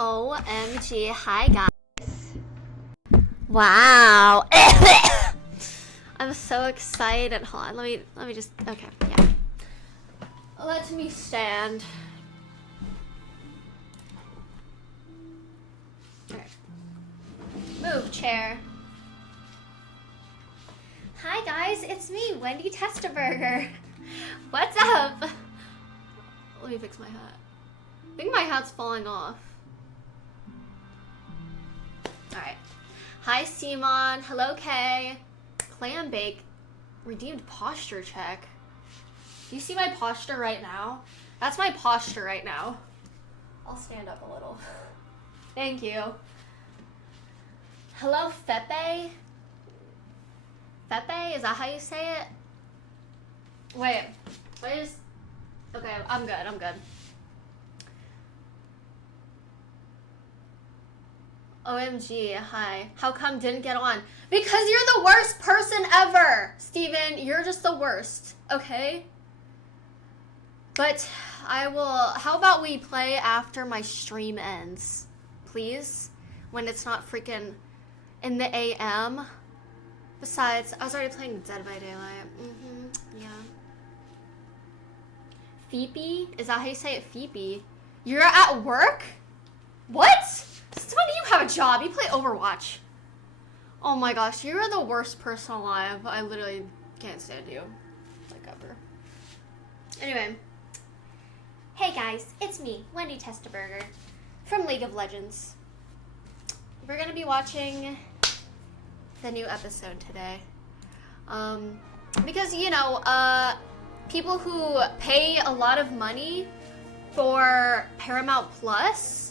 OMG, hi guys. Wow. I'm so excited. Hold on, let me just, okay, yeah. Let me stand. Alright. Move, chair. Hi guys, it's me, Wendy Testaburger. What's up? Let me fix my hat. I think my hat's falling off. Alright. Hi Simon. Hello Kay. Clam bake. Redeemed posture check. Do you see my posture right now? That's my posture right now. I'll stand up a little. Thank you. Hello Fepe. Fepe? Is that how you say it? Wait. Okay, I'm good. OMG, hi. How come didn't get on? Because you're the worst person ever! Steven, you're just the worst, okay? But I will, how about we play after my stream ends? Please? When it's not freaking in the AM? Besides, I was already playing Dead by Daylight. Yeah. Phoebe? Is that how you say it? Phoebe? You're at work? What? Since when do you have a job? You play Overwatch. Oh my gosh, you're the worst person alive. I literally can't stand you. Like, ever. Anyway. Hey guys, it's me, Wendy Testaburger, from League of Legends. We're gonna be watching the new episode today. Because, you know, people who pay a lot of money for Paramount Plus,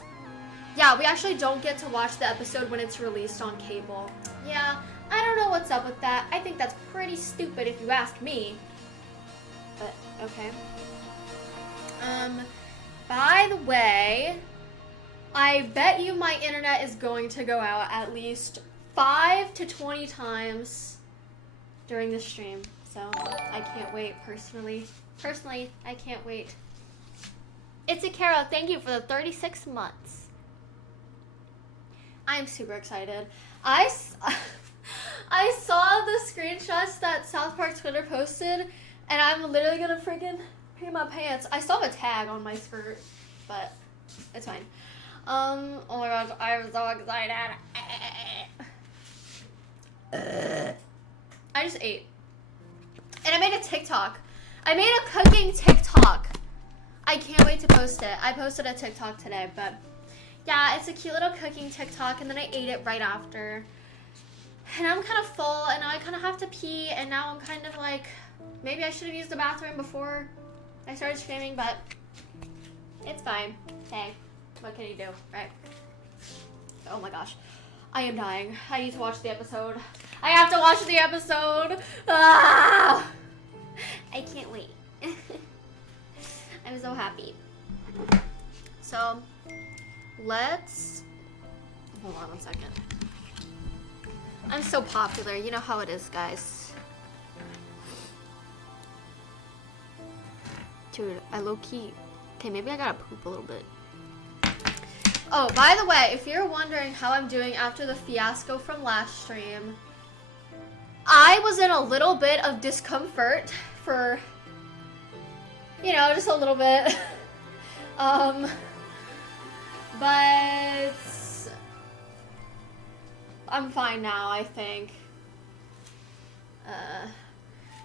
yeah, we actually don't get to watch the episode when it's released on cable. Yeah, I don't know what's up with that. I think that's pretty stupid if you ask me. But, okay. By the way, I bet you my internet is going to go out at least 5 to 20 times during the stream. So, I can't wait, personally. Personally, I can't wait. It's a Carol, thank you for the 36 months. I'm super excited. I saw the screenshots that South Park Twitter posted, and I'm literally gonna freaking pee my pants. I still have a tag on my skirt, but it's fine. Oh my gosh, I'm so excited. I just ate. And I made a TikTok. I made a cooking TikTok. I can't wait to post it. I posted a TikTok today, but yeah, it's a cute little cooking TikTok, and then I ate it right after. And I'm kind of full, and now I kind of have to pee, and now I'm kind of like, maybe I should have used the bathroom before I started streaming, but it's fine. Hey, what can you do, right? Oh my gosh. I am dying. I need to watch the episode. I have to watch the episode! Ah! I can't wait. I'm so happy. So, let's... Hold on 1 second. I'm so popular. You know how it is, guys. Dude, I low-key... Okay, maybe I gotta poop a little bit. Oh, by the way, if you're wondering how I'm doing after the fiasco from last stream, I was in a little bit of discomfort for, you know, just a little bit. But I'm fine now, I think.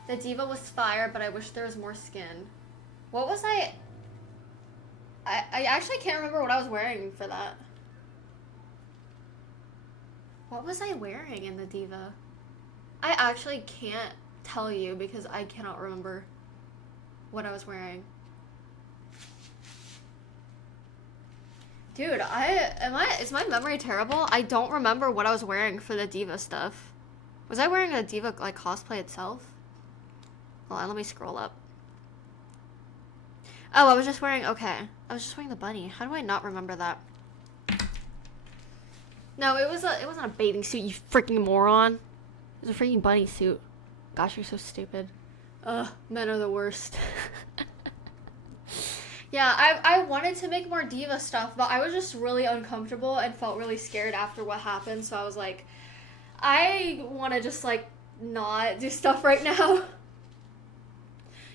The diva was fire, but I wish there was more skin. What was I actually can't remember what I was wearing for that. What was I wearing in the diva? I actually can't tell you because I cannot remember what I was wearing. Dude, is my memory terrible? I don't remember what I was wearing for the diva stuff. Was I wearing a diva like cosplay itself? Hold on, let me scroll up. Oh, I was just wearing, okay. I was just wearing the bunny. How do I not remember that? No, it wasn't a bathing suit, you freaking moron. It was a freaking bunny suit. Gosh, you're so stupid. Ugh, men are the worst. Yeah, I wanted to make more diva stuff, but I was just really uncomfortable and felt really scared after what happened, so I was like, I want to just, like, not do stuff right now.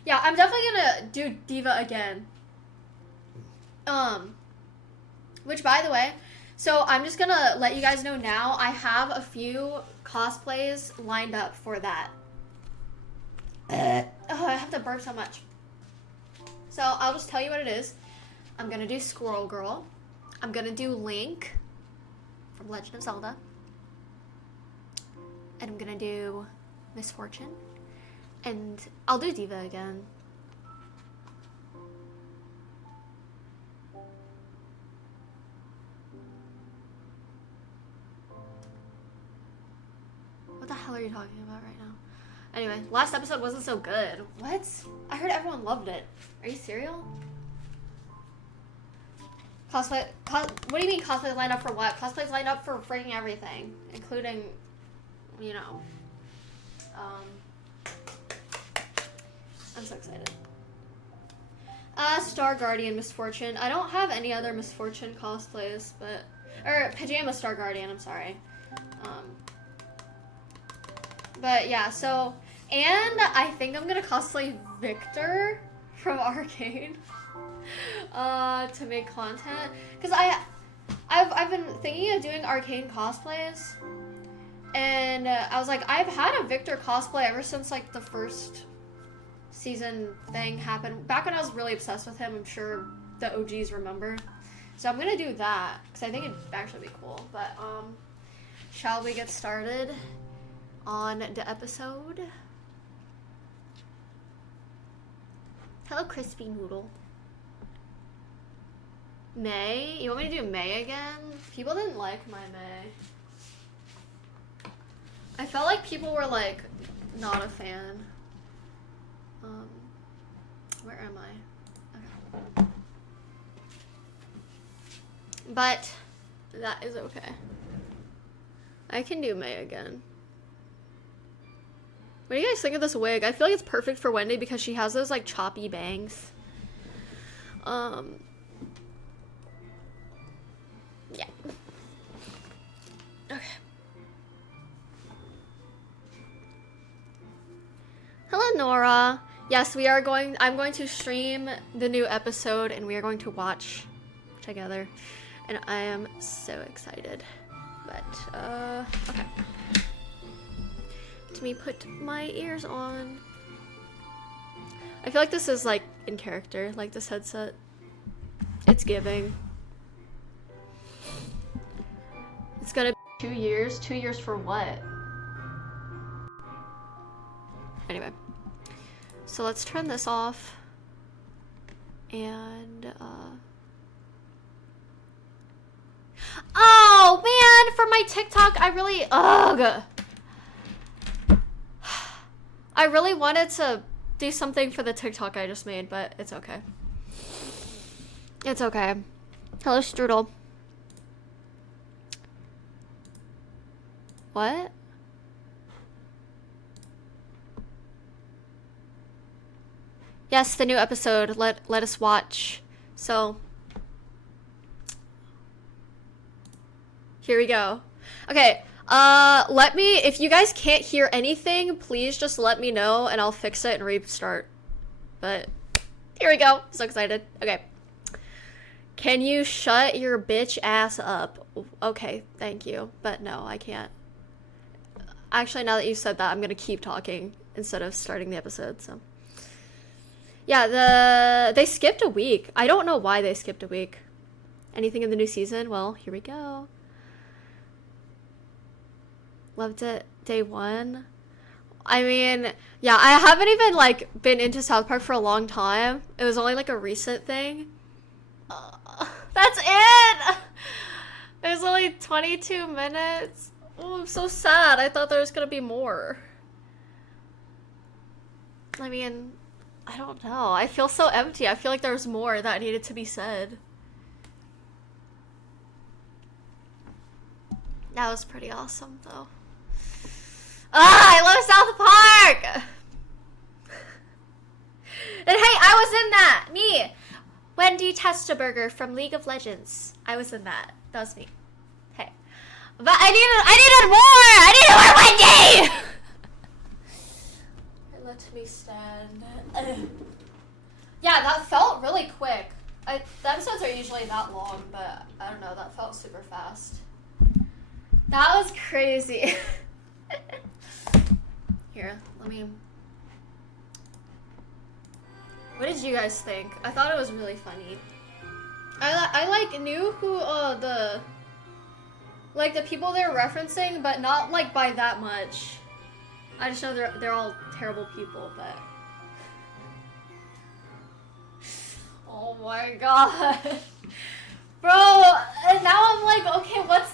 Yeah, I'm definitely gonna do diva again. Which, by the way, so I'm just gonna let you guys know now, I have a few cosplays lined up for that. Oh, I have to burp so much. So I'll just tell you what it is. I'm gonna do Squirrel Girl. I'm gonna do Link from Legend of Zelda. And I'm gonna do Misfortune. And I'll do Diva again. What the hell are you talking about right now? Anyway, last episode wasn't so good. What? I heard everyone loved it. Are you serious? Cosplay, what do you mean cosplay lined up for what? Cosplay's lined up for freaking everything, including, you know, I'm so excited. Star Guardian Misfortune. I don't have any other Misfortune cosplays, but, or Pajama Star Guardian, I'm sorry. But yeah, so, and I think I'm gonna cosplay Victor from Arcane to make content, because I've been thinking of doing Arcane cosplays, and I was like, I've had a Victor cosplay ever since like the first season thing happened, back when I was really obsessed with him. I'm sure the OGs remember, so I'm gonna do that because I think it'd actually be cool. But shall we get started on the episode? Hello, Crispy Noodle. May? You want me to do May again? People didn't like my May. I felt like people were like, not a fan. Where am I? Okay. But that is okay. I can do May again. What do you guys think of this wig? I feel like it's perfect for Wendy because she has those like choppy bangs. Yeah. Okay. Hello, Nora. Yes, I'm going to stream the new episode and we are going to watch together. And I am so excited. But, okay. Let me put my ears on. I feel like this is like in character, like this headset. It's giving. It's gonna be 2 years. 2 years for what? Anyway. So let's turn this off. And, oh, man! For my TikTok, I really, ugh! I really wanted to do something for the TikTok I just made, but it's okay. It's okay. Hello, Strudel. What? Yes, the new episode. Let us watch. So, here we go. Okay. If you guys can't hear anything, please just let me know and I'll fix it and restart. But here we go. So excited. Okay. Can you shut your bitch ass up? Okay, thank you. But no, I can't. Actually, now that you said that, I'm gonna keep talking instead of starting the episode, so. Yeah, they skipped a week. I don't know why they skipped a week. Anything in the new season? Well, here we go. Loved it day one. I mean, yeah, I haven't even like been into South Park for a long time. It was only like a recent thing. That's it! It was only 22 minutes. Oh, I'm so sad. I thought there was gonna be more. I mean, I don't know. I feel so empty. I feel like there was more that needed to be said. That was pretty awesome, though. Ah, I love South Park! And hey, I was in that! Me! Wendy Testaburger from League of Legends. I was in that. That was me. Hey. But I needed more! I needed more Wendy! It let me stand. Yeah, that felt really quick. The episodes are usually that long, but I don't know, that felt super fast. That was crazy. Here, let me... What did you guys think? I thought it was really funny. I like knew who the people they're referencing, but not like by that much. I just know they're all terrible people, but oh my god. Bro, and now I'm like, okay, what's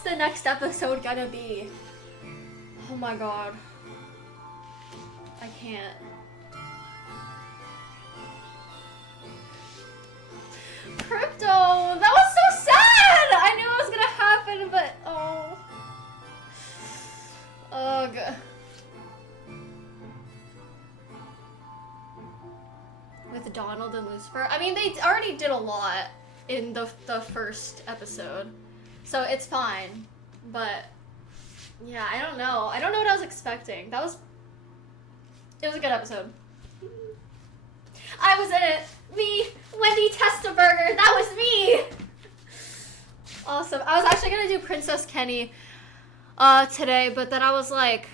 the next episode gonna be? Oh my god. I can't. Crypto! That was so sad! I knew it was gonna happen, but oh. Ugh. With Donald and Lucifer. I mean, they already did a lot in the first episode, so it's fine. But yeah, I don't know. I don't know what I was expecting. It was a good episode. I was in it. Me, Wendy Testaburger. That was me. Awesome. I was actually gonna do Princess Kenny today, but then I was like,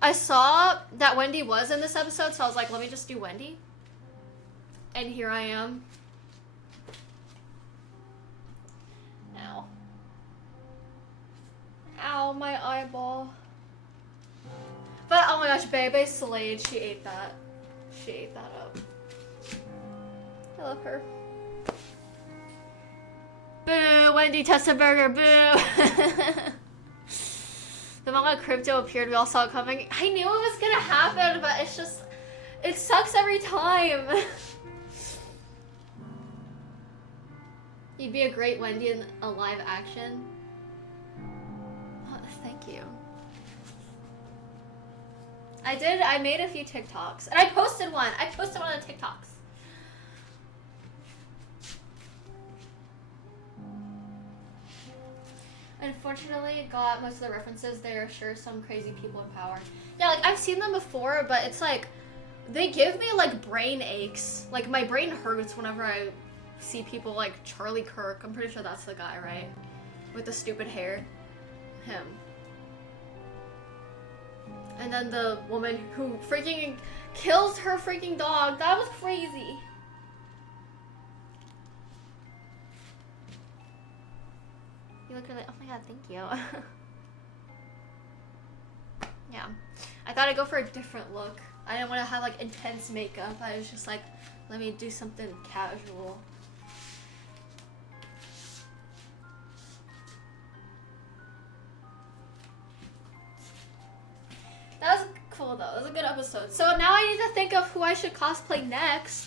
I saw that Wendy was in this episode, so I was like, let me just do Wendy. And here I am. Ow. Ow, my eyeball. But oh my gosh, Bebe slayed. She ate that. She ate that up. I love her. Boo! Wendy Testaburger, boo! The moment crypto appeared, we all saw it coming. I knew it was gonna happen, but it's just... It sucks every time. You'd be a great Wendy in a live action. Oh, thank you. I made a few TikToks. And I posted one. I posted one of the TikToks. Unfortunately, got most of the references. There are sure some crazy people in power. Yeah, like, I've seen them before, but it's like, they give me, like, brain aches. Like, my brain hurts whenever I see people like Charlie Kirk. I'm pretty sure that's the guy, right? With the stupid hair. Him. And then the woman who freaking kills her freaking dog. That was crazy. You look really... Oh my god, thank you. Yeah. I thought I'd go for a different look. I didn't want to have like intense makeup. I was just like, let me do something casual. That was cool though. That was a good episode. So now I need to think of who I should cosplay next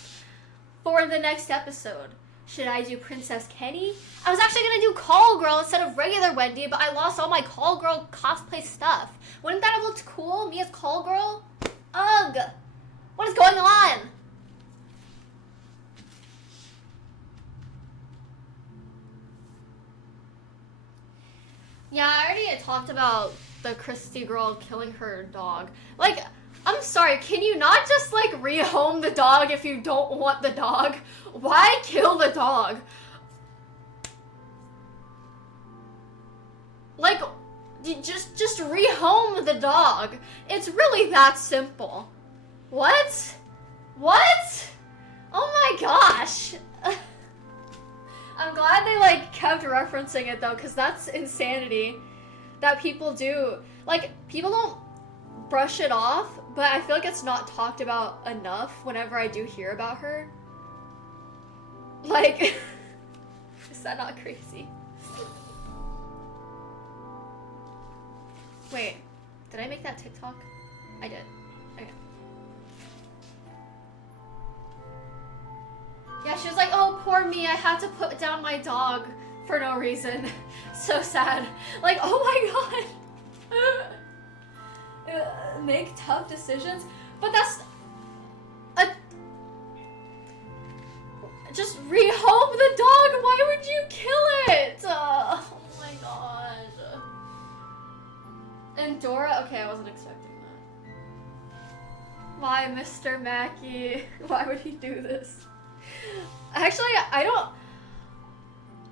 for the next episode. Should I do Princess Kenny? I was actually gonna do Call Girl instead of regular Wendy, but I lost all my Call Girl cosplay stuff. Wouldn't that have looked cool? Me as Call Girl? Ugh! What is going on? Yeah, I already had talked about the Christy girl killing her dog. Like, I'm sorry, can you not just like rehome the dog if you don't want the dog? Why kill the dog? Like, just rehome the dog. It's really that simple. What? What? Oh my gosh. I'm glad they like kept referencing it though, because that's insanity that people do. Like, people don't brush it off, but I feel like it's not talked about enough whenever I do hear about her. Like, is that not crazy? Wait, did I make that TikTok? I did. Okay. Yeah, she was like, oh, poor me, I had to put down my dog for no reason. So sad. Like, oh my god. Make tough decisions. But that's... And Dora, okay, I wasn't expecting that. Why, Mr. Mackey? Why would he do this? Actually,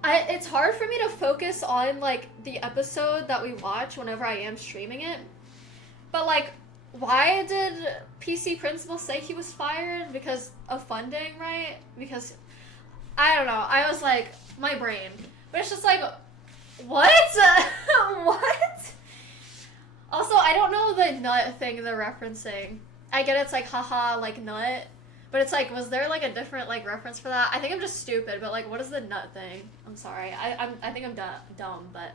it's hard for me to focus on, like, the episode that we watch whenever I am streaming it. But, like, why did PC Principal say he was fired? Because of funding, right? Because, I don't know. I was like, my brain. But it's just like, what? What? Also, I don't know the nut thing they're referencing. I get it's like, haha, like, nut. But it's like, was there like a different like reference for that? I think I'm just stupid, but like, what is the nut thing? I'm sorry. I think I'm dumb, but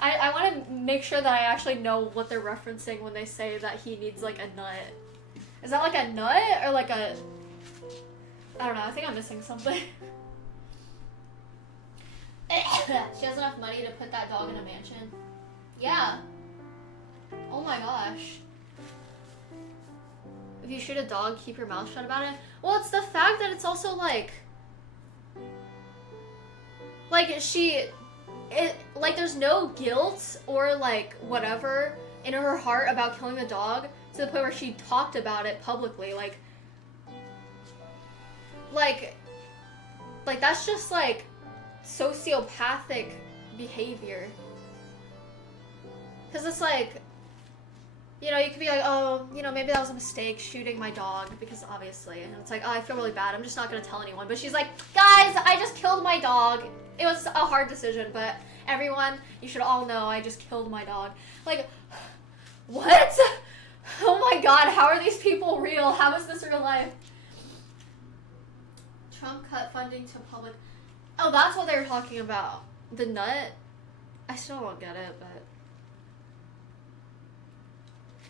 I want to make sure that I actually know what they're referencing when they say that he needs like a nut. Is that like a nut or like a... I don't know. I think I'm missing something. She has enough money to put that dog in a mansion. Yeah. Oh my gosh. If you shoot a dog, keep your mouth shut about it. Well, it's the fact that it's also like like there's no guilt or like whatever in her heart about killing the dog to the point where she talked about it publicly. Like that's just like sociopathic behavior. Because it's like, you know, you could be like, oh, you know, maybe that was a mistake shooting my dog, because obviously, and it's like, oh, I feel really bad, I'm just not gonna tell anyone. But she's like, guys, I just killed my dog. It was a hard decision, but everyone, you should all know I just killed my dog. Like, what? Oh my god, how are these people real? How is this real life? Trump cut funding to public. Oh, that's what they were talking about. The nut? I still don't get it, but...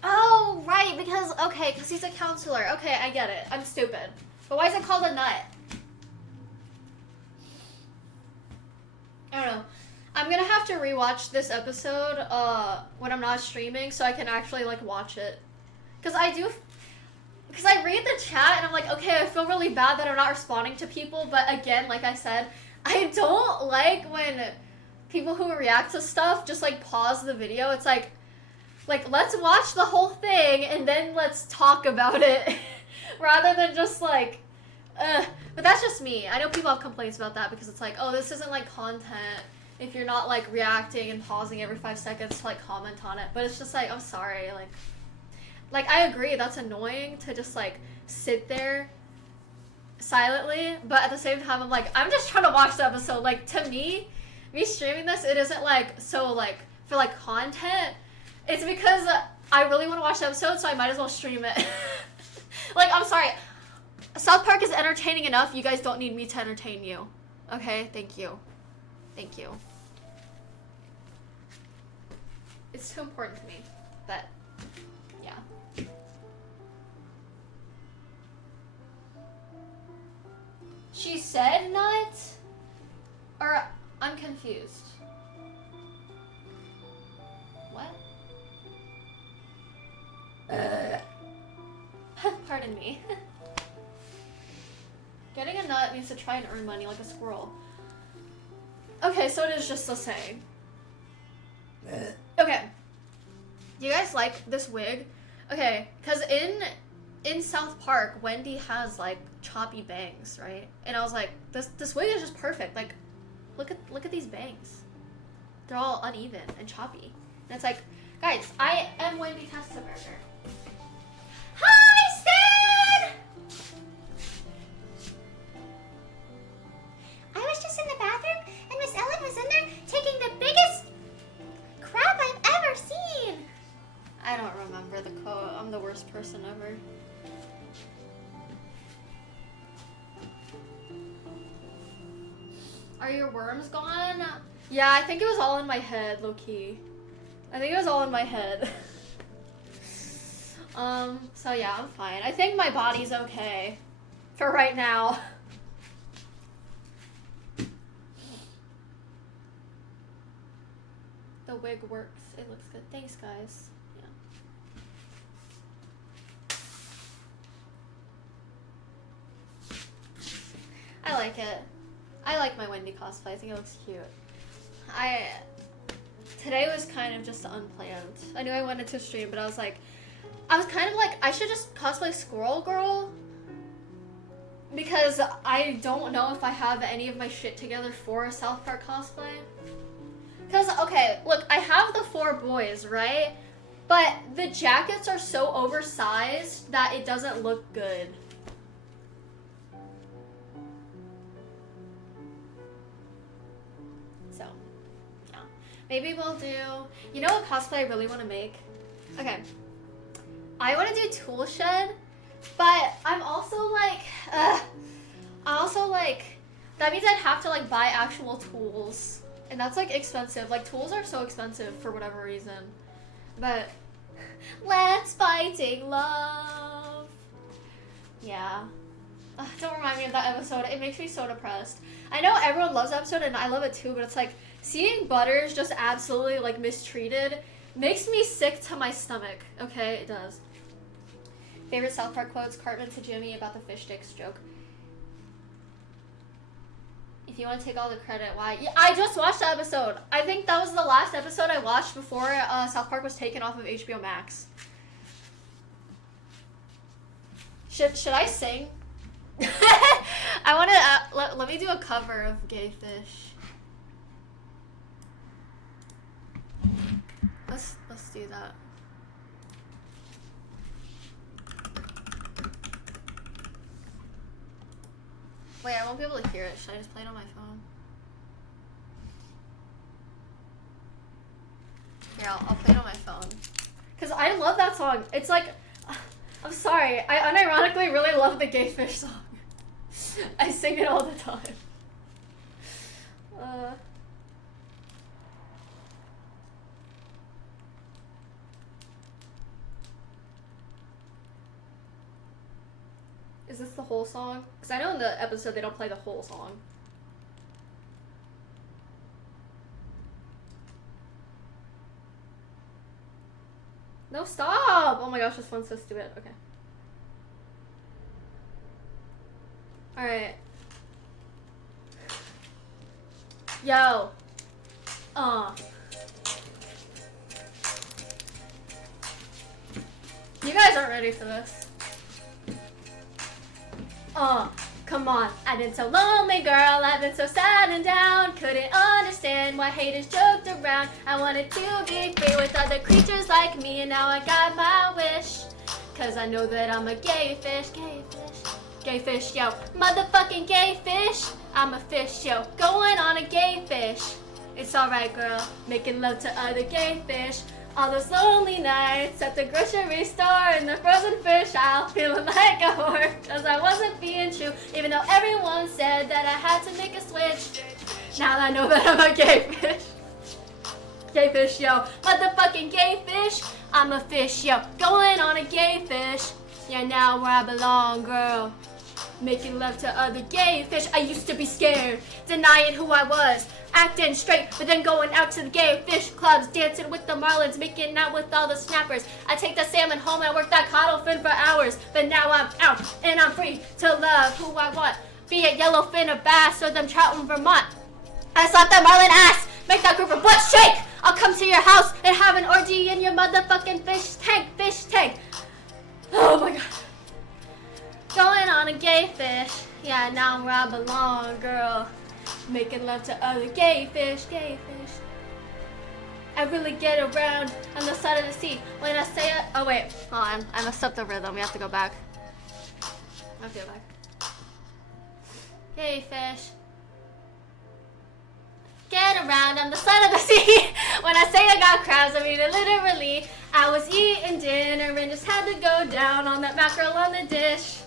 Oh, right, because, okay, because he's a counselor. Okay, I get it. I'm stupid. But why is it called a nut? I don't know. I'm gonna have to rewatch this episode, when I'm not streaming so I can actually, like, watch it. Because I read the chat and I'm like, okay, I feel really bad that I'm not responding to people, but again, like I said, I don't like when people who react to stuff just, like, pause the video. It's like, let's watch the whole thing and then let's talk about it rather than just like, but that's just me. I know people have complaints about that because it's like, oh, this isn't like content if you're not like reacting and pausing every 5 seconds to like comment on it. But it's just like, I'm sorry, like I agree that's annoying to just like sit there silently, but at the same time I'm like, I'm just trying to watch the episode. Like, to me streaming this, it isn't like so like for like content. It's because I really want to watch the episode, so I might as well stream it. Like, I'm sorry. South Park is entertaining enough. You guys don't need me to entertain you. Okay? Thank you. Thank you. It's too important to me. But, yeah. She said nut? Or, I'm confused. What? Pardon me. Getting a nut means to try and earn money like a squirrel. Okay, so it is just the same. Okay. Do you guys like this wig? Okay, because in South Park, Wendy has like choppy bangs, right? And I was like, this wig is just perfect. Like, look at these bangs. They're all uneven and choppy. And it's like, guys, I am Wendy Testerberger. Hi, Stan! I was just in the bathroom, and Miss Ellen was in there taking the biggest crap I've ever seen. I don't remember the quote. I'm the worst person ever. Are your worms gone? Yeah, I think it was all in my head, low-key. I think it was all in my head. So yeah, I'm fine. I think my body's okay. For right now. The wig works. It looks good. Thanks, guys. Yeah. I like it. I like my Wendy cosplay. I think it looks cute. today was kind of just unplanned. I knew I wanted to stream, but I was kind of like, I should just cosplay Squirrel Girl. Because I don't know if I have any of my shit together for a South Park cosplay. Because, okay, look, I have the 4 boys, right? But the jackets are so oversized that it doesn't look good. So, yeah. Maybe we'll do... You know what cosplay I really want to make? Okay. I want to do Tool Shed, but I'm also like... that means I'd have to, like, buy actual tools. And that's, like, expensive. Like, tools are so expensive for whatever reason. But, let's fighting love. Yeah. Ugh, don't remind me of that episode. It makes me so depressed. I know everyone loves that episode, and I love it too, but it's like, seeing Butters just absolutely, like, mistreated makes me sick to my stomach. Okay? It does. Favorite South Park quotes? Cartman to Jimmy about the fish sticks joke. If you want to take all the credit, why? Yeah, I just watched the episode. I think that was the last episode I watched before South Park was taken off of HBO Max. Should I sing? I want to let me do a cover of Gay Fish. Let's do that. Wait, I won't be able to hear it. Should I just play it on my phone? Yeah, I'll play it on my phone. Because I love that song. It's like... I'm sorry. I unironically really love the Gay Fish song. I sing it all the time. Is this the whole song? Because I know in the episode they don't play the whole song. No, stop! Oh my gosh, this one's so stupid. Okay. Alright. Yo. You guys aren't ready for this. Come on. I've been so lonely, girl. I've been so sad and down. Couldn't understand why haters joked around. I wanted to be free with other creatures like me, and now I got my wish. Cause I know that I'm a gay fish, gay fish, gay fish, yo. Motherfucking gay fish. I'm a fish, yo. Going on a gay fish. It's alright, girl. Making love to other gay fish. All those lonely nights at the grocery store in the frozen fish aisle, feeling like a whore, cause I wasn't being true, even though everyone said that I had to make a switch. Now that I know that I'm a gay fish. Gay fish, yo. Motherfucking gay fish. I'm a fish, yo. Going on a gay fish. Yeah, now where I belong, girl. Making love to other gay fish. I used to be scared, denying who I was. Acting straight, but then going out to the gay fish clubs, dancing with the marlins, making out with all the snappers. I take the salmon home and work that caudal fin for hours, but now I'm out and I'm free to love who I want, be it yellowfin or bass or them trout in Vermont. I slap that marlin ass, make that group of butt shake. I'll come to your house and have an orgy in your motherfucking fish tank, fish tank. Oh my god. Going on a gay fish, yeah, now I'm where I belong, girl. Making love to other gay fish, gay fish. I really get around on the side of the sea when I say it. Oh wait, hold on. I messed up the rhythm. We have to go back. I have to go back. Gay fish. Get around on the side of the sea. When I say I got crabs, I mean it literally. I was eating dinner and just had to go down on that mackerel on the dish.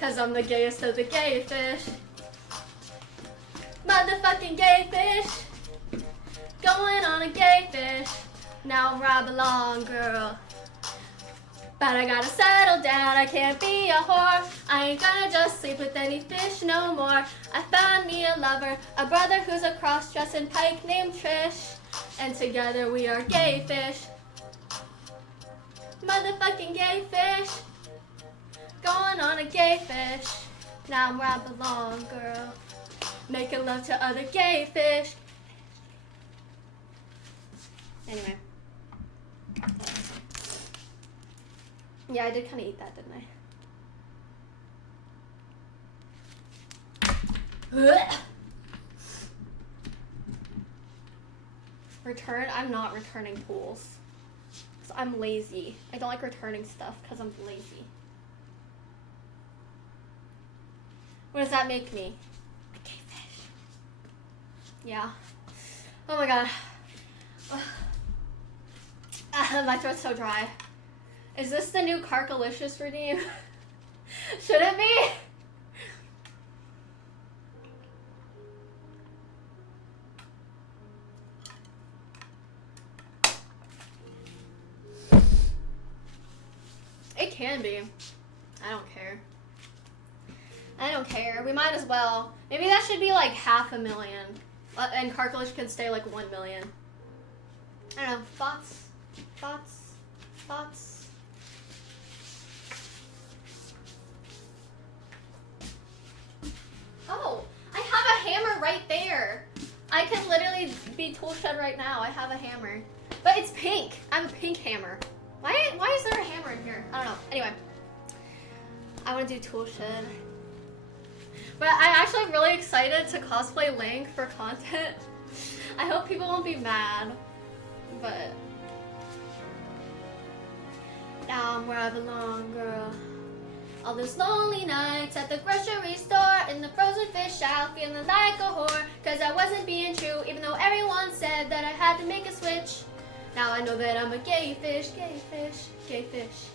Cause I'm the gayest of the gay fish. Motherfucking gay fish. Going on a gay fish. Now where I belong, girl. But I gotta settle down, I can't be a whore. I ain't gonna just sleep with any fish no more. I found me a lover, a brother who's a cross-dressing pike named Trish. And together we are gay fish. Motherfucking gay fish. Going on a gay fish. Now I'm where I belong, girl. Making love to other gay fish. Anyway. Yeah, I did kind of eat that, didn't I? Return? I'm not returning pools. 'Cause I'm lazy. I don't like returning stuff because I'm lazy. What does that make me? A gay fish. Yeah. Oh my god. My throat's so dry. Is this the new Carkalicious redeem? Should it be? It can be. I don't care. I don't care. We might as well. Maybe that should be like 500,000. And Carkalicious can stay like 1 million. I don't know. Thoughts? Thoughts? Thoughts? Oh, I have a hammer right there. I can literally be tool shed right now. I have a hammer. But it's pink. I have a pink hammer. Why is there a hammer in here? I don't know. Anyway. I want to do tool shed. But I'm actually really excited to cosplay Link for content. I hope people won't be mad. But now I'm where I belong, girl. All those lonely nights at the grocery store in the frozen fish aisle, feeling like a whore, cause I wasn't being true, even though everyone said that I had to make a switch. Now I know that I'm a gay fish, gay fish, gay fish.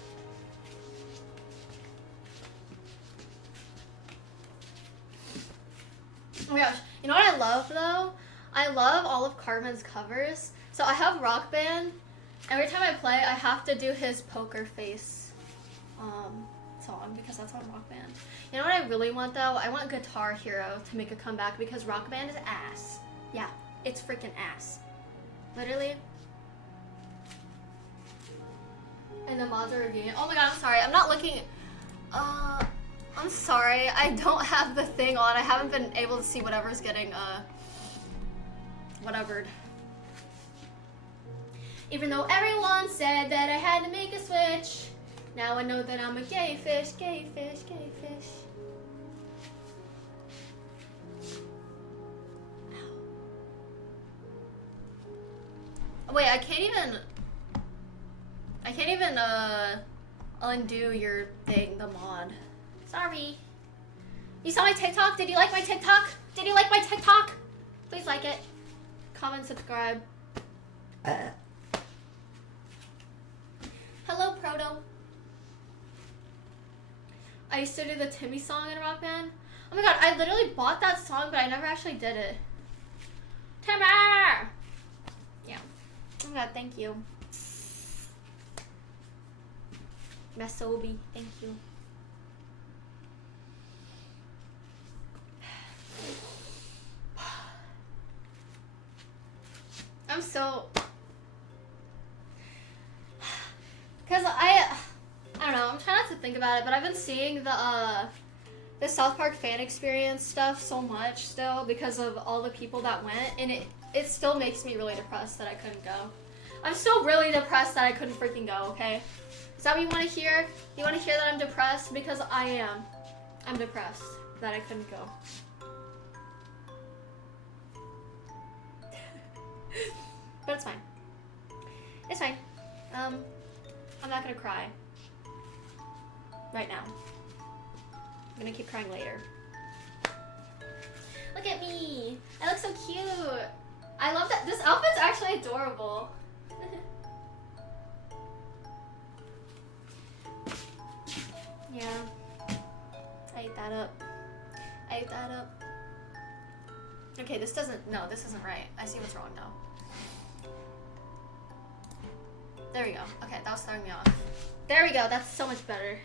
Oh my gosh, you know what I love though? I love all of Carmen's covers. So I have Rock Band. Every time I play, I have to do his poker face song because that's on Rock Band. You know what I really want though? I want Guitar Hero to make a comeback because Rock Band is ass. Yeah, it's freaking ass. Literally. And the mods are reviewing it. Oh my god, I'm sorry. I'm not looking. I'm sorry. I don't have the thing on. I haven't been able to see whatever's getting, whatevered. Even though everyone said that I had to make a switch, now I know that I'm a gay fish, gay fish, gay fish. Oh, wait, I can't even undo your thing, the mod. Sorry. You saw my TikTok? Did you like my TikTok? Did you like my TikTok? Please like it. Comment, subscribe. Hello, Proto. I used to do the Timmy song in Rock Band. Oh my god, I literally bought that song, but I never actually did it. Timmy! Yeah. Oh my god, thank you. Masobi, thank you. I'm so... Because I don't know, I'm trying not to think about it, but I've been seeing the South Park fan experience stuff so much still because of all the people that went, and it still makes me really depressed that I couldn't go. I'm still really depressed that I couldn't freaking go, okay? Is that what you want to hear? You want to hear that I'm depressed? Because I am. I'm depressed that I couldn't go. But it's fine. It's fine. I'm not gonna cry. Right now. I'm gonna keep crying later. Look at me! I look so cute! I love that. This outfit's actually adorable. Yeah. I ate that up. I ate that up. Okay, this isn't right. I see what's wrong now. There we go. Okay, that was throwing me off. There we go. That's so much better.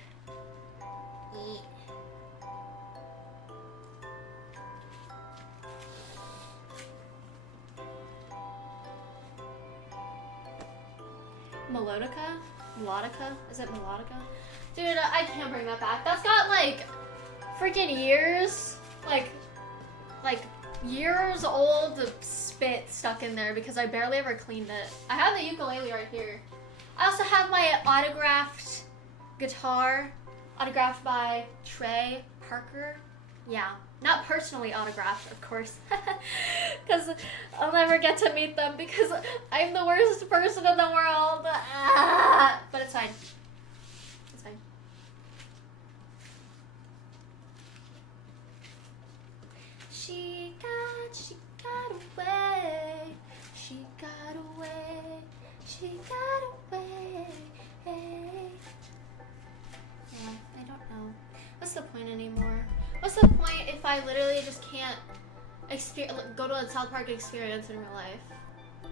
Melodica? Melodica? Is it Melodica? Dude, I can't bring that back. That's got like freaking years. Like years old spit stuck in there because I barely ever cleaned it. I have the ukulele right here. I also have my autographed guitar, autographed by Trey Parker. Yeah, not personally autographed, of course, because I'll never get to meet them because I'm the worst person in the world. But it's fine. It's fine. She got away. She got away. She got away. Yeah, I don't know. What's the point anymore? What's the point if I literally just can't go to a South Park experience in real life?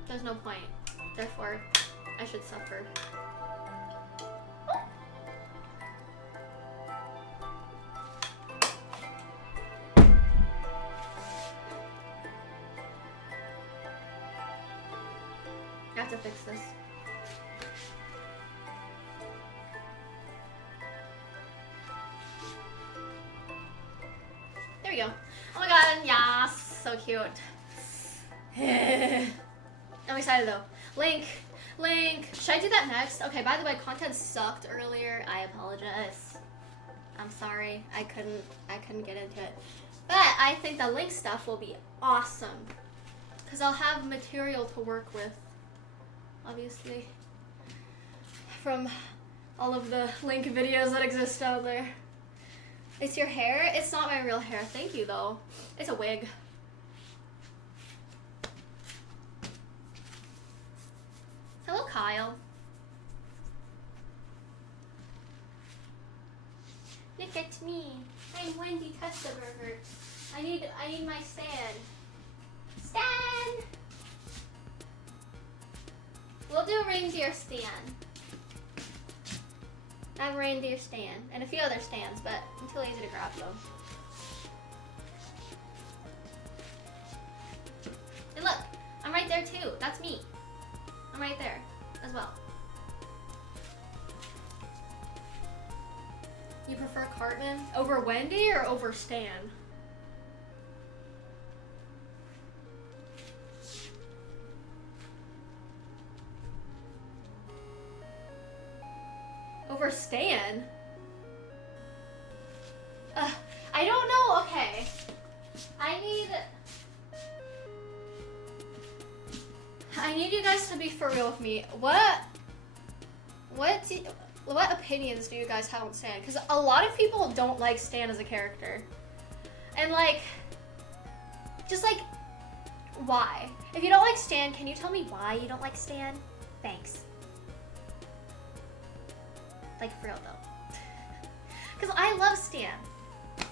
There's no point. Therefore, I should suffer. I have to fix this. There we go. Oh my god, yes, so cute. I'm excited though. Link. Should I do that next? Okay, by the way, content sucked earlier. I apologize. I'm sorry. I couldn't get into it. But I think the Link stuff will be awesome. Because I'll have material to work with. Obviously. From all of the Link videos that exist out there. It's your hair? It's not my real hair. Thank you, though. It's a wig. Hello, Kyle. Look at me. I'm Wendy Custaburger. I need my stand. Stand! We'll do a reindeer stand. I have a reindeer stand and a few other stands, but I'm too lazy to grab them. And look, I'm right there too. That's me. I'm right there as well. You prefer Cartman over Wendy or over Stan? Over Stan? I don't know. Okay. I need you guys to be for real with me. What opinions do you guys have on Stan? Because a lot of people don't like Stan as a character. And like, just like, why? If you don't like Stan, can you tell me why you don't like Stan? Thanks. Like, for real though. Because I love Stan.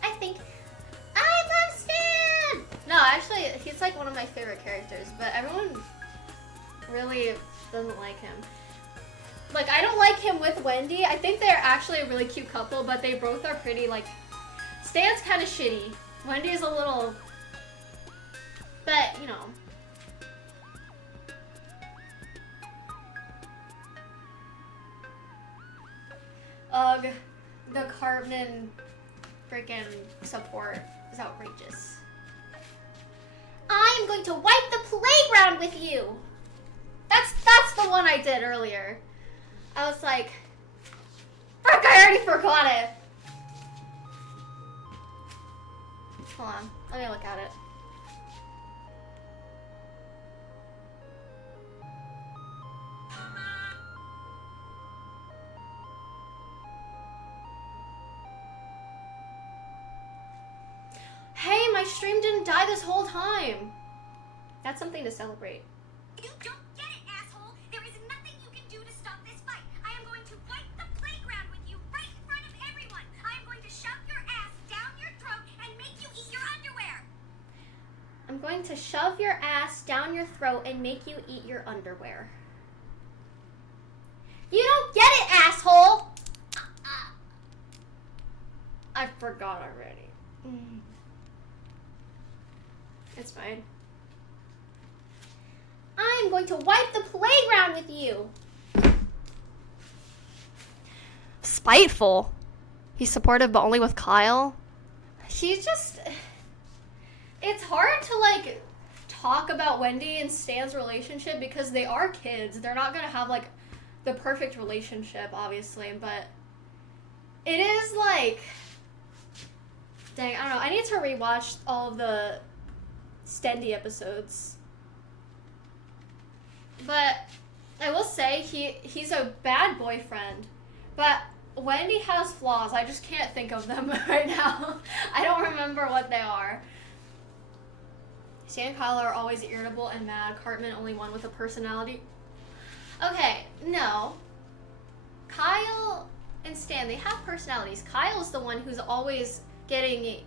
I love Stan! No, actually, he's like one of my favorite characters, but everyone really doesn't like him. Like, I don't like him with Wendy. I think they're actually a really cute couple, but they both are pretty, like, Stan's kind of shitty. Wendy's a little, but, you know. Ugh, the Cartman freaking support is outrageous. I am going to wipe the playground with you. That's the one I did earlier. I was like, frick, I already forgot it. Hold on, let me look at it. Hey, my stream didn't die this whole time. That's something to celebrate. You don't get it, asshole. There is nothing you can do to stop this fight. I am going to wipe the playground with you right in front of everyone. I am going to shove your ass down your throat and make you eat your underwear. I'm going to shove your ass down your throat and make you eat your underwear. You don't get it, asshole! I forgot already. It's fine. I'm going to wipe the playground with you. Spiteful. He's supportive, but only with Kyle. He's just... it's hard to, like, talk about Wendy and Stan's relationship because they are kids. They're not gonna have, like, the perfect relationship, obviously, but it is, like, dang, I don't know. I need to rewatch all of the Stendy episodes. But I will say he's a bad boyfriend, but Wendy has flaws. I just can't think of them right now. I don't remember what they are. Stan and Kyle are always irritable and mad. Cartman only one with a personality. Okay, no. Kyle and Stan, they have personalities. Kyle's the one who's always getting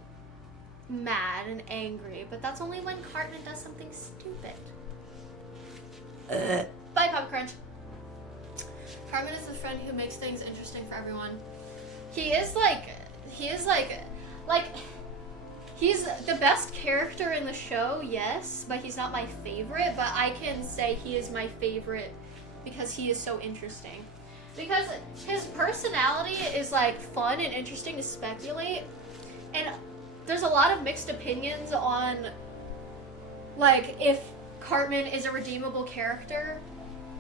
mad and angry, but that's only when Cartman does something stupid. Bye, Pop Crunch. Cartman is the friend who makes things interesting for everyone. He's the best character in the show, yes, but he's not my favorite, but I can say he is my favorite because he is so interesting. Because his personality is, like, fun and interesting to speculate, and there's a lot of mixed opinions on, like, if Cartman is a redeemable character,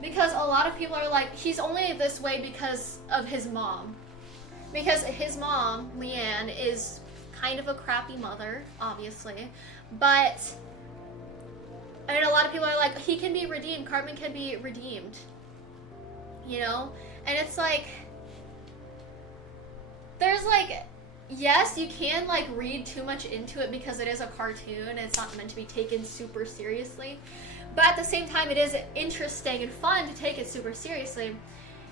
because a lot of people are like, he's only this way because of his mom. Because his mom, Leanne, is kind of a crappy mother, obviously, but I mean, a lot of people are like, he can be redeemed, Cartman can be redeemed, you know? And it's like, there's like, yes, you can, like, read too much into it because it is a cartoon and it's not meant to be taken super seriously. But at the same time, it is interesting and fun to take it super seriously.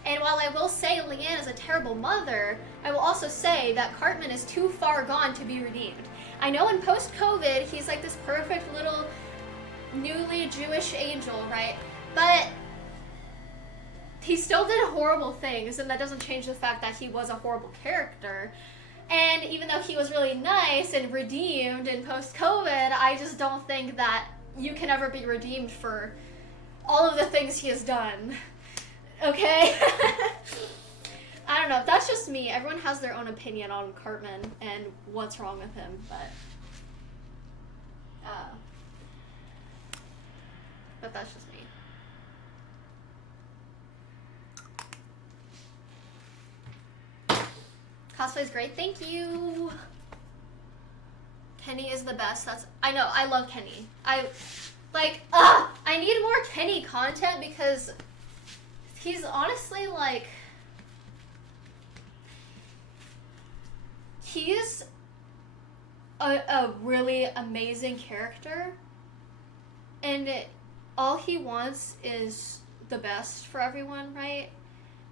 And while I will say Leanne is a terrible mother, I will also say that Cartman is too far gone to be redeemed. I know in post-COVID, he's like this perfect little newly Jewish angel, right? But he still did horrible things, and that doesn't change the fact that he was a horrible character. And even though he was really nice and redeemed in post-COVID, I just don't think that you can ever be redeemed for all of the things he has done. Okay? I don't know. That's just me. Everyone has their own opinion on Cartman and what's wrong with him, but that's just me. Cosplay's great. Thank you. Kenny is the best. I know. I love Kenny. I need more Kenny content because he's honestly, like, he's a really amazing character, and all he wants is the best for everyone, right?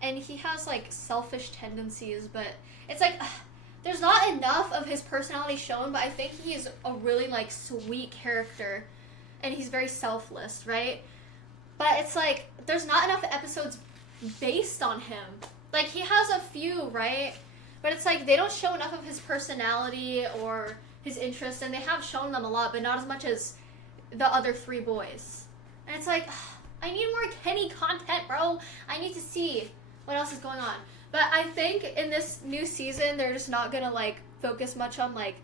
And he has, like, selfish tendencies, but it's like, there's not enough of his personality shown, but I think he's a really, like, sweet character, and he's very selfless, right? But it's like, there's not enough episodes based on him. Like, he has a few, right? But it's like, they don't show enough of his personality or his interests, and they have shown them a lot, but not as much as the other three boys. And it's like, I need more Kenny content, bro. I need to see what else is going on. But I think in this new season, they're just not gonna, like, focus much on, like,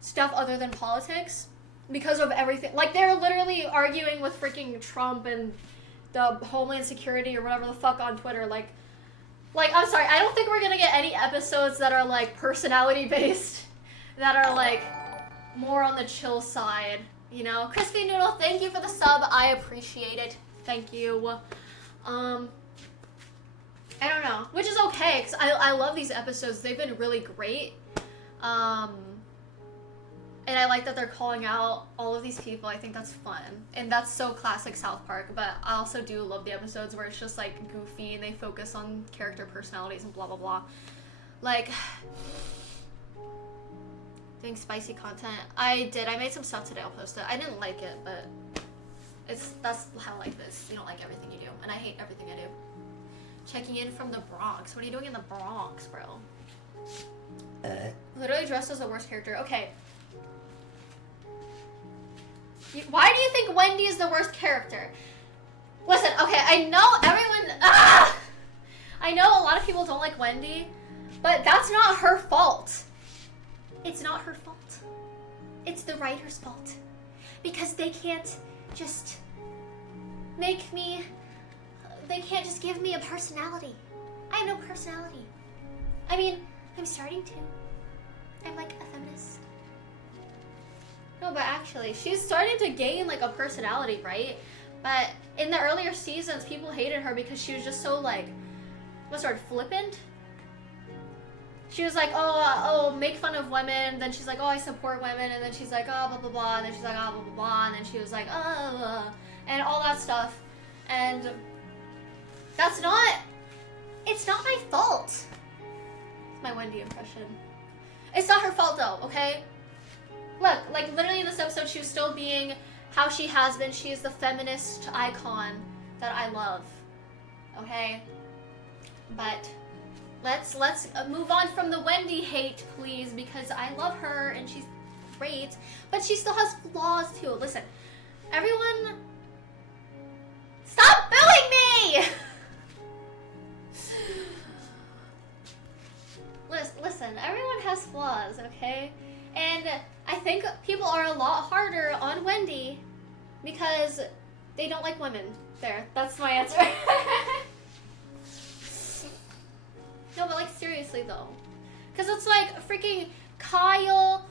stuff other than politics because of everything. Like, they're literally arguing with freaking Trump and the Homeland Security or whatever the fuck on Twitter. Like, I'm sorry, I don't think we're gonna get any episodes that are, like, personality-based, that are, like, more on the chill side, you know? Crispy Noodle, thank you for the sub. I appreciate it. Thank you. I don't know, which is okay, because I love these episodes. They've been really great. And I like that they're calling out all of these people. I think that's fun. And that's so classic South Park, but I also do love the episodes where it's just, like, goofy and they focus on character personalities and blah, blah, blah. Like, doing spicy content. I made some stuff today, I'll post it. I didn't like it, but that's how life is. You don't like everything you do, and I hate everything I do. Checking in from the Bronx. What are you doing in the Bronx, bro? Literally dressed as the worst character. Okay. Why do you think Wendy is the worst character? Listen, okay, I know everyone... I know a lot of people don't like Wendy, but that's not her fault. It's not her fault. it's the writer's fault. Because they can't just make me, they can't just give me a personality. I have no personality. I mean, I'm starting to. I'm like a feminist. No, but actually, she's starting to gain like a personality, right? But in the earlier seasons, people hated her because she was just so like, what's the word, flippant? She was like, oh, make fun of women. Then she's like, oh, I support women. And then she's like, oh, blah, blah, blah. And then she's like, oh, blah, blah, blah. And then she was like, and all that stuff. And that's not, it's not my fault. It's my Wendy impression. It's not her fault though, okay? Look, like literally in this episode, she was still being how she has been. She is the feminist icon that I love, okay? But let's move on from the Wendy hate, please, because I love her and she's great, but she still has flaws too. Listen, everyone, stop booing me! Listen, everyone has flaws, okay? And I think people are a lot harder on Wendy because they don't like women. There, that's my answer. No, but like seriously though. Because it's like freaking Kyle,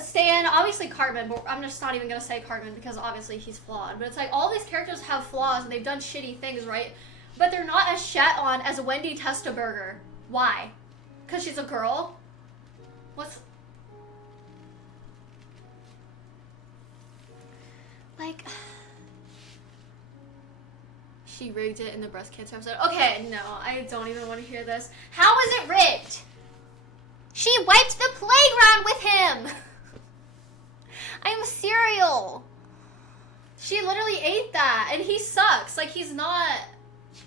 Stan, obviously Cartman, but I'm just not even going to say Cartman because obviously he's flawed. But it's like all these characters have flaws and they've done shitty things, right? But they're not as shat on as Wendy Testaburger. Why? Because she's a girl? What's... Like... She rigged it in the breast cancer episode. Okay, no, I don't even want to hear this. How is it rigged? She wiped the playground with him! I'm cereal. She literally ate that, and he sucks. Like, he's not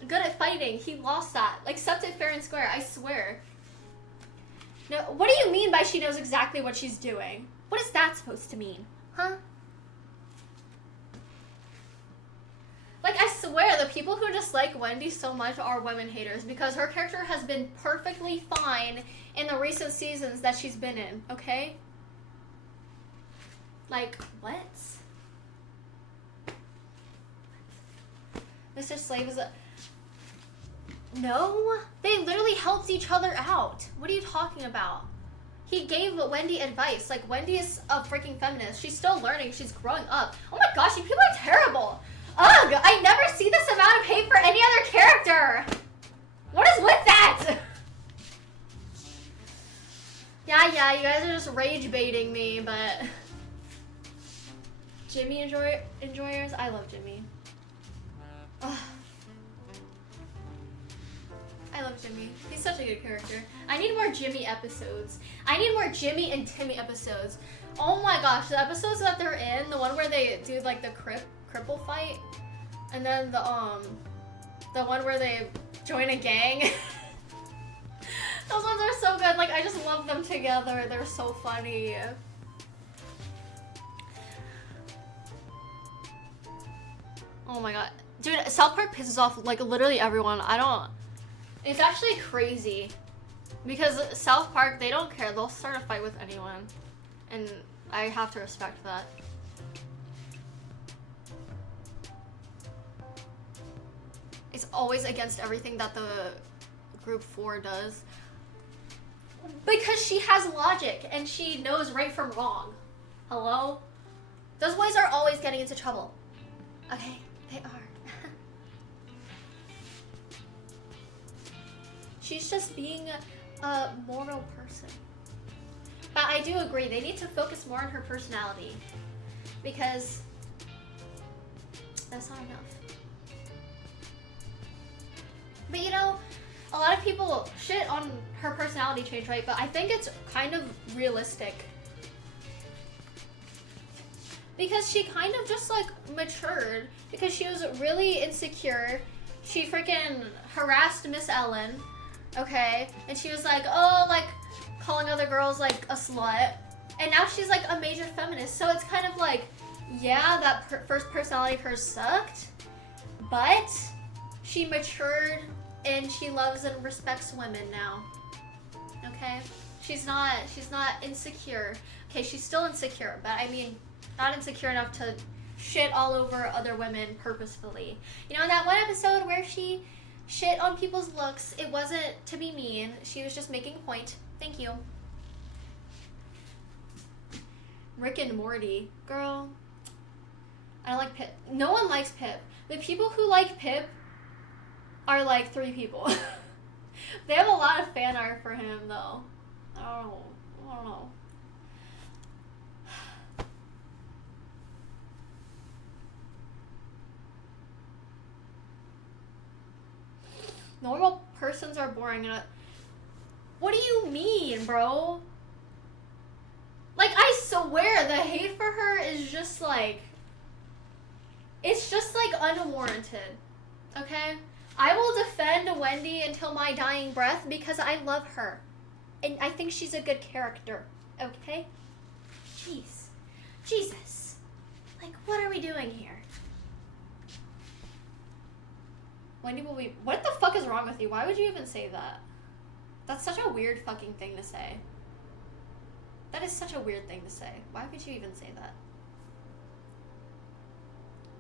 good at fighting. He lost that. Like, accept it fair and square, I swear. No, what do you mean by she knows exactly what she's doing? What is that supposed to mean? Huh? Like, I swear, the people who dislike Wendy so much are women haters because her character has been perfectly fine in the recent seasons that she's been in, okay? Like, what? Mr. Slave is a... No? They literally helped each other out. What are you talking about? He gave Wendy advice. Like, Wendy is a freaking feminist. She's still learning. She's growing up. Oh my gosh, you people are terrible. Ugh, I never see this amount of hate for any other character. What is with that? Yeah, you guys are just rage baiting me, but... Jimmy enjoyers? I love Jimmy. Ugh. I love Jimmy. He's such a good character. I need more Jimmy episodes. I need more Jimmy and Timmy episodes. Oh my gosh, the episodes that they're in, the one where they do like the cripple fight, and then the one where they join a gang. Those ones are so good. Like, I just love them together. They're so funny. Oh my god. Dude, South Park pisses off like literally everyone. It's actually crazy because South Park, they don't care. They'll start a fight with anyone, and I have to respect that. It's always against everything that the group 4 does because she has logic and she knows right from wrong. Hello? Those boys are always getting into trouble. Okay, they are. She's just being a moral person. But I do agree, they need to focus more on her personality because that's not enough. But you know, a lot of people shit on her personality change, right? But I think it's kind of realistic. Because she kind of just like matured because she was really insecure. She freaking harassed Miss Ellen. Okay, and she was like, oh, like, calling other girls, like, a slut. And now she's, like, a major feminist. So it's kind of like, yeah, that first personality of hers sucked. But she matured, and she loves and respects women now. Okay? She's not insecure. Okay, she's still insecure, but I mean, not insecure enough to shit all over other women purposefully. You know, in that one episode where she shit on people's looks, it wasn't to be mean. She was just making a point. Thank you. Rick and Morty. Girl, I don't like Pip. No one likes Pip. The people who like Pip are like 3 people. They have a lot of fan art for him, though. I don't know. Normal persons are boring. What do you mean, bro? Like, I swear the hate for her is just like... It's just like unwarranted. Okay? I will defend Wendy until my dying breath because I love her. And I think she's a good character. Okay? Jeez. Jesus. Like, what are we doing here? Wendy will be... What the fuck is wrong with you? Why would you even say that? That's such a weird fucking thing to say. That is such a weird thing to say. Why would you even say that?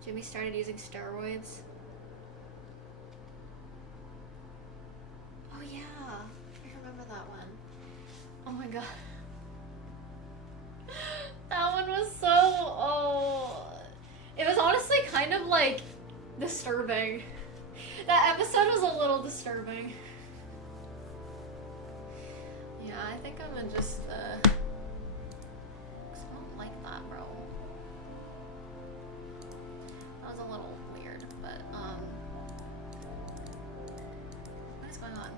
Jimmy started using steroids. Oh yeah. I remember that one. Oh my god. That one was so... Oh. It was honestly kind of like disturbing. That episode was a little disturbing. Yeah, I think I'm gonna just, I don't like that, bro. That was a little weird, but, what is going on?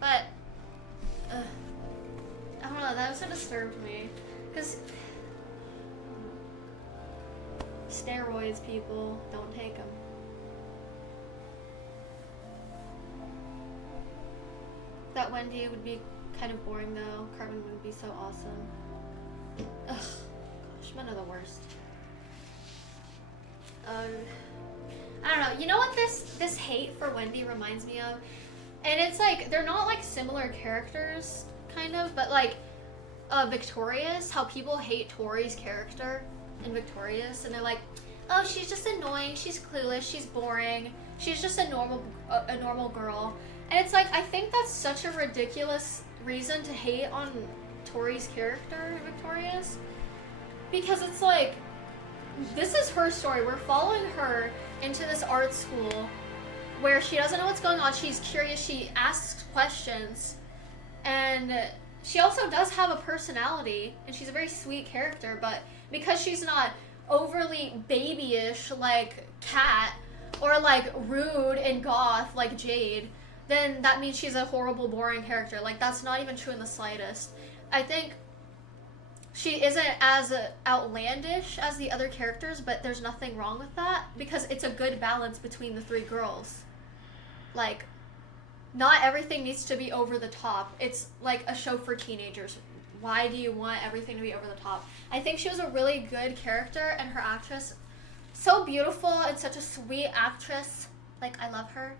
But, I don't know, that episode disturbed me. Because, steroids, people, don't take them. That Wendy would be kind of boring though. Carmen would be so awesome. Ugh, gosh, men are the worst. I don't know. You know what this hate for Wendy reminds me of? And it's like they're not like similar characters, kind of, but like Victorious. How people hate Tori's character in Victorious, and they're like, oh, she's just annoying. She's clueless. She's boring. She's just a normal girl. And it's like, I think that's such a ridiculous reason to hate on Tori's character, Victorious. Because it's like, this is her story. We're following her into this art school where she doesn't know what's going on. She's curious. She asks questions. And she also does have a personality. And she's a very sweet character. But because she's not overly babyish like Kat, or like rude and goth like Jade, then that means she's a horrible, boring character. Like, that's not even true in the slightest. I think she isn't as outlandish as the other characters, but there's nothing wrong with that, because it's a good balance between the 3 girls. Like, not everything needs to be over the top. It's like a show for teenagers. Why do you want everything to be over the top? I think she was a really good character, and her actress, so beautiful and such a sweet actress. Like, I love her.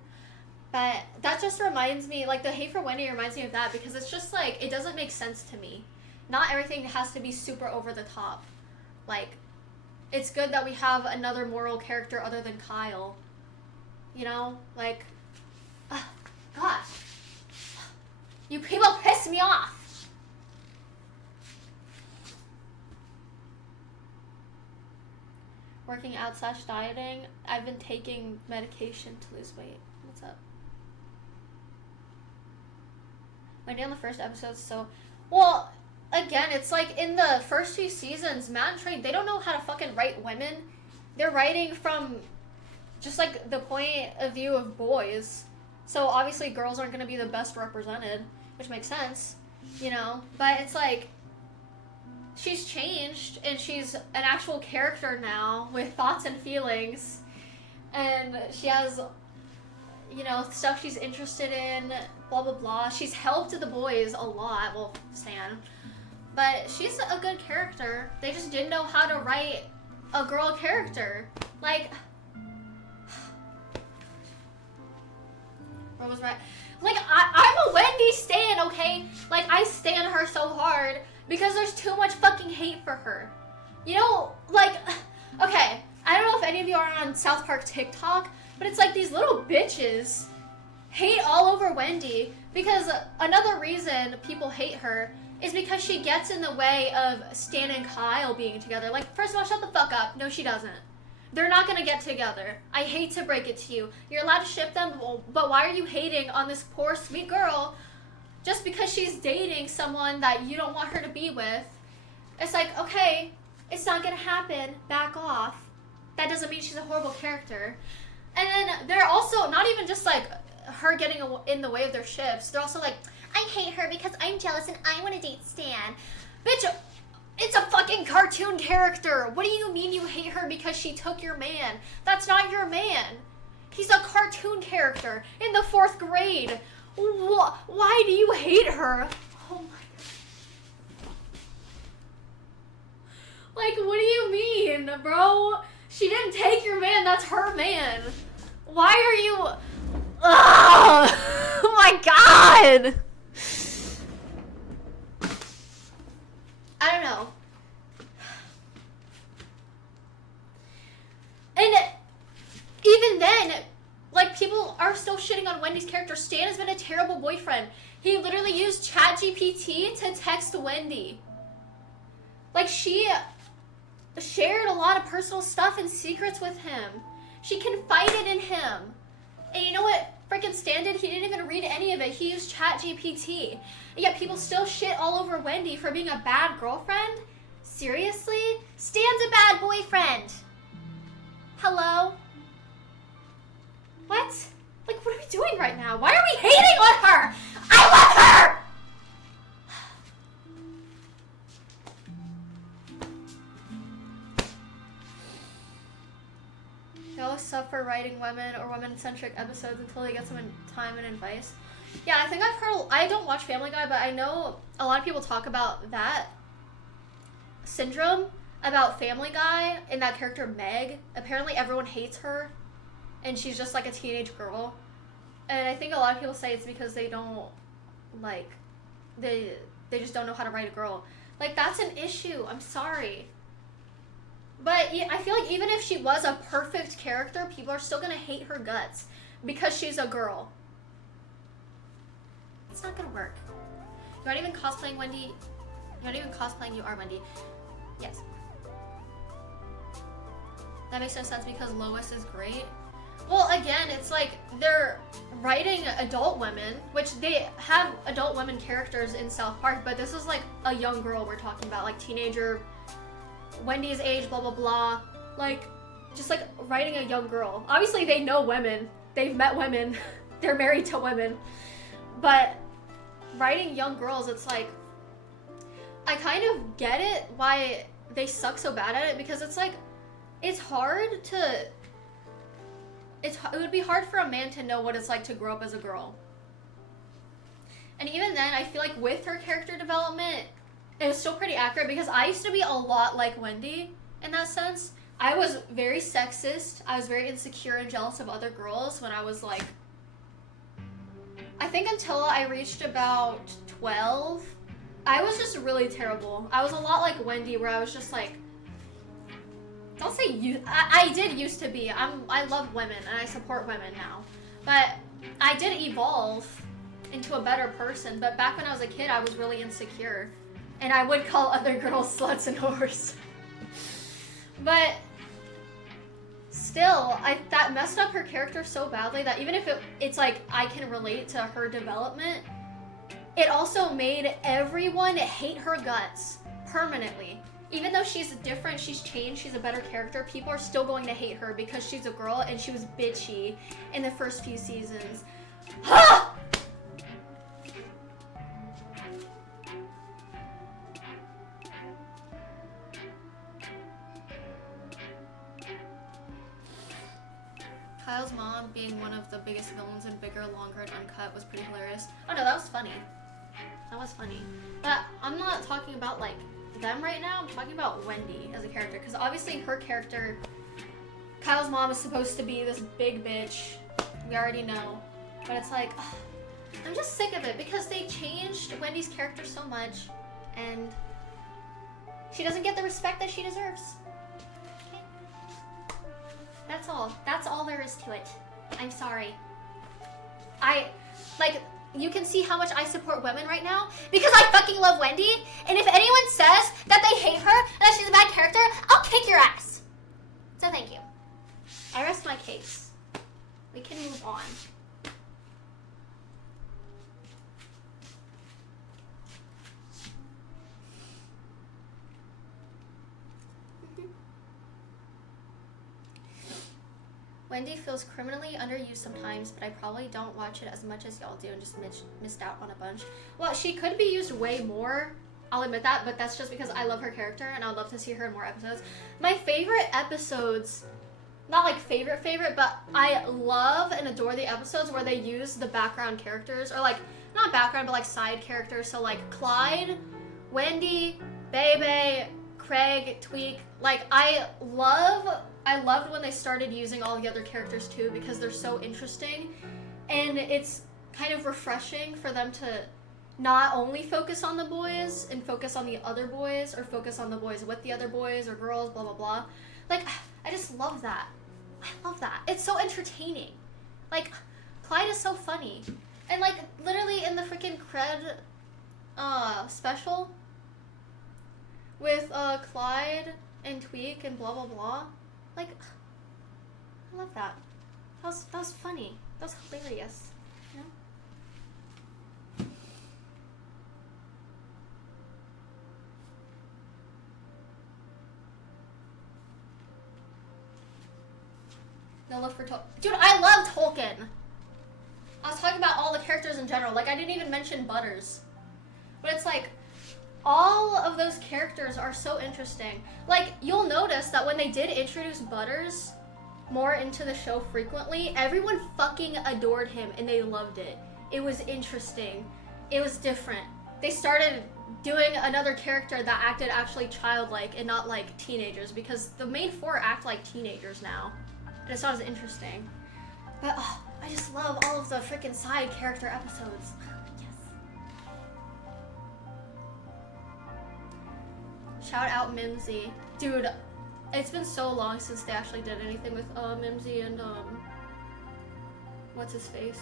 But that just reminds me, like, the hate for Wendy reminds me of that, because it's just, like, it doesn't make sense to me. Not everything has to be super over the top. Like, it's good that we have another moral character other than Kyle. You know? Like, gosh. You people piss me off! Working out / dieting. I've been taking medication to lose weight. What's up? Wendy on the first episode, so... Well, again, it's like in the first few seasons, Matt and Trey, they don't know how to fucking write women. They're writing from just like the point of view of boys. So obviously girls aren't going to be the best represented, which makes sense, you know? But it's like, she's changed, and she's an actual character now with thoughts and feelings. And she has, you know, stuff she's interested in, blah, blah, blah. She's helped the boys a lot, well, Stan. But she's a good character. They just didn't know how to write a girl character. Like, Rose was right. Like, I'm I'm a Wendy stan, okay? Like, I stan her so hard because there's too much fucking hate for her. You know, like, okay, I don't know if any of you are on South Park TikTok, but it's like these little bitches hate all over Wendy because another reason people hate her is because she gets in the way of Stan and Kyle being together. Like, first of all, shut the fuck up. No, she doesn't. They're not gonna get together. I hate to break it to you. You're allowed to ship them, but why are you hating on this poor, sweet girl just because she's dating someone that you don't want her to be with? It's like, okay, it's not gonna happen. Back off. That doesn't mean she's a horrible character. And then they're also not even just like her getting in the way of their ships. They're also like, I hate her because I'm jealous and I want to date Stan. Bitch, it's a fucking cartoon character. What do you mean you hate her because she took your man? That's not your man. He's a cartoon character in the 4th grade. Why do you hate her? Oh my god. Like, what do you mean, bro? She didn't take your man. That's her man. Why are you... Ugh! Oh my god! I don't know. And even then, like, people are still shitting on Wendy's character. Stan has been a terrible boyfriend. He literally used ChatGPT to text Wendy. Like, she shared a lot of personal stuff and secrets with him. She confided in him. And you know what freaking Stan did? He didn't even read any of it. He used ChatGPT. And yet people still shit all over Wendy for being a bad girlfriend? Seriously? Stan's a bad boyfriend. Hello? What? Like, what are we doing right now? Why are we hating on her? I love her! They always suffer writing women or women-centric episodes until they get some time and advice. Yeah, I think I've heard... I don't watch Family Guy, but I know a lot of people talk about that syndrome about Family Guy and that character Meg. Apparently everyone hates her, and she's just like a teenage girl. And I think a lot of people say it's because they don't, like, they just don't know how to write a girl. Like, that's an issue. I'm sorry. But I feel like even if she was a perfect character, people are still gonna hate her guts because she's a girl. It's not gonna work. You're not even cosplaying Wendy. You're not even cosplaying you are Wendy. Yes. That makes no sense because Lois is great. Well, again, it's like they're writing adult women, which they have adult women characters in South Park, but this is like a young girl we're talking about, like teenager, Wendy's age, blah, blah, blah. Like, just like writing a young girl. Obviously, they know women. They've met women. They're married to women. But writing young girls, it's like, I kind of get it why they suck so bad at it, because it's like, it's hard to, it would be hard for a man to know what it's like to grow up as a girl. And even then, I feel like with her character development, it was still pretty accurate, because I used to be a lot like Wendy in that sense. I was very sexist. I was very insecure and jealous of other girls when I was like, I think until I reached about 12, I was just really terrible. I was a lot like Wendy, where I was just like, don't say you. I did used to be. I love women and I support women now, but I did evolve into a better person. But back when I was a kid, I was really insecure, and I would call other girls sluts and whores. But still, that messed up her character so badly that even if it's like I can relate to her development, it also made everyone hate her guts permanently. Even though she's different, she's changed, she's a better character, people are still going to hate her because she's a girl and she was bitchy in the first few seasons. Ha! Kyle's mom being one of the biggest villains in Bigger, Longer, and Uncut was pretty hilarious. Oh no, that was funny. That was funny. But I'm not talking about like them right now. I'm talking about Wendy as a character, because obviously her character, Kyle's mom is supposed to be this big bitch. We already know. But it's like, ugh, I'm just sick of it because they changed Wendy's character so much and she doesn't get the respect that she deserves. Okay. That's all. That's all there is to it. I'm sorry. You can see how much I support women right now because I fucking love Wendy. And if anyone says that they hate her and that she's a bad character, I'll kick your ass. So thank you. I rest my case. We can move on. Wendy feels criminally underused sometimes, but I probably don't watch it as much as y'all do and just missed out on a bunch. Well, she could be used way more, I'll admit that, but that's just because I love her character and I would love to see her in more episodes. My favorite episodes, not like favorite, but I love and adore the episodes where they use the background characters, or like, not background, but like side characters. So like Clyde, Wendy, Bebe, Craig, Tweak. Like I loved when they started using all the other characters too because they're so interesting, and it's kind of refreshing for them to not only focus on the boys and focus on the other boys, or focus on the boys with the other boys or girls, blah blah blah. Like, I just love that. I love that. It's so entertaining. Like, Clyde is so funny. And like, literally in the freaking Cred special with Clyde and Tweak and blah blah blah. Like, I love that. That was funny. That was hilarious. You know? No love for Tolkien. Dude, I love Tolkien. I was talking about all the characters in general. Like, I didn't even mention Butters. But it's like, all of those characters are so interesting. Like, you'll notice that when they did introduce Butters more into the show frequently, everyone fucking adored him and they loved it. It was interesting. It was different. They started doing another character that acted actually childlike and not like teenagers, because the main four act like teenagers now. And it's not as interesting. But oh, I just love all of the freaking side character episodes. Shout out Mimsy. Dude, it's been so long since they actually did anything with Mimsy and what's his face?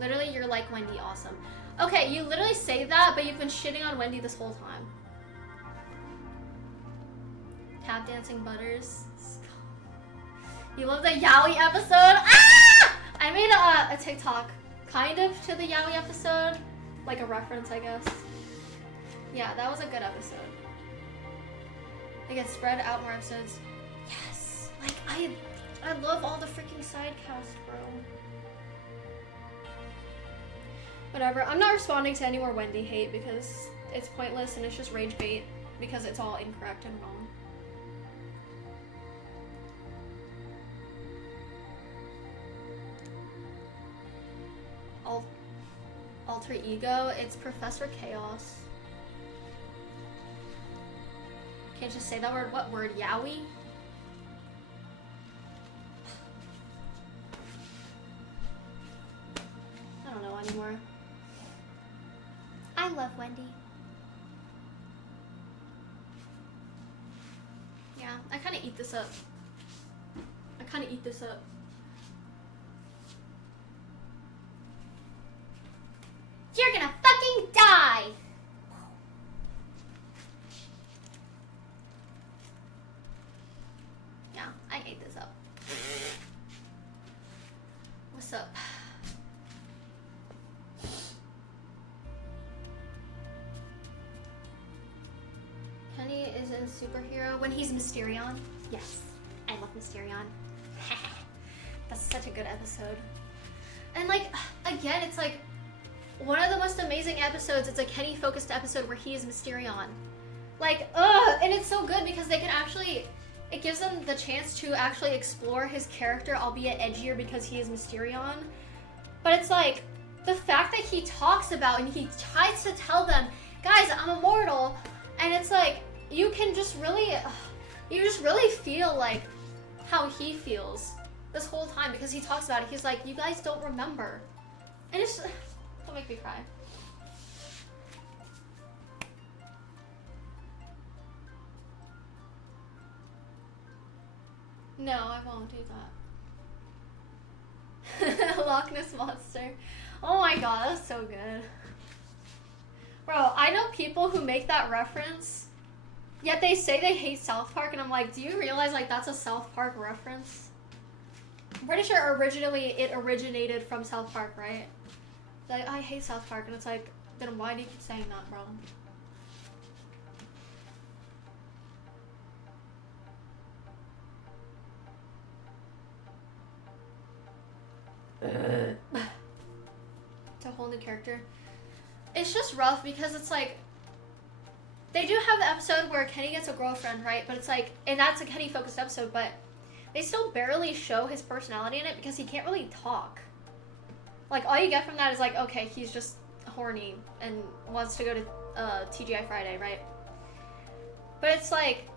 Literally, you're like Wendy, awesome. Okay, you literally say that, but you've been shitting on Wendy this whole time. Tap dancing Butters. You love the Yowie episode? Ah! I made a TikTok kind of to the Yowie episode. Like a reference, I guess. Yeah, that was a good episode. They get spread out more episodes. Yes! Like, I love all the freaking side cast, bro. Whatever, I'm not responding to any more Wendy hate because it's pointless and it's just rage bait because it's all incorrect and wrong. Alter ego, it's Professor Chaos. Can't just say that word. What word? Yowie? I don't know anymore. I love Wendy. Yeah, I kind of eat this up. You're gonna fucking die! Yeah, I ate this up. What's up? Kenny is in Superhero when he's Mysterion. Yes, I love Mysterion. That's such a good episode. And like, again, it's like one of the most amazing episodes. It's a Kenny focused episode where he is Mysterion. Like, and it's so good because they can actually, it gives them the chance to actually explore his character, albeit edgier because he is Mysterion. But it's like, the fact that he talks about and he tries to tell them, guys, I'm immortal. And it's like, you can just really, you just really feel like how he feels. this whole time because he talks about it. He's like, you guys don't remember. And it's just, don't make me cry. No, I won't do that. Loch Ness Monster. Oh my god, that's so good. Bro, I know people who make that reference, yet they say they hate South Park, and I'm like, do you realize like that's a South Park reference? I'm pretty sure originally it originated from South Park, right? Like, I hate South Park, and it's like, then why do you keep saying that, bro? It's a whole new character. It's just rough because it's like, they do have the episode where Kenny gets a girlfriend, right? But it's like, and that's a Kenny focused episode, but they still barely show his personality in it because he can't really talk. Like, all you get from that is like, okay, he's just horny and wants to go to TGI Friday, right? But it's like,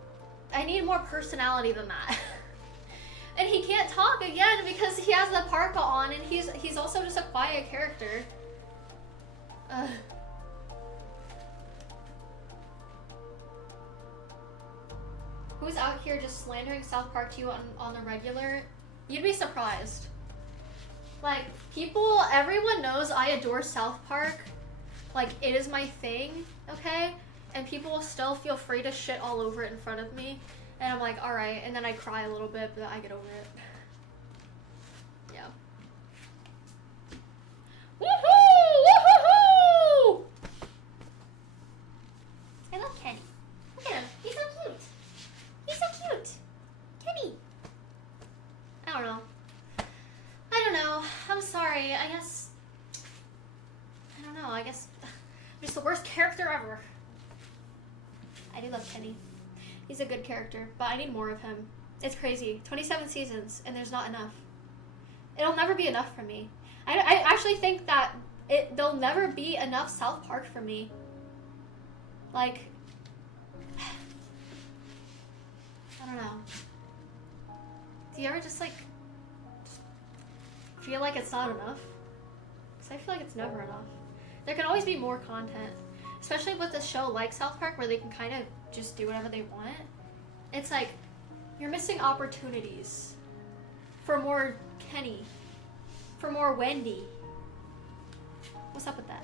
I need more personality than that. And he can't talk again because he has the parka on, and he's also just a quiet character. Who's out here just slandering South Park to you on the regular? You'd be surprised. Like, people, everyone knows I adore South Park. Like, it is my thing, okay? And people will still feel free to shit all over it in front of me. And I'm like, alright, and then I cry a little bit, but I get over it. Yeah. Woohoo! Woohoo! I love Kenny. Look at him. He's so cute. He's so cute. Kenny. I don't know. I don't know. I'm sorry. I guess... I don't know. I guess... I'm just the worst character ever. I do love Kenny. He's a good character, but I need more of him. It's crazy. 27 seasons, and there's not enough. It'll never be enough for me. I actually think that there'll never be enough South Park for me. Like... I don't know. Do you ever just, like... feel like it's not enough? Because I feel like it's never enough. There can always be more content. Especially with a show like South Park where they can kind of just do whatever they want. It's like, you're missing opportunities for more Kenny, for more Wendy. What's up with that?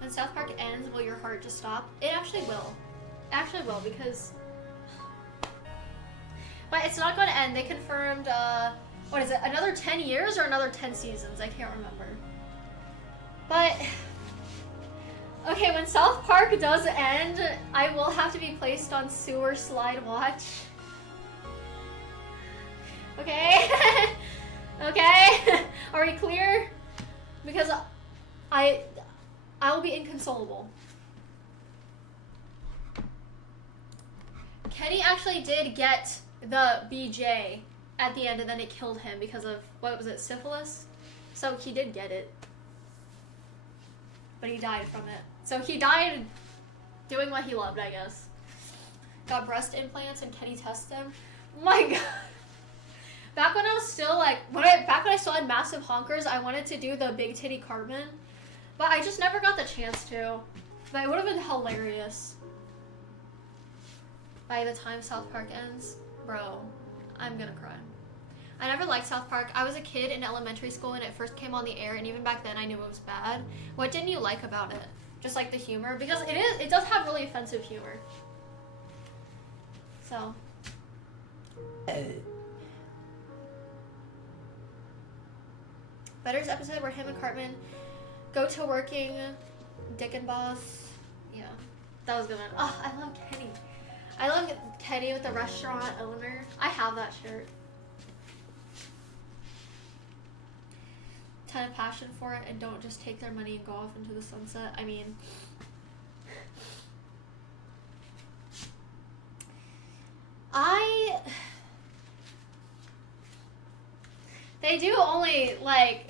When South Park ends, will your heart just stop? It actually will. It actually will, because... But it's not going to end. They confirmed, what is it, another 10 years or another 10 seasons? I can't remember. But, okay, when South Park does end, I will have to be placed on sewer slide watch. Okay? Okay? Are we clear? Because I will be inconsolable. Kenny actually did get the BJ at the end, and then it killed him because of, what was it, syphilis? So he did get it. But he died from it. So he died doing what he loved, I guess. Got breast implants and Kenny tested them. My god. Back when I was still like, back when I still had massive honkers, I wanted to do the big titty Cartman. But I just never got the chance to. But it would have been hilarious. By the time South Park ends, bro, I'm gonna cry. I never liked South Park. I was a kid in elementary school when it first came on the air, and even back then I knew it was bad. What didn't you like about it? Just like the humor? Because it does have really offensive humor. So. Better's episode where him and Cartman go to working Dick and Boss. Yeah. That was good one. Oh, I love Kenny. I love Kenny with the restaurant owner. I have that shirt. Ton of passion for it, and don't just take their money and go off into the sunset. I mean, they do only like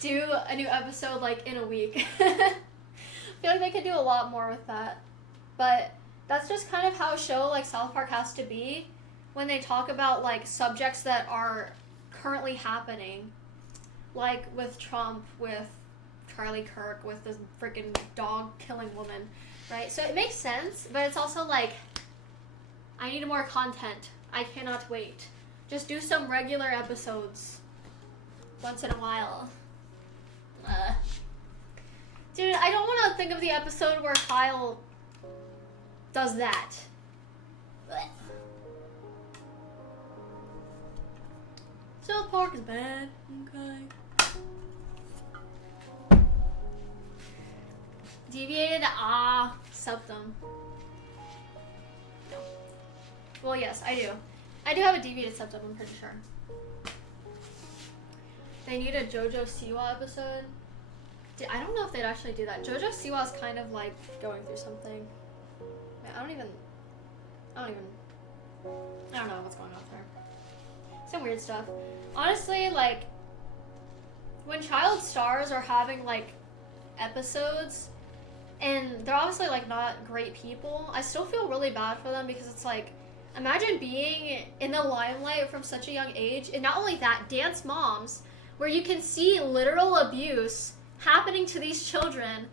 do a new episode like in a week. I feel like they could do a lot more with that, but that's just kind of how a show like South Park has to be. when they talk about like subjects that are currently happening, like with Trump, with Charlie Kirk, with this freaking dog killing woman, right? So it makes sense, but it's also like, I need more content. I cannot wait. Just do some regular episodes once in a while. Dude, I don't want to think of the episode where Kyle does that. South Park is bad. Okay. Deviated septum. No. Well, yes, I do. I do have a deviated septum, I'm pretty sure. They need a JoJo Siwa episode. I don't know if they'd actually do that. JoJo Siwa is kind of like going through something. I don't know what's going on with her. Some weird stuff. Honestly, like, when child stars are having like episodes and they're obviously like not great people, I still feel really bad for them because it's like, imagine being in the limelight from such a young age, and not only that, dance moms, where you can see literal abuse happening to these children.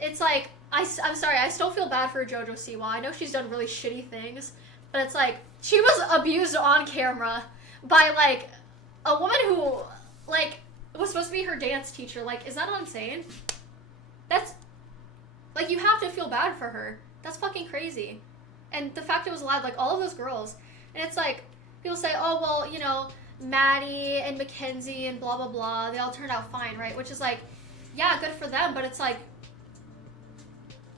It's like, I'm sorry, I still feel bad for JoJo Siwa. I know she's done really shitty things, but it's like, she was abused on camera by like a woman who like was supposed to be her dance teacher. Like, is that insane? That's like, you have to feel bad for her. That's fucking crazy. And the fact it was allowed, like, all of those girls, and it's like, people say, oh, well, you know, Maddie and Mackenzie and blah blah blah, they all turned out fine, right? Which is like, yeah, good for them, but it's like,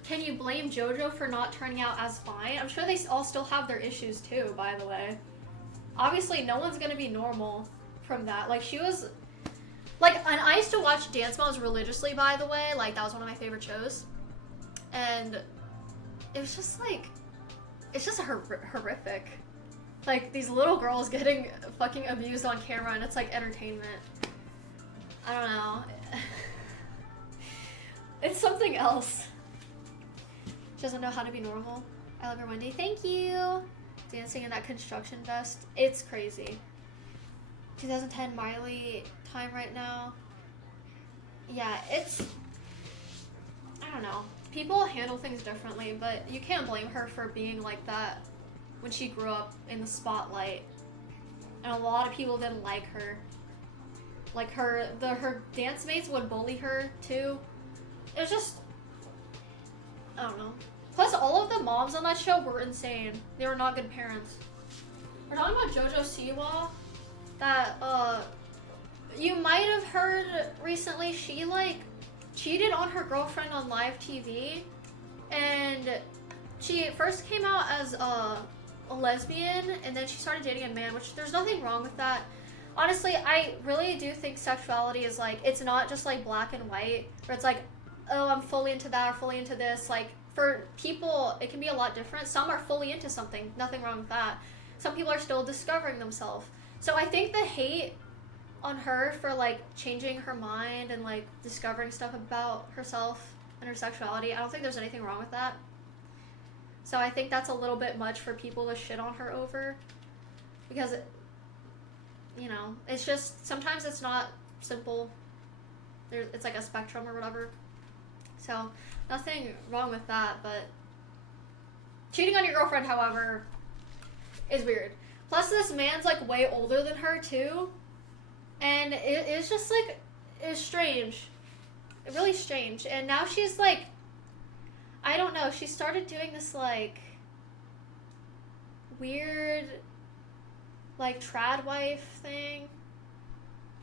can you blame JoJo for not turning out as fine? I'm sure they all still have their issues too, by the way. Obviously, no one's gonna be normal from that. Like, she was, like, and I used to watch Dance Moms religiously, by the way. Like, that was one of my favorite shows. And it was just like, it's just horrific. Like, these little girls getting fucking abused on camera, and it's like entertainment. I don't know. It's something else. She doesn't know how to be normal. I love her, Wendy. Thank you. Dancing in that construction vest. It's crazy. 2010 Miley time right now. Yeah, it's, I don't know. People handle things differently, but you can't blame her for being like that when she grew up in the spotlight. And a lot of people didn't like her. Like, her dance mates would bully her too. It was just, I don't know. Plus, all of the moms on that show were insane. They were not good parents. We're talking about JoJo Siwa. That, you might have heard recently, she, like, cheated on her girlfriend on live TV. And she first came out as a lesbian, and then she started dating a man, which there's nothing wrong with that. Honestly, I really do think sexuality is, like, it's not just, like, black and white, where it's like, oh, I'm fully into that or fully into this. Like, for people, it can be a lot different. Some are fully into something. Nothing wrong with that. Some people are still discovering themselves. So I think the hate on her for, like, changing her mind and, like, discovering stuff about herself and her sexuality, I don't think there's anything wrong with that. So I think that's a little bit much for people to shit on her over. Because, you know, it's just, sometimes it's not simple. It's like a spectrum or whatever. So, nothing wrong with that, but cheating on your girlfriend, however, is weird. Plus, this man's, like, way older than her, too. And it's just, like, it's strange. Really strange. And now she's, like, I don't know, she started doing this, like, weird, like, trad wife thing.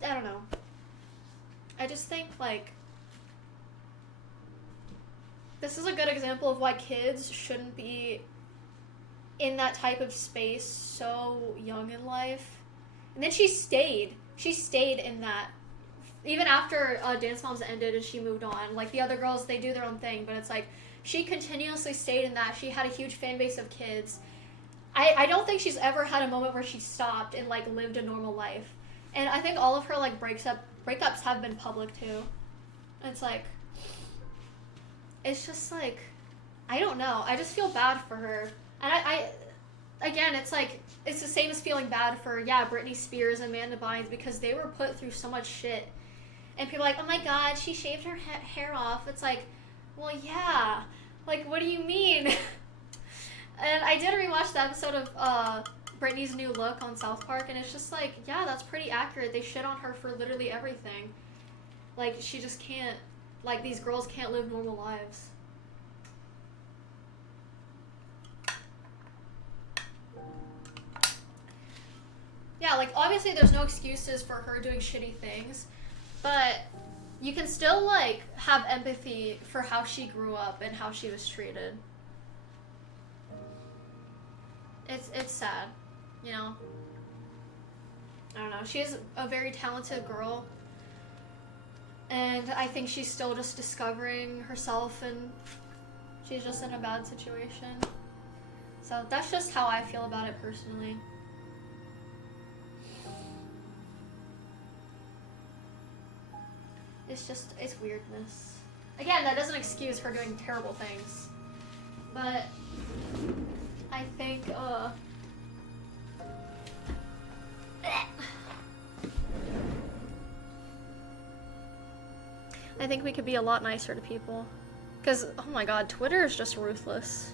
I don't know. I just think, like, this is a good example of why kids shouldn't be in that type of space so young in life. And then she stayed in that. Even after Dance Moms ended and she moved on. Like, the other girls, they do their own thing, but it's like, she continuously stayed in that. She had a huge fan base of kids. I don't think she's ever had a moment where she stopped and, like, lived a normal life. And I think all of her, like, breakups have been public, too. And it's like, it's just, like, I don't know. I just feel bad for her. And again, it's like, it's the same as feeling bad for, yeah, Britney Spears and Amanda Bynes, because they were put through so much shit. And people are like, oh my god, she shaved her hair off. It's like, well, yeah. Like, what do you mean? And I did rewatch the episode of Britney's new look on South Park, and it's just like, yeah, that's pretty accurate. They shit on her for literally everything. Like, she just can't, like, these girls can't live normal lives. Yeah, like, obviously there's no excuses for her doing shitty things, but you can still, like, have empathy for how she grew up and how she was treated. It's sad, you know? I don't know. She's a very talented girl, and I think she's still just discovering herself, and she's just in a bad situation. So that's just how I feel about it personally. It's just, it's weirdness. Again, that doesn't excuse her doing terrible things, but I think, I think we could be a lot nicer to people. Because, oh my god, Twitter is just ruthless.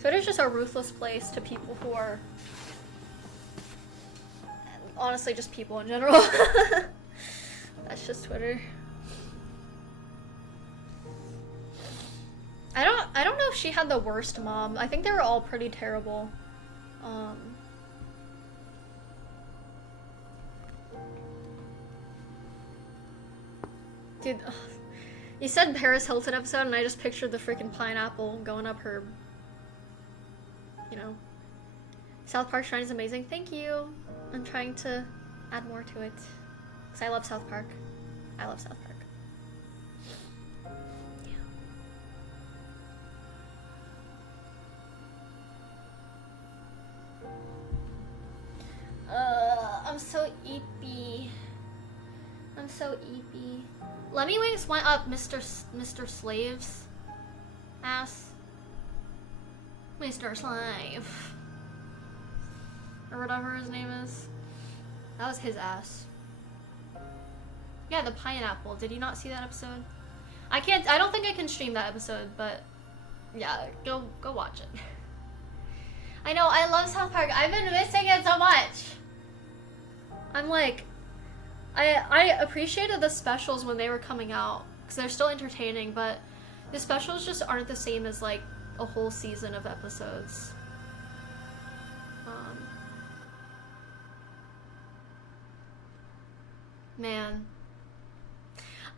Twitter's just a ruthless place to people who are, honestly, just people in general. That's just Twitter. I don't know if she had the worst mom. I think they were all pretty terrible. Dude, you said Paris Hilton episode and I just pictured the freaking pineapple going up her, you know. South Park Shrine is amazing. Thank you. I'm trying to add more to it. Because I love South Park. I love South Park. I'm so eepy. I'm so eepy. Let me wings went up Mr. Slave's ass. Mr. Slave. Or whatever his name is. That was his ass. Yeah, the pineapple. Did you not see that episode? I don't think I can stream that episode, but yeah, go watch it. I know, I love South Park. I've been missing it so much. I'm like, I appreciated the specials when they were coming out, because they're still entertaining, but the specials just aren't the same as like a whole season of episodes. Man.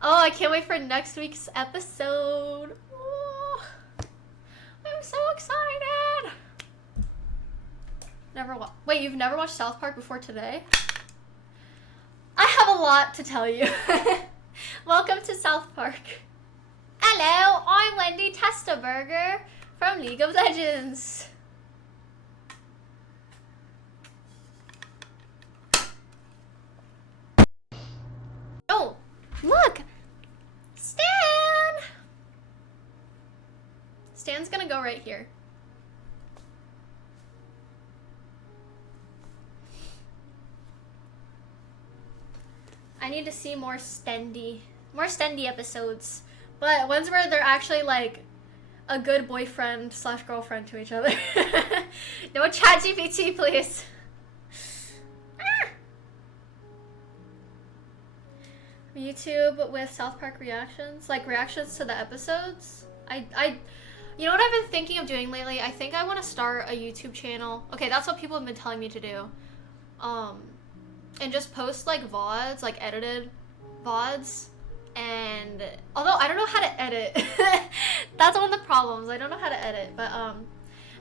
Oh, I can't wait for next week's episode. Oh, I'm so excited. Wait, you've never watched South Park before today? I have a lot to tell you. Welcome to South Park. Hello, I'm Wendy Testaburger from League of Legends. Oh, look! Stan! Stan's gonna go right here. I need to see more Stendy episodes, but ones where they're actually like a good boyfriend / girlfriend to each other. No ChatGPT, please. YouTube with South Park reactions, like reactions to the episodes. You know what I've been thinking of doing lately? I think I want to start a YouTube channel. Okay, that's what people have been telling me to do. And just post like VODs, like edited VODs. And although I don't know how to edit, that's one of the problems. I don't know how to edit, but I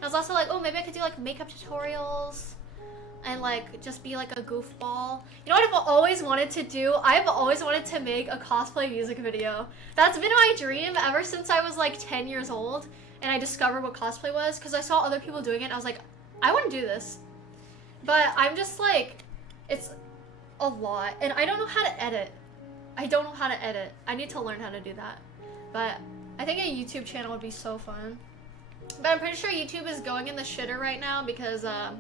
was also like, oh, maybe I could do like makeup tutorials and like just be like a goofball. You know what I've always wanted to do? I've always wanted to make a cosplay music video. That's been my dream ever since I was like 10 years old and I discovered what cosplay was, because I saw other people doing it and I was like, I want to do this. But I'm just like, it's a lot and I don't know how to edit. I don't know how to edit. I need to learn how to do that. But I think a YouTube channel would be so fun. But I'm pretty sure YouTube is going in the shitter right now because they're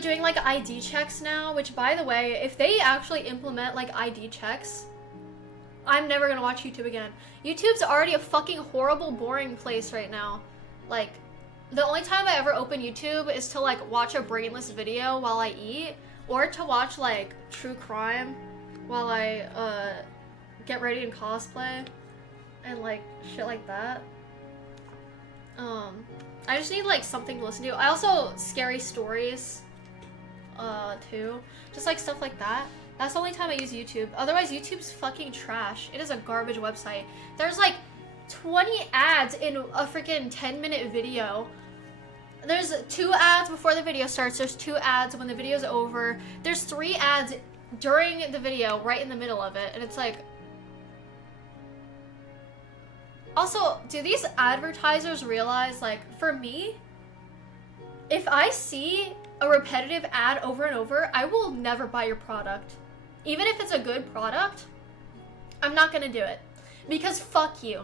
doing like ID checks now, which by the way, if they actually implement like ID checks, I'm never gonna watch YouTube again. YouTube's already a fucking horrible, boring place right now. Like, the only time I ever open YouTube is to like watch a brainless video while I eat, or to watch like true crime while I get ready and cosplay and like shit like that. I just need like something to listen to. I also scary stories too. Just like stuff like that. That's the only time I use YouTube. Otherwise, YouTube's fucking trash. It is a garbage website. There's like 20 ads in a freaking 10-minute video. There's 2 ads before the video starts. There's 2 ads when the video's over. There's 3 ads during the video, right in the middle of it. And it's like... Also, do these advertisers realize, like, for me, if I see a repetitive ad over and over, I will never buy your product. Even if it's a good product, I'm not gonna do it. Because fuck you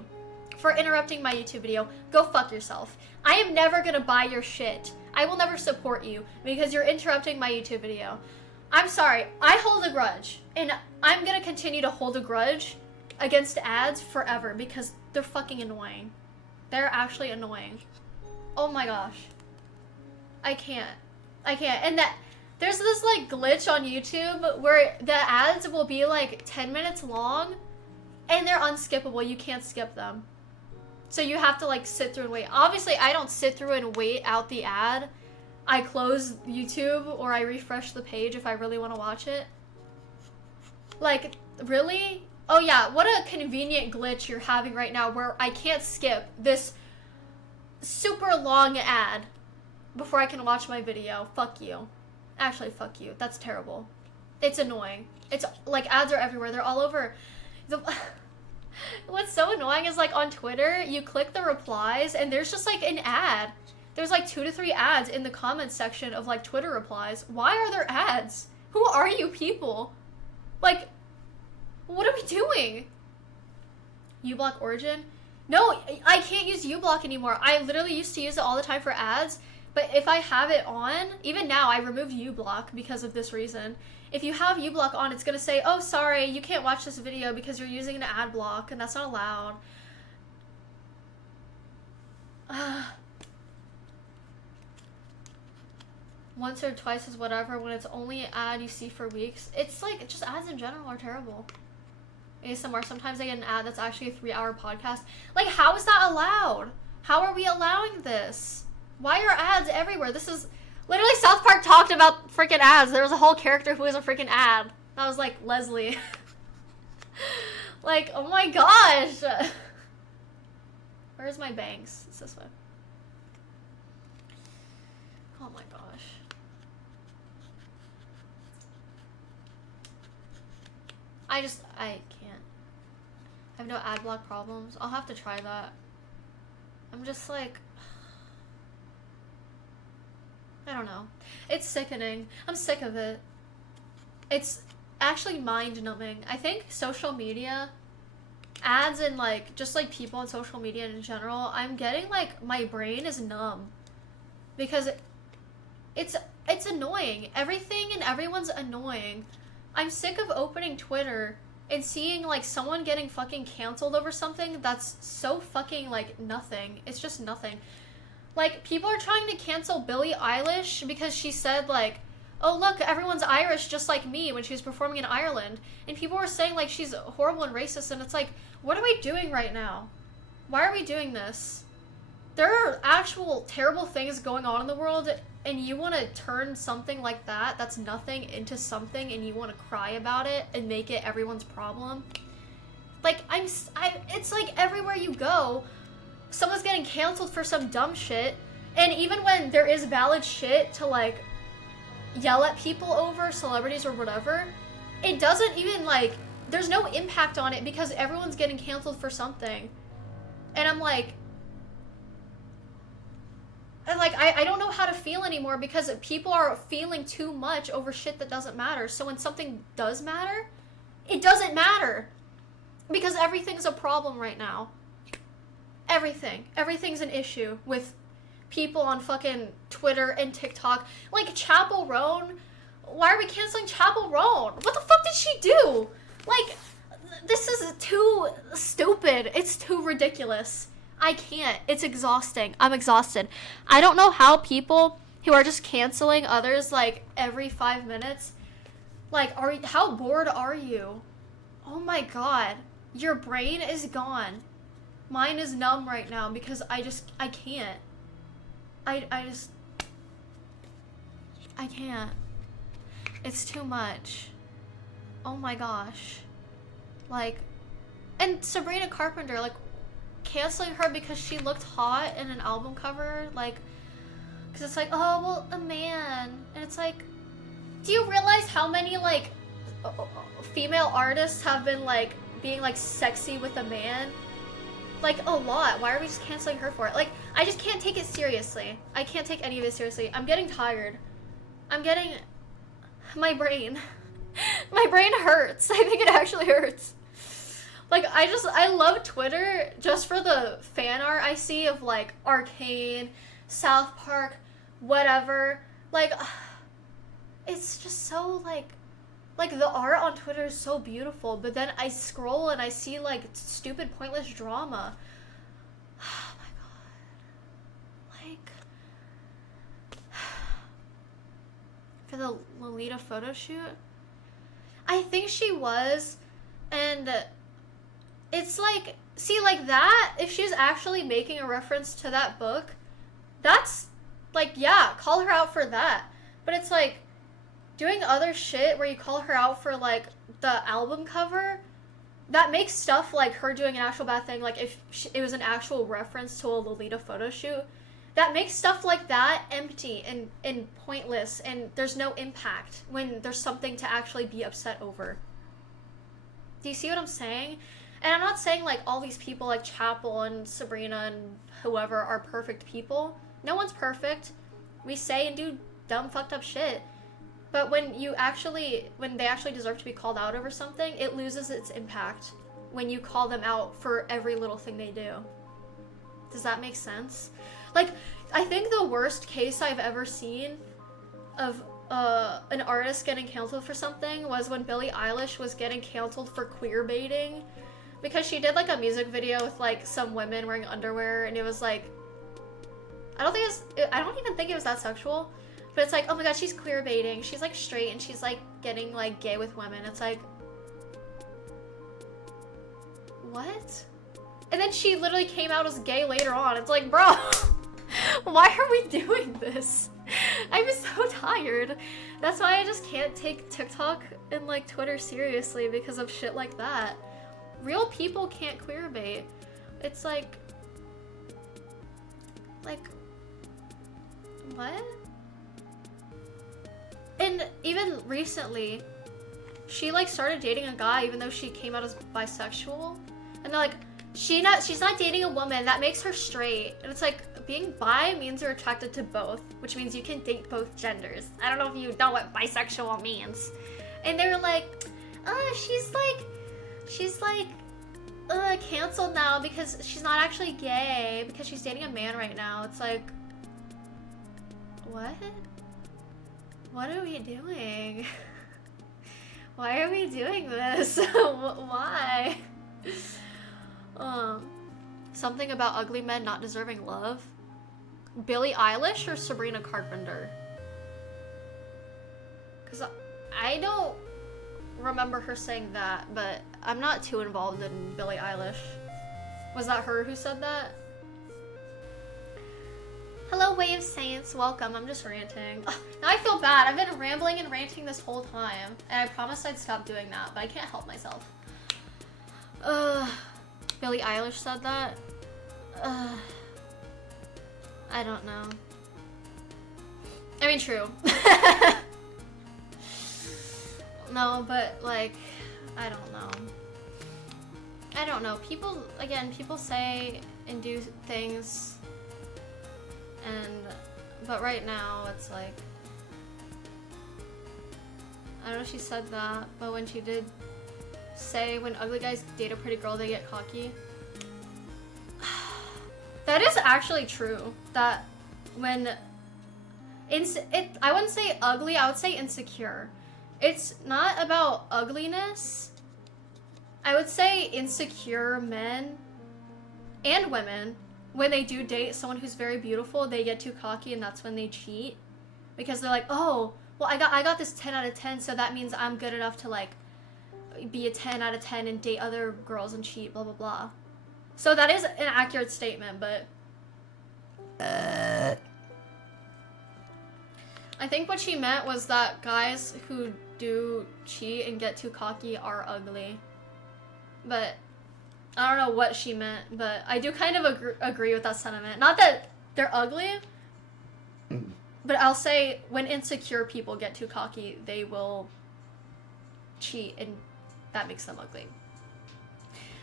for interrupting my YouTube video. Go fuck yourself. I am never gonna buy your shit. I will never support you because you're interrupting my YouTube video. I'm sorry, I hold a grudge. And I'm gonna continue to hold a grudge against ads forever because they're fucking annoying. They're actually annoying. Oh my gosh. I can't. And that there's this like glitch on YouTube where the ads will be like 10 minutes long and they're unskippable. You can't skip them. So you have to like sit through and wait. Obviously, I don't sit through and wait out the ad. I close YouTube or I refresh the page if I really want to watch it. Like, really? Oh yeah, what a convenient glitch you're having right now where I can't skip this super long ad before I can watch my video. Fuck you. Actually, fuck you. That's terrible. It's annoying. It's like ads are everywhere. They're all over. What's so annoying is like on Twitter, you click the replies and there's just like an ad. There's like 2 to 3 ads in the comments section of like Twitter replies. Why are there ads? Who are you people? Like, what are we doing? uBlock Origin? No, I can't use uBlock anymore. I literally used to use it all the time for ads, but if I have it on, even now I removed uBlock because of this reason. If you have uBlock on, it's gonna say, oh, sorry, you can't watch this video because you're using an ad block, and that's not allowed. Once or twice is whatever when it's only an ad you see for weeks. It's like, just ads in general are terrible. ASMR, sometimes I get an ad that's actually a 3-hour podcast. Like, how is that allowed? How are we allowing this? Why are ads everywhere? This is literally South Park talked about freaking ads. There was a whole character who was a freaking ad. That was like Leslie. Like, oh my gosh. Where's my bangs? It's this way. Oh my gosh. I can't. I have no ad block problems. I'll have to try that. I'm just like, I don't know. It's sickening. I'm sick of it. It's actually mind-numbing. I think social media, ads and like, just like people on social media in general, I'm getting like, my brain is numb. Because it's annoying. Everything and everyone's annoying. I'm sick of opening Twitter and seeing like someone getting fucking canceled over something that's so fucking like nothing. It's just nothing. Like, people are trying to cancel Billie Eilish because she said like, oh look, everyone's Irish just like me when she was performing in Ireland. And people were saying like she's horrible and racist, and it's like, what are we doing right now? Why are we doing this? There are actual terrible things going on in the world, and you want to turn something like that, that's nothing, into something, and you want to cry about it and make it everyone's problem. Like, it's like everywhere you go, someone's getting canceled for some dumb shit, and even when there is valid shit to, like, yell at people over, celebrities or whatever, it doesn't even, like, there's no impact on it because everyone's getting canceled for something. And I'm like, I don't know how to feel anymore because people are feeling too much over shit that doesn't matter. So when something does matter, it doesn't matter. Because everything's a problem right now. Everything's an issue with people on fucking Twitter and TikTok. Like, Chapel Roan. Why are we canceling Chapel Roan? What the fuck did she do? Like, this is too stupid. It's too ridiculous. I can't. It's exhausting. I'm exhausted. I don't know how people who are just canceling others, like, every 5 minutes, like, how bored are you? Oh my god. Your brain is gone. Mine is numb right now because I can't. I can't. It's too much. Oh my gosh. Like, and Sabrina Carpenter, like, canceling her because she looked hot in an album cover, like, because it's like, oh, well, a man. And it's like, do you realize how many, like, female artists have been, like, being, like, sexy with a man? Like, a lot. Why are we just canceling her for it? Like, I just can't take it seriously. I can't take any of it seriously. I'm getting tired. I'm getting... My brain. My brain hurts. I think it actually hurts. Like, I love Twitter just for the fan art I see of, like, Arcane, South Park, whatever. Like, it's just so, like, the art on Twitter is so beautiful, but then I scroll and I see, like, stupid, pointless drama. Oh my god. Like, for the Lolita photo shoot? I think she was, and it's like, see, like that, if she's actually making a reference to that book, that's, like, yeah, call her out for that. But it's like, doing other shit where you call her out for, like, the album cover, that makes stuff like her doing an actual bad thing, like if it was an actual reference to a Lolita photo shoot, that makes stuff like that empty and pointless, and there's no impact when there's something to actually be upset over. Do you see what I'm saying? And I'm not saying, like, all these people like Chapel and Sabrina and whoever are perfect people. No one's perfect. We say and do dumb, fucked up shit. But when they actually deserve to be called out over something, it loses its impact when you call them out for every little thing they do. Does that make sense? Like, I think the worst case I've ever seen of an artist getting canceled for something was when Billie Eilish was getting canceled for queer baiting, because she did, like, a music video with, like, some women wearing underwear, and it was like, I don't even think it was that sexual. But it's like, oh my god, she's queer baiting. She's, like, straight, and she's, like, getting, like, gay with women. It's like, what? And then she literally came out as gay later on. It's like, bro, why are we doing this? I'm so tired. That's why I just can't take TikTok and, like, Twitter seriously because of shit like that. Real people can't queer bait. It's like, what? And even recently, she, like, started dating a guy even though she came out as bisexual. And they're like, she's not dating a woman, that makes her straight. And it's like, being bi means you're attracted to both, which means you can date both genders. I don't know if you know what bisexual means. And they were like, she's canceled now because she's not actually gay, because she's dating a man right now. It's like, what? What are we doing? Why are we doing this? Why? Something about ugly men not deserving love? Billie Eilish or Sabrina Carpenter? Because I don't remember her saying that, but I'm not too involved in Billie Eilish. Was that her who said that? Hello, Wave Saints. Welcome. I'm just ranting. Ugh, now I feel bad. I've been rambling and ranting this whole time, and I promised I'd stop doing that, but I can't help myself. Billie Eilish said that? I don't know. I mean, true. No, but, like, I don't know. I don't know. People say and do things, but right now it's like, I don't know if she said that, but when she did say when ugly guys date a pretty girl, they get cocky. That is actually true. That when I wouldn't say ugly, I would say insecure. It's not about ugliness. I would say insecure men and women, when they do date someone who's very beautiful, they get too cocky and that's when they cheat. Because they're like, oh, well, I got this 10 out of 10, so that means I'm good enough to like be a 10 out of 10 and date other girls and cheat, blah, blah, blah. So that is an accurate statement, but I think what she meant was that guys who do cheat and get too cocky are ugly. But I don't know what she meant, but I do kind of agree with that sentiment. Not that they're ugly, but I'll say when insecure people get too cocky, they will cheat, and that makes them ugly.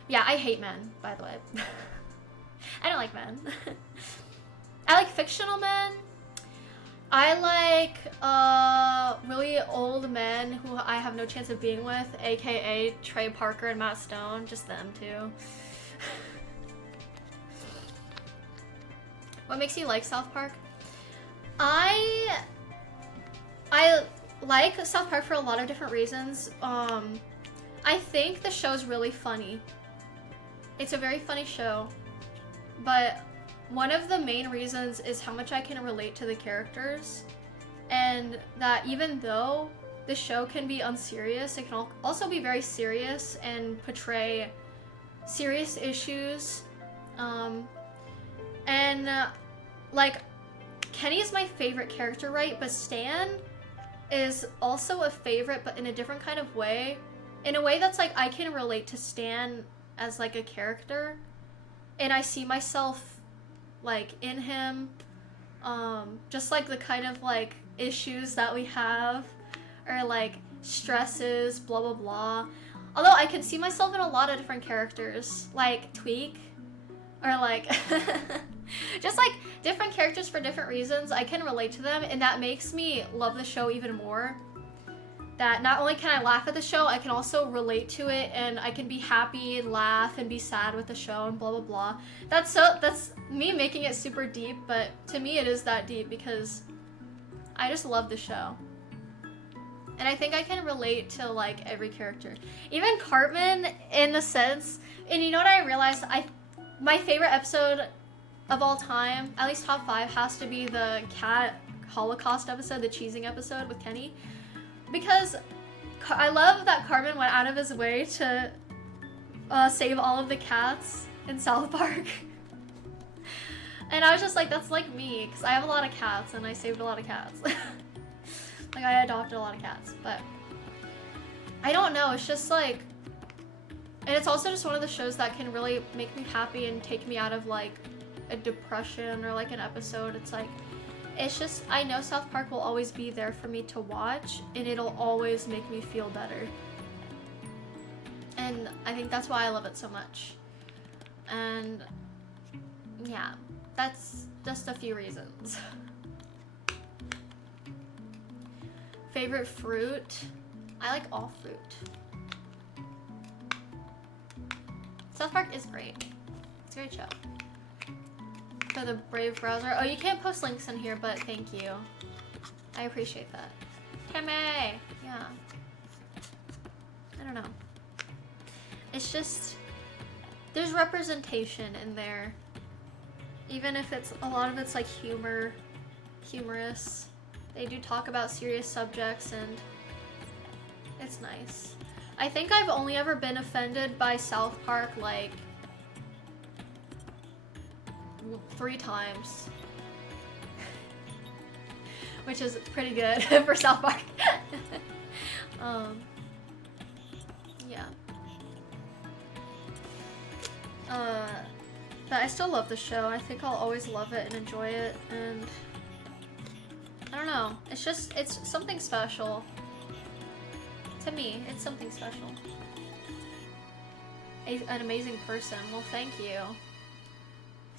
Yeah, I hate men, by the way. I don't like men. I like fictional men. I like really old men who I have no chance of being with, aka Trey Parker and Matt Stone, just them two. What makes you like South Park? I like South Park for a lot of different reasons. I think the show's really funny. It's a very funny show, but one of the main reasons is how much I can relate to the characters, and that even though the show can be unserious, it can also be very serious and portray serious issues. Like, Kenny is my favorite character, right? But Stan is also a favorite, but in a different kind of way. In a way that's like, I can relate to Stan as like a character, and I see myself like in him, just like the kind of like issues that we have, or like stresses, blah blah blah. Although I can see myself in a lot of different characters, like Tweak, or like just like different characters for different reasons. I can relate to them, and that makes me love the show even more. That not only can I laugh at the show, I can also relate to it, and I can be happy and laugh and be sad with the show and blah blah blah. That's me making it super deep, but to me it is that deep because I just love the show. And I think I can relate to like every character. Even Cartman, in the sense, and you know what I realized? My favorite episode of all time, at least top 5, has to be the cat Holocaust episode, the cheesing episode with Kenny. Because I love that Cartman went out of his way to save all of the cats in South Park. And I was just like, that's like me, because I have a lot of cats and I saved a lot of cats. Like, I adopted a lot of cats, but I don't know, it's just like, and it's also just one of the shows that can really make me happy and take me out of like a depression or like an episode. It's like, it's just, I know South Park will always be there for me to watch, and it'll always make me feel better. And I think that's why I love it so much. And yeah, that's just a few reasons. Favorite fruit? I like all fruit. South Park is great. It's a great show. For the Brave browser. Oh, you can't post links in here, but thank you. I appreciate that. Kame! Yeah. I don't know. It's just, there's representation in there. Even if it's, a lot of it's like humorous. They do talk about serious subjects, and it's nice. I think I've only ever been offended by South Park like 3 times. Which is pretty good for South Park. Yeah. But I still love the show. I think I'll always love it and enjoy it, and I don't know. It's just, it's something special. To me, it's something special. An amazing person. Well, thank you.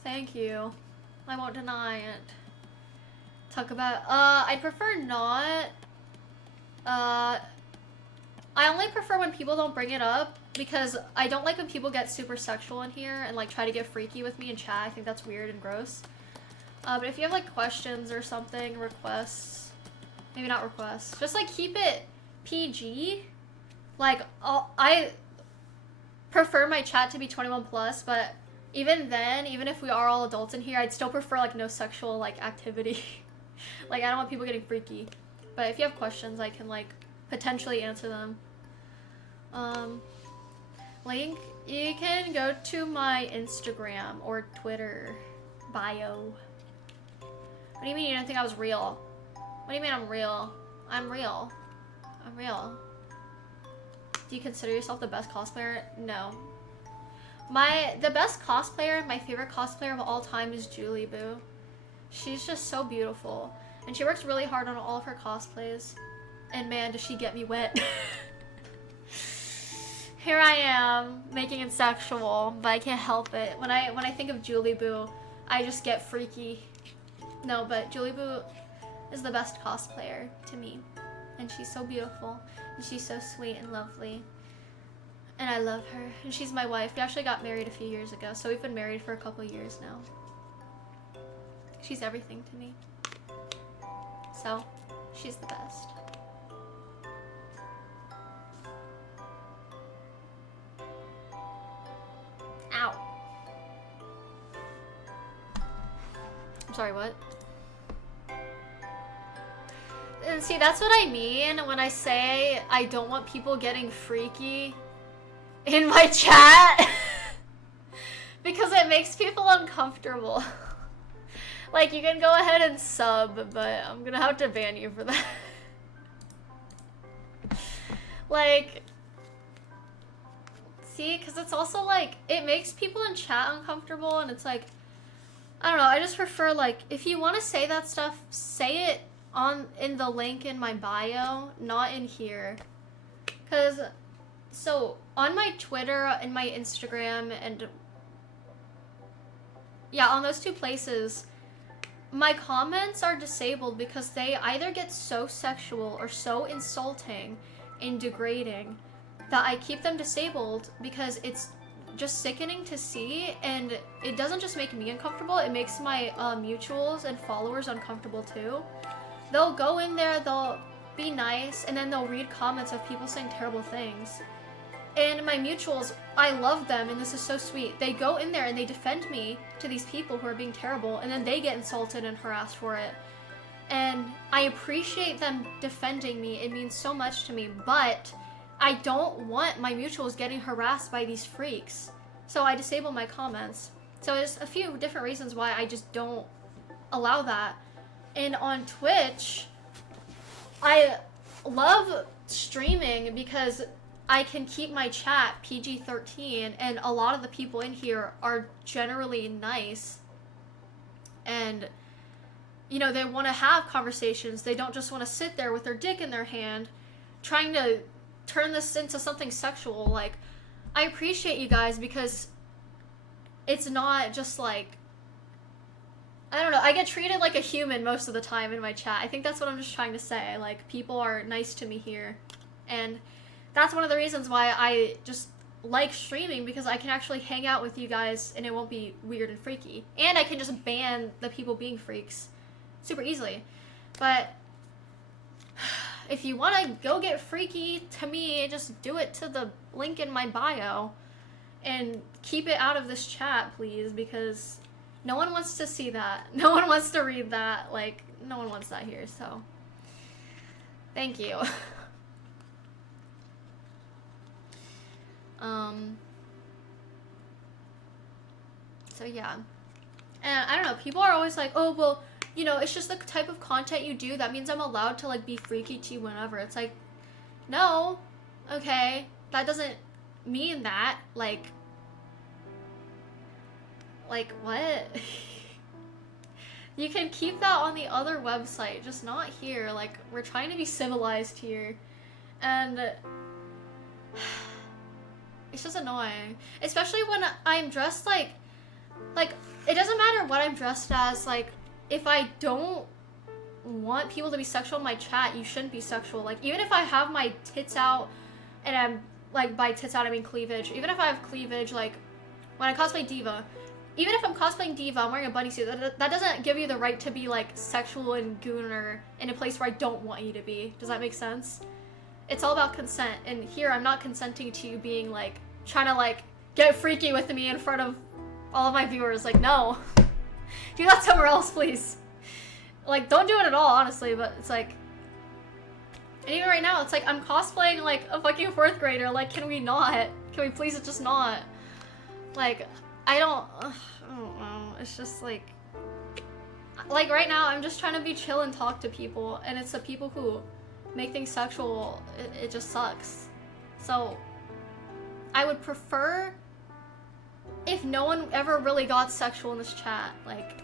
Thank you. I won't deny it. Talk about, I prefer not. I I only prefer when people don't bring it up because I don't like when people get super sexual in here and like try to get freaky with me in chat. I think that's weird and gross. But if you have like questions or something, requests, maybe not requests, just like keep it PG. Like I prefer my chat to be 21 plus, but even then, even if we are all adults in here, I'd still prefer like no sexual like activity. Like I don't want people getting freaky. But if you have questions, I can like potentially answer them. Link, you can go to my Instagram or Twitter bio. What do you mean you didn't think I was real? What do you mean I'm real? I'm real. I'm real. Do you consider yourself the best cosplayer? No. The best cosplayer, my favorite cosplayer of all time is Julie Boo. She's just so beautiful. And she works really hard on all of her cosplays. And man, does she get me wet. Here I am, making it sexual, but I can't help it. When I think of Julie Boo, I just get freaky. No, but Julie Boo is the best cosplayer to me. And she's so beautiful. And she's so sweet and lovely. And I love her. And she's my wife. We actually got married a few years ago, so we've been married for a couple years now. She's everything to me. So, she's the best. Ow. I'm sorry, what? And see, that's what I mean when I say I don't want people getting freaky in my chat. Because it makes people uncomfortable. Like, you can go ahead and sub, but I'm gonna have to ban you for that. Like, see, because it's also like, it makes people in chat uncomfortable, and it's like, I don't know, I just prefer, like, if you want to say that stuff, say it in the link in my bio, not in here. Because, so, on my Twitter and my Instagram, and yeah, on those two places, my comments are disabled because they either get so sexual or so insulting and degrading that I keep them disabled because it's just sickening to see, and it doesn't just make me uncomfortable, it makes my mutuals and followers uncomfortable too. They'll go in there, they'll be nice, and then they'll read comments of people saying terrible things. And my mutuals, I love them, and this is so sweet. They go in there and they defend me to these people who are being terrible, and then they get insulted and harassed for it. And I appreciate them defending me. It means so much to me, but I don't want my mutuals getting harassed by these freaks. So I disable my comments. So there's a few different reasons why I just don't allow that. And on Twitch, I love streaming because I can keep my chat PG-13, and a lot of the people in here are generally nice. And, you know, they want to have conversations. They don't just want to sit there with their dick in their hand trying to turn this into something sexual. Like, I appreciate you guys because it's not just like, I don't know, I get treated like a human most of the time in my chat. I think that's what I'm just trying to say. Like, people are nice to me here. And that's one of the reasons why I just like streaming, because I can actually hang out with you guys and it won't be weird and freaky. And I can just ban the people being freaks super easily. But if you want to go get freaky to me, just do it to the link in my bio. And keep it out of this chat, please, because no one wants to see that. No one wants to read that. Like, no one wants that here, so thank you. So yeah. And I don't know, people are always like, oh, well, you know, it's just the type of content you do. That means I'm allowed to, like, be freaky to you whenever. It's like, no, okay, that doesn't mean that. Like what? You can keep that on the other website, just not here. Like, we're trying to be civilized here. And it's just annoying. Especially when I'm dressed like, it doesn't matter what I'm dressed as. Like, if I don't want people to be sexual in my chat, you shouldn't be sexual. Like, even if I have my tits out, and I'm like, by tits out I mean cleavage. Even if I have cleavage, like when I cosplay Diva, even if I'm cosplaying Diva, I'm wearing a bunny suit, that doesn't give you the right to be like sexual and gooner in a place where I don't want you to be. Does that make sense? It's all about consent, and here I'm not consenting to you being like trying to like get freaky with me in front of all of my viewers. Like, no. Do that somewhere else, please. Like, don't do it at all, honestly, but it's like, and even right now, it's like I'm cosplaying like a fucking 4th grader. Like, can we not? Can we please just not? Like, I don't know. It's just like right now, I'm just trying to be chill and talk to people, and it's the people who make things sexual, it just sucks. So, I would prefer if no one ever really got sexual in this chat. Like,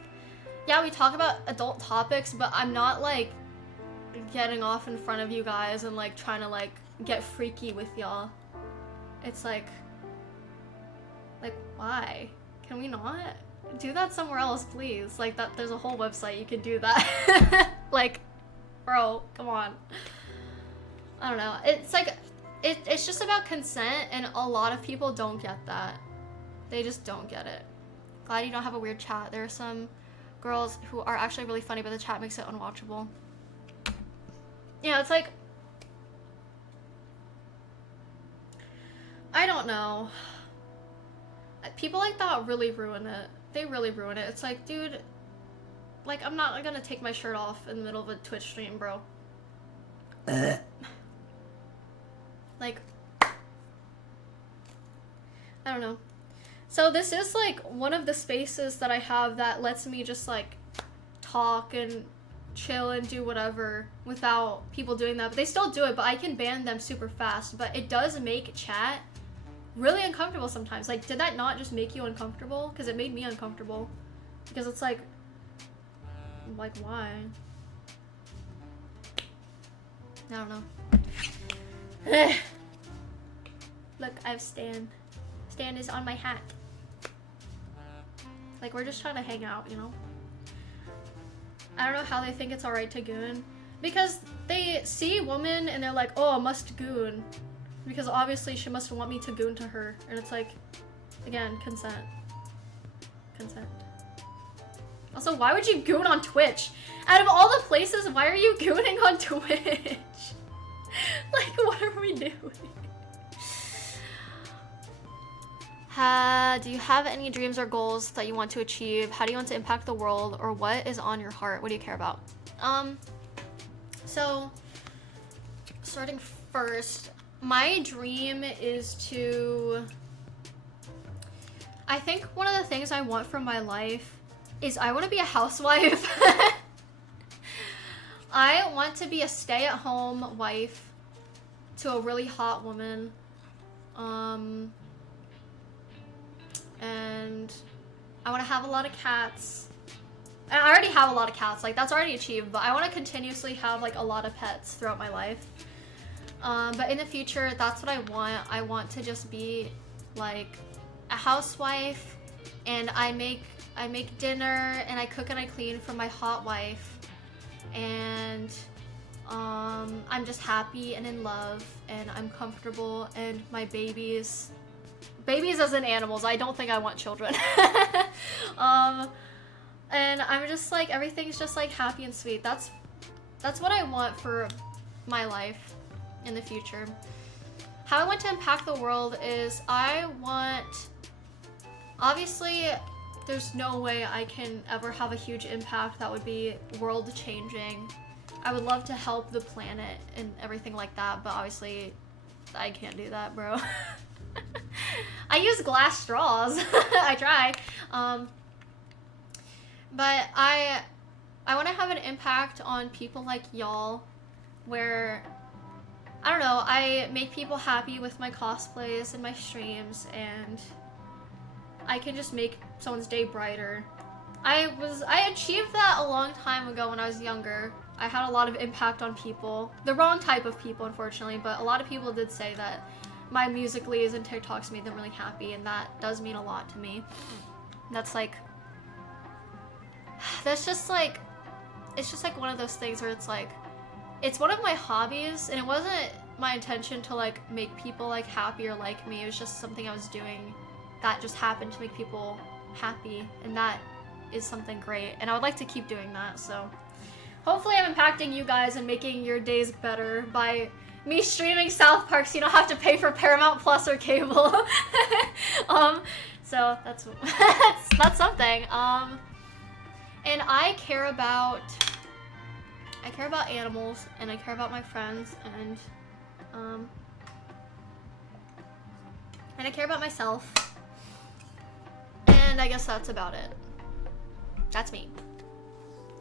yeah, we talk about adult topics, but I'm not like getting off in front of you guys and like trying to like get freaky with y'all. It's like why? Can we not? Do that somewhere else, please. Like, that there's a whole website you can do that. Like, bro, come on. I don't know. It's like, it's just about consent, and a lot of people don't get that. They just don't get it. Glad you don't have a weird chat. There are some girls who are actually really funny, but the chat makes it unwatchable. Yeah, it's like, I don't know. People like that really ruin it. They really ruin it. It's like, dude, like, I'm not gonna take my shirt off in the middle of a Twitch stream, bro. Like, I don't know. So this is like one of the spaces that I have that lets me just like talk and chill and do whatever without people doing that. But they still do it, but I can ban them super fast. But it does make chat really uncomfortable sometimes. Like, did that not just make you uncomfortable? Because it made me uncomfortable. Because it's like why? I don't know. Look, I have Stan. Stan is on my hat. Like, we're just trying to hang out, you know? I don't know how they think it's alright to goon. Because they see a woman and they're like, oh, I must goon. Because obviously she must want me to goon to her. And it's like, again, consent. Consent. Also, why would you goon on Twitch? Out of all the places, why are you gooning on Twitch? Like, what are we doing? Do you have any dreams or goals that you want to achieve? How do you want to impact the world? Or what is on your heart? What do you care about? So, starting first, my dream is to... I think one of the things I want from my life is I want to be a housewife. I want to be a stay-at-home wife to a really hot woman. And I want to have a lot of cats. And I already have a lot of cats, like that's already achieved, but I want to continuously have like a lot of pets throughout my life. But in the future, that's what I want. I want to just be like a housewife, and I make dinner and I cook and I clean for my hot wife, and I'm just happy and in love and I'm comfortable, and my babies as in animals, I don't think I want children. And I'm just like, everything's just like happy and sweet. That's what I want for my life in the future. How I want to impact the world is obviously there's no way I can ever have a huge impact that would be world changing. I would love to help the planet and everything like that, but obviously I can't do that, bro. I use glass straws. I try. But I want to have an impact on people like y'all, where, I don't know, I make people happy with my cosplays and my streams, and I can just make someone's day brighter. I achieved that a long time ago when I was younger. I had a lot of impact on people. The wrong type of people, unfortunately, but a lot of people did say that my Musical.lys and TikToks made them really happy, and that does mean a lot to me. That's just like, it's just like one of those things where it's like, it's one of my hobbies, and it wasn't my intention to like make people like happy or like me. It was just something I was doing that just happened to make people happy, and that is something great, and I would like to keep doing that. So hopefully I'm impacting you guys and making your days better by me streaming South Park so you don't have to pay for Paramount Plus or cable. So that's that's something. And I care about animals, and I care about my friends, and I care about myself. And I guess that's about it. That's me.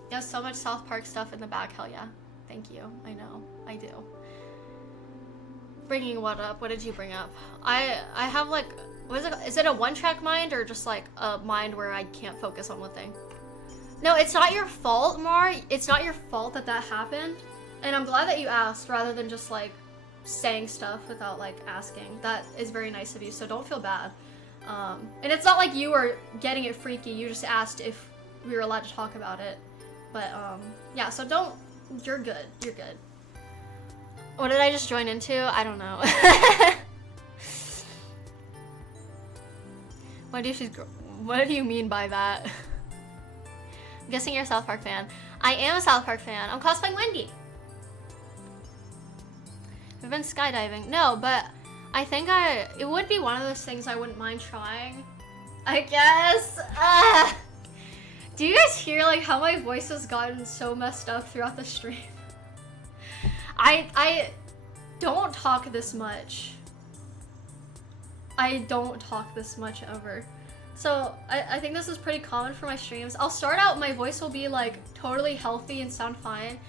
You have so much South Park stuff in the back. Hell yeah. Thank you. I know. I do. Bringing what up? What did you bring up? I have like, what is it? Is it a one-track mind or just like a mind where I can't focus on one thing? No, it's not your fault, Mar. It's not your fault that happened. And I'm glad that you asked rather than just like saying stuff without like asking. That is very nice of you, so don't feel bad. And it's not like you were getting it freaky. You just asked if we were allowed to talk about it. But yeah, so don't, you're good. You're good. What did I just join into? I don't know. What do you mean by that? I'm guessing you're a South Park fan. I am a South Park fan. I'm cosplaying Wendy. I've been skydiving. No, but I think it would be one of those things I wouldn't mind trying. I guess. Do you guys hear like how my voice has gotten so messed up throughout the stream? I don't talk this much. I don't talk this much ever. So I think this is pretty common for my streams. I'll start out, my voice will be like totally healthy and sound fine.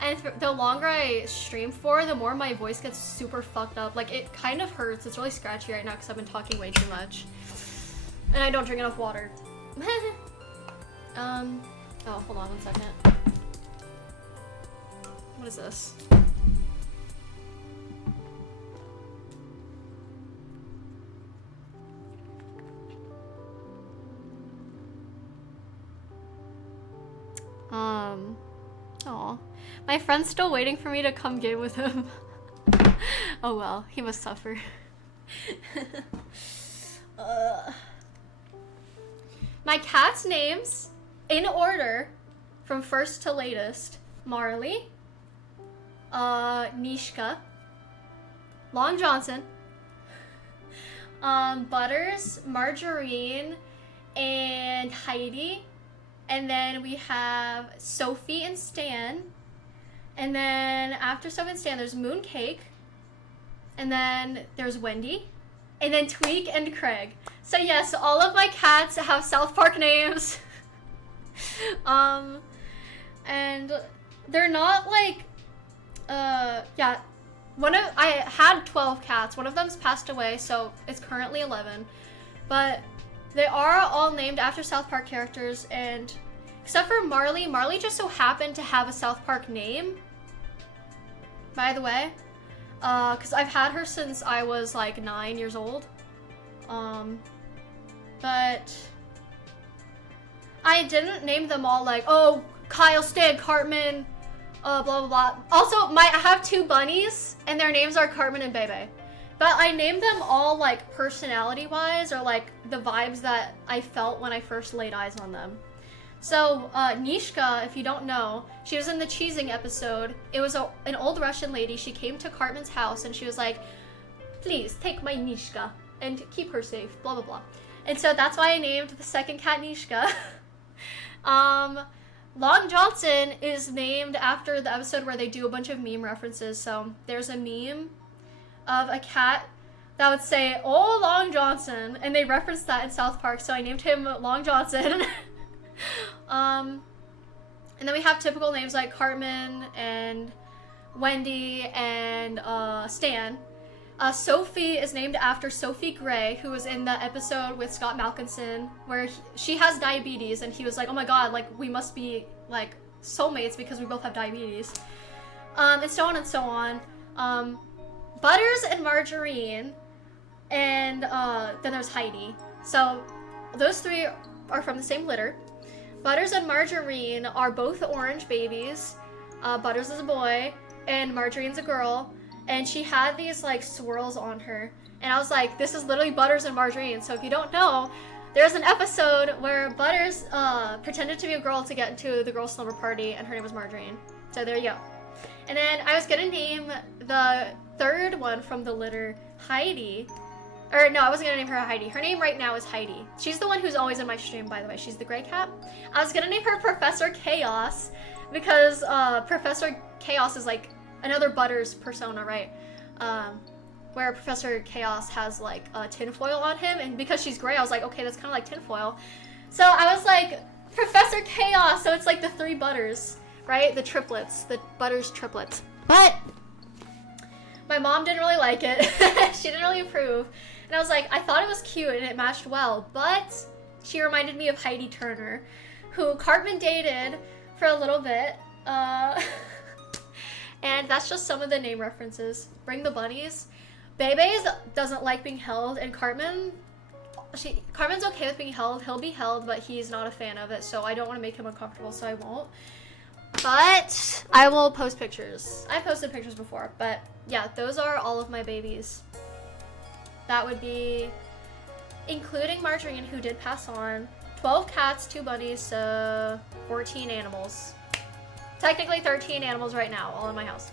And the longer I stream for, the more my voice gets super fucked up. Like it kind of hurts. It's really scratchy right now because I've been talking way too much. And I don't drink enough water. Oh, hold on one second. What is this? Aw. My friend's still waiting for me to come game with him. Oh well, he must suffer. My cat's names, in order, from first to latest: Marley, Nishka, Long Johnson, Butters, Margarine, and Heidi. And then we have Sophie and Stan. And then after Sophie and Stan, there's Mooncake. And then there's Wendy. And then Tweak and Craig. So yes, all of my cats have South Park names. And they're not like, yeah. I had 12 cats. One of them's passed away, so it's currently 11. But they are all named after South Park characters, and except for Marley. Marley just so happened to have a South Park name, by the way. Because I've had her since I was like 9 years old. But I didn't name them all like, oh, Kyle, Stan, Cartman, blah, blah, blah. Also, I have 2 bunnies, and their names are Cartman and Bebe. But I named them all like personality-wise, or like the vibes that I felt when I first laid eyes on them. So Nishka, if you don't know, she was in the cheesing episode. It was an old Russian lady. She came to Cartman's house and she was like, please take my Nishka and keep her safe, blah, blah, blah. And so that's why I named the second cat Nishka. Long Johnson is named after the episode where they do a bunch of meme references. So there's a meme of a cat that would say, oh, Long Johnson, and they referenced that in South Park, so I named him Long Johnson. And then we have typical names like Cartman and Wendy and Stan. Sophie is named after Sophie Gray, who was in the episode with Scott Malkinson where she has diabetes, and he was like, oh my god, like we must be like soulmates because we both have diabetes, and so on and so on. Butters and Margarine, and then there's Heidi. So those 3 are from the same litter. Butters and Margarine are both orange babies. Butters is a boy. and Marjorie's a girl, and she had these like swirls on her, and I was like, this is literally Butters and Marjorie. So if you don't know, there's an episode where Butters pretended to be a girl to get into the girls' slumber party, and her name was Marjorie. So there you go. And then I was gonna name the third one from the litter Heidi. Or no, I wasn't gonna name her Heidi. Her name right now is Heidi. She's the one who's always in my stream, by the way. She's the gray cat. I was gonna name her Professor Chaos because Professor Chaos is like another Butters persona, right? Where Professor Chaos has like a tinfoil on him, and because she's gray, I was like, okay, that's kind of like tinfoil. So I was like, Professor Chaos, so it's like the three Butters, right? The triplets, the Butters triplets. But my mom didn't really like it. She didn't really approve. And I was like, I thought it was cute and it matched well, but she reminded me of Heidi Turner, who Cartman dated for a little bit. And that's just some of the name references. Bring the bunnies. Bebe's doesn't like being held, and Cartman's okay with being held. He'll be held, but he's not a fan of it, so I don't want to make him uncomfortable, so I won't. But I will post pictures. I posted pictures before, but yeah, those are all of my babies. That would be, including Marjorie, who did pass on, 12 cats, 2 bunnies, so 14 animals. Technically 13 animals right now, all in my house.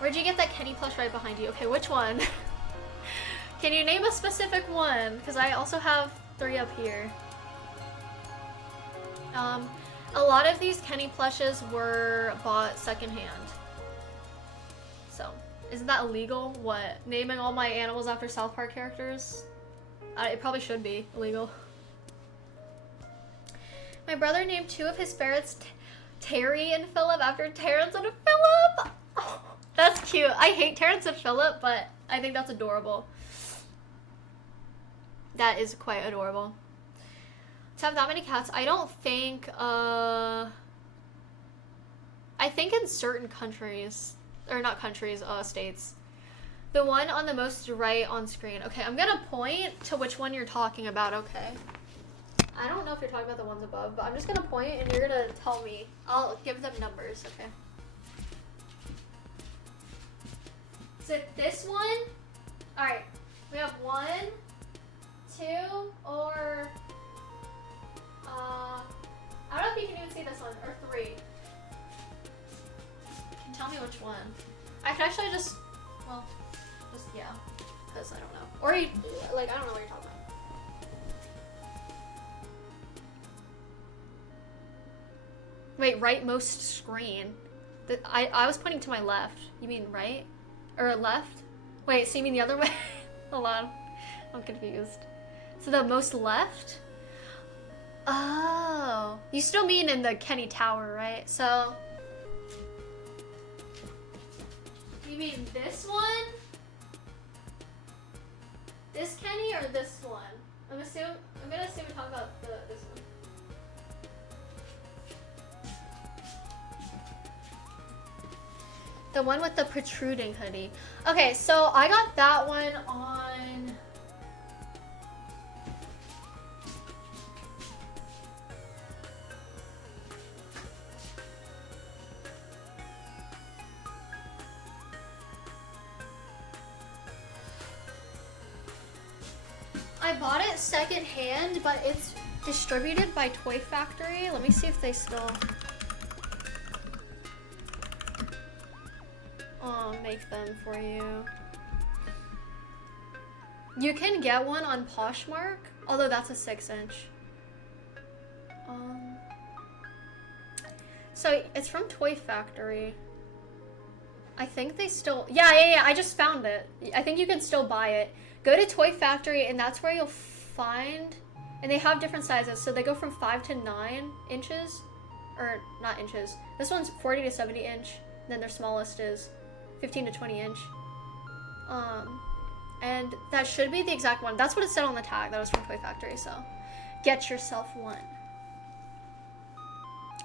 Where'd you get that Kenny plush right behind you? Okay, which one? Can you name a specific one? Because I also have 3 up here. A lot of these Kenny plushes were bought secondhand. So, isn't that illegal? What? Naming all my animals after South Park characters? It probably should be illegal. My brother named 2 of his ferrets Terry and Philip after Terrence and Philip. Oh, that's cute. I hate Terrence and Philip, but I think that's adorable. That is quite adorable. To have that many cats, I don't think, I think in certain countries, or not countries, states. The one on the most right on screen. Okay, I'm gonna point to which one you're talking about, okay? I don't know if you're talking about the ones above, but I'm just gonna point and you're gonna tell me. I'll give them numbers, okay? Is it this one? Alright, we have 1, 2, or... I don't know if you can even see this one, or 3. You can tell me which one. I can actually just, well, just, yeah, because I don't know. Or, you, like, I don't know what you're talking about. Wait, rightmost screen. I was pointing to my left. You mean right? Or left? Wait, so you mean the other way? Hold on. I'm confused. So the most left? Oh. You still mean in the Kenny Tower, right? So... You mean this one? This Kenny or this one? I'm gonna assume we're talking about this one. The one with the protruding hoodie. Okay, so I got that one on... I bought it secondhand, but it's distributed by Toy Factory. Let me see if they still... make them for you. You can get one on Poshmark, although that's a 6-inch. So it's from Toy Factory. I think they still, yeah, I just found it. I think you can still buy it. Go to Toy Factory and that's where you'll find, and they have different sizes. So they go from 5 to 9 inches, or not inches. This one's 40 to 70 inch. And then their smallest is 15 to 20 inch. And that should be the exact one. That's what it said on the tag. That was from Toy Factory, so get yourself one.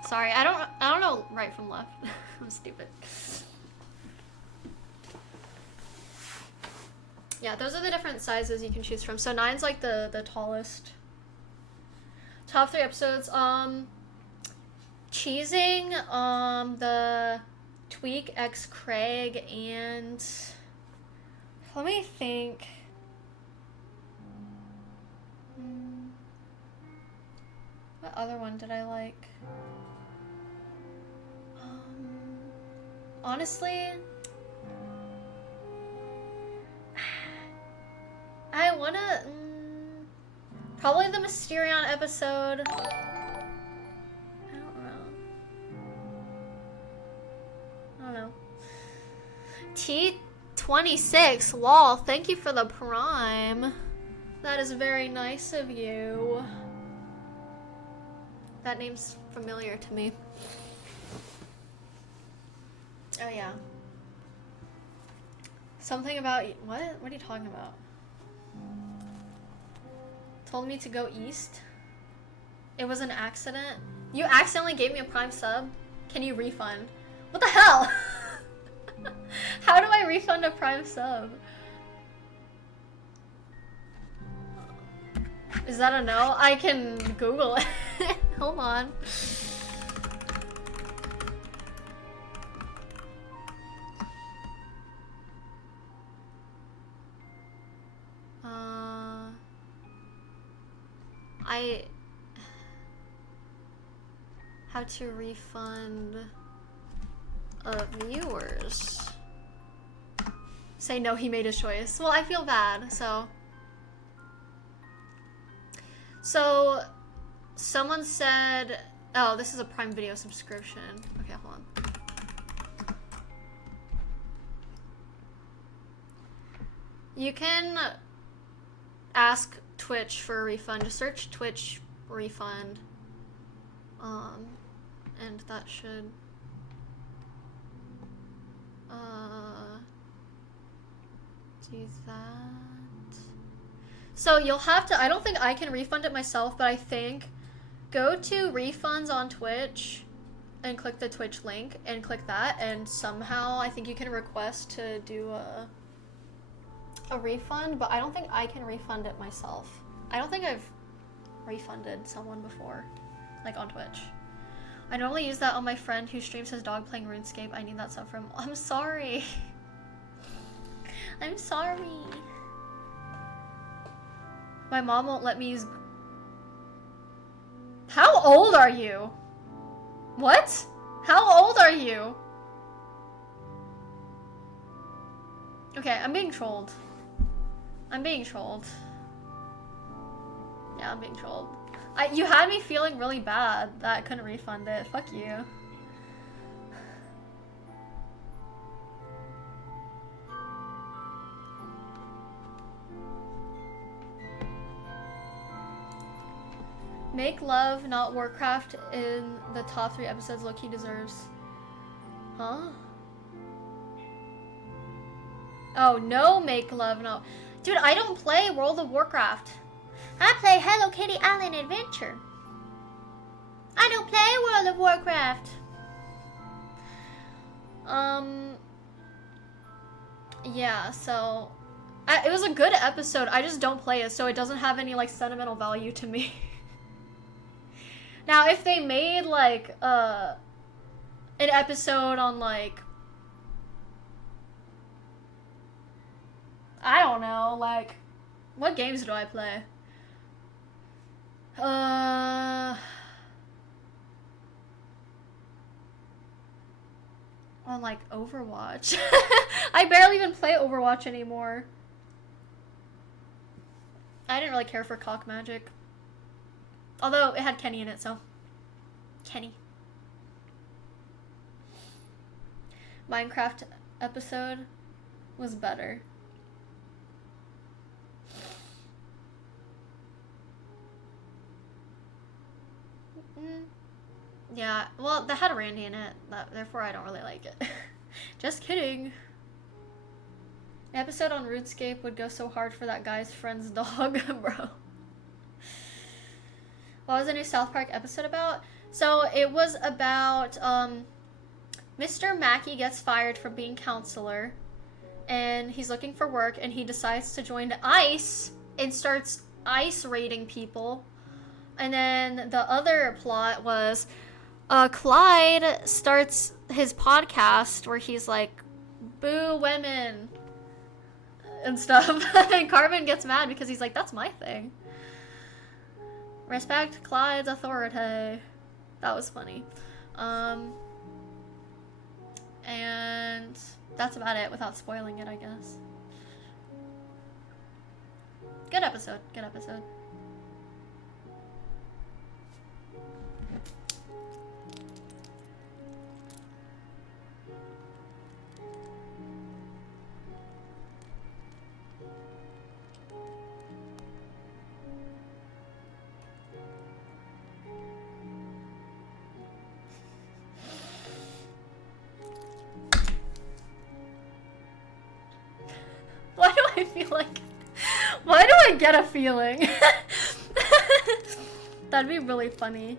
Sorry, I don't know right from left. I'm stupid. Yeah, those are the different sizes you can choose from. So 9's like the tallest. Top 3 episodes. cheesing the Tweak X Craig and let me think. What other one did I like? Honestly, I wanna probably the Mysterion episode. I don't know. T26, lol, thank you for the prime. That is very nice of you. That name's familiar to me. Oh yeah. Something about what? What are you talking about? Told me to go east. It was an accident. You accidentally gave me a prime sub. Can you refund? What the hell? How do I refund a prime sub? Is that a no? I can Google it. Hold on. How to refund viewers. Say no, he made a choice. Well, I feel bad, so. So, someone said, oh, this is a Prime Video subscription. Okay, hold on. You can ask Twitch for a refund. Just search Twitch refund. And that should do that. So you'll have to, I don't think I can refund it myself, but I think go to refunds on Twitch and click the Twitch link and click that, and somehow I think you can request to do a refund, but I don't think I can refund it myself. I don't think I've refunded someone before, like on Twitch. I normally use that on my friend who streams his dog playing RuneScape. I need that sub from. I'm sorry. I'm sorry. My mom won't let me use. How old are you? What? How old are you? Okay, I'm being trolled. I'm being trolled. Yeah, I'm being trolled. You had me feeling really bad that I couldn't refund it. Fuck you. Make love, not Warcraft, in the top 3 episodes Loki deserves. Huh? Oh, no, make love, no. Dude, I don't play World of Warcraft. I play Hello Kitty Island Adventure. I don't play World of Warcraft. Yeah, so it was a good episode. I just don't play it, so it doesn't have any like sentimental value to me. Now, if they made like an episode on like, I don't know, like what games do I play? On like Overwatch. I barely even play Overwatch anymore. I didn't really care for Cock Magic. Although it had Kenny in it, so. Kenny. Minecraft episode was better. Yeah, well, that had Randy in it, therefore I don't really like it. Just kidding. An episode on RuneScape would go so hard for that guy's friend's dog, bro. What was the new South Park episode about? So it was about Mr. Mackey gets fired from being counselor, and he's looking for work, and he decides to join ICE and starts ICE raiding people. And then the other plot was Clyde starts his podcast where he's like, boo women and stuff. And Carmen gets mad because he's like, that's my thing. Respect Clyde's authority. That was funny. And that's about it without spoiling it, I guess. Good episode. Good episode. Why do I feel like... Why do I get a feeling? That'd be really funny.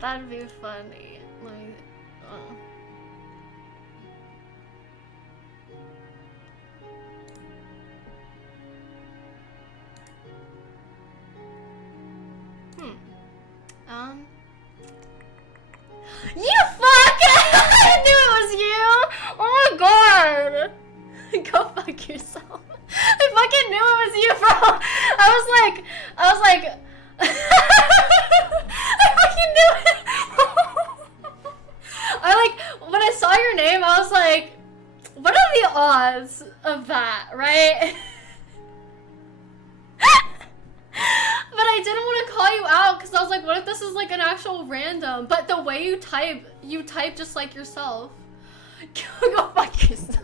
That'd be funny. Like, oh. You fuck! I knew it was you! Oh my god! Go fuck yourself. I fucking knew it was you, bro! I was like... I fucking knew it! When I saw your name, I was like, what are the odds of that, right? But I didn't want to call you out because I was like, what if this is like an actual random? But the way you type just like yourself. Go fuck yourself.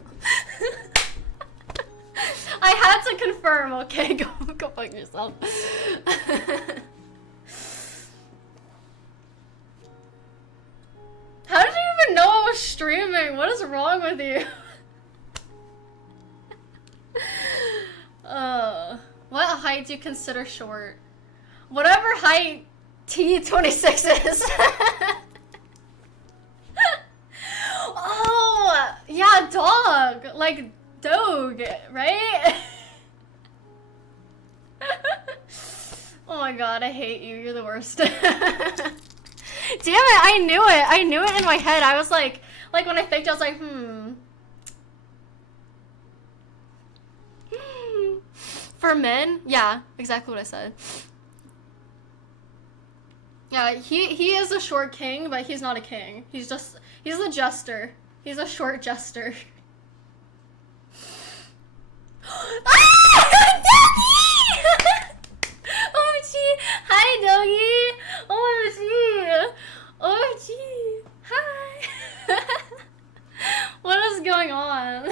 I had to confirm, okay? Go fuck yourself. How did you even know I was streaming? What is wrong with you? What height do you consider short? Whatever height T26 is. Oh, yeah, dog. Like, dog, right? Oh my god, I hate you. You're the worst. Damn it, I knew it. I knew it in my head. I was like when I faked, I was like, For men? Yeah, exactly what I said. Yeah, he is a short king, but he's not a king. He's a jester. He's a short jester. Ah! Doggy! OMG! Hi, doggy! OMG! OMG! Hi! What is going on?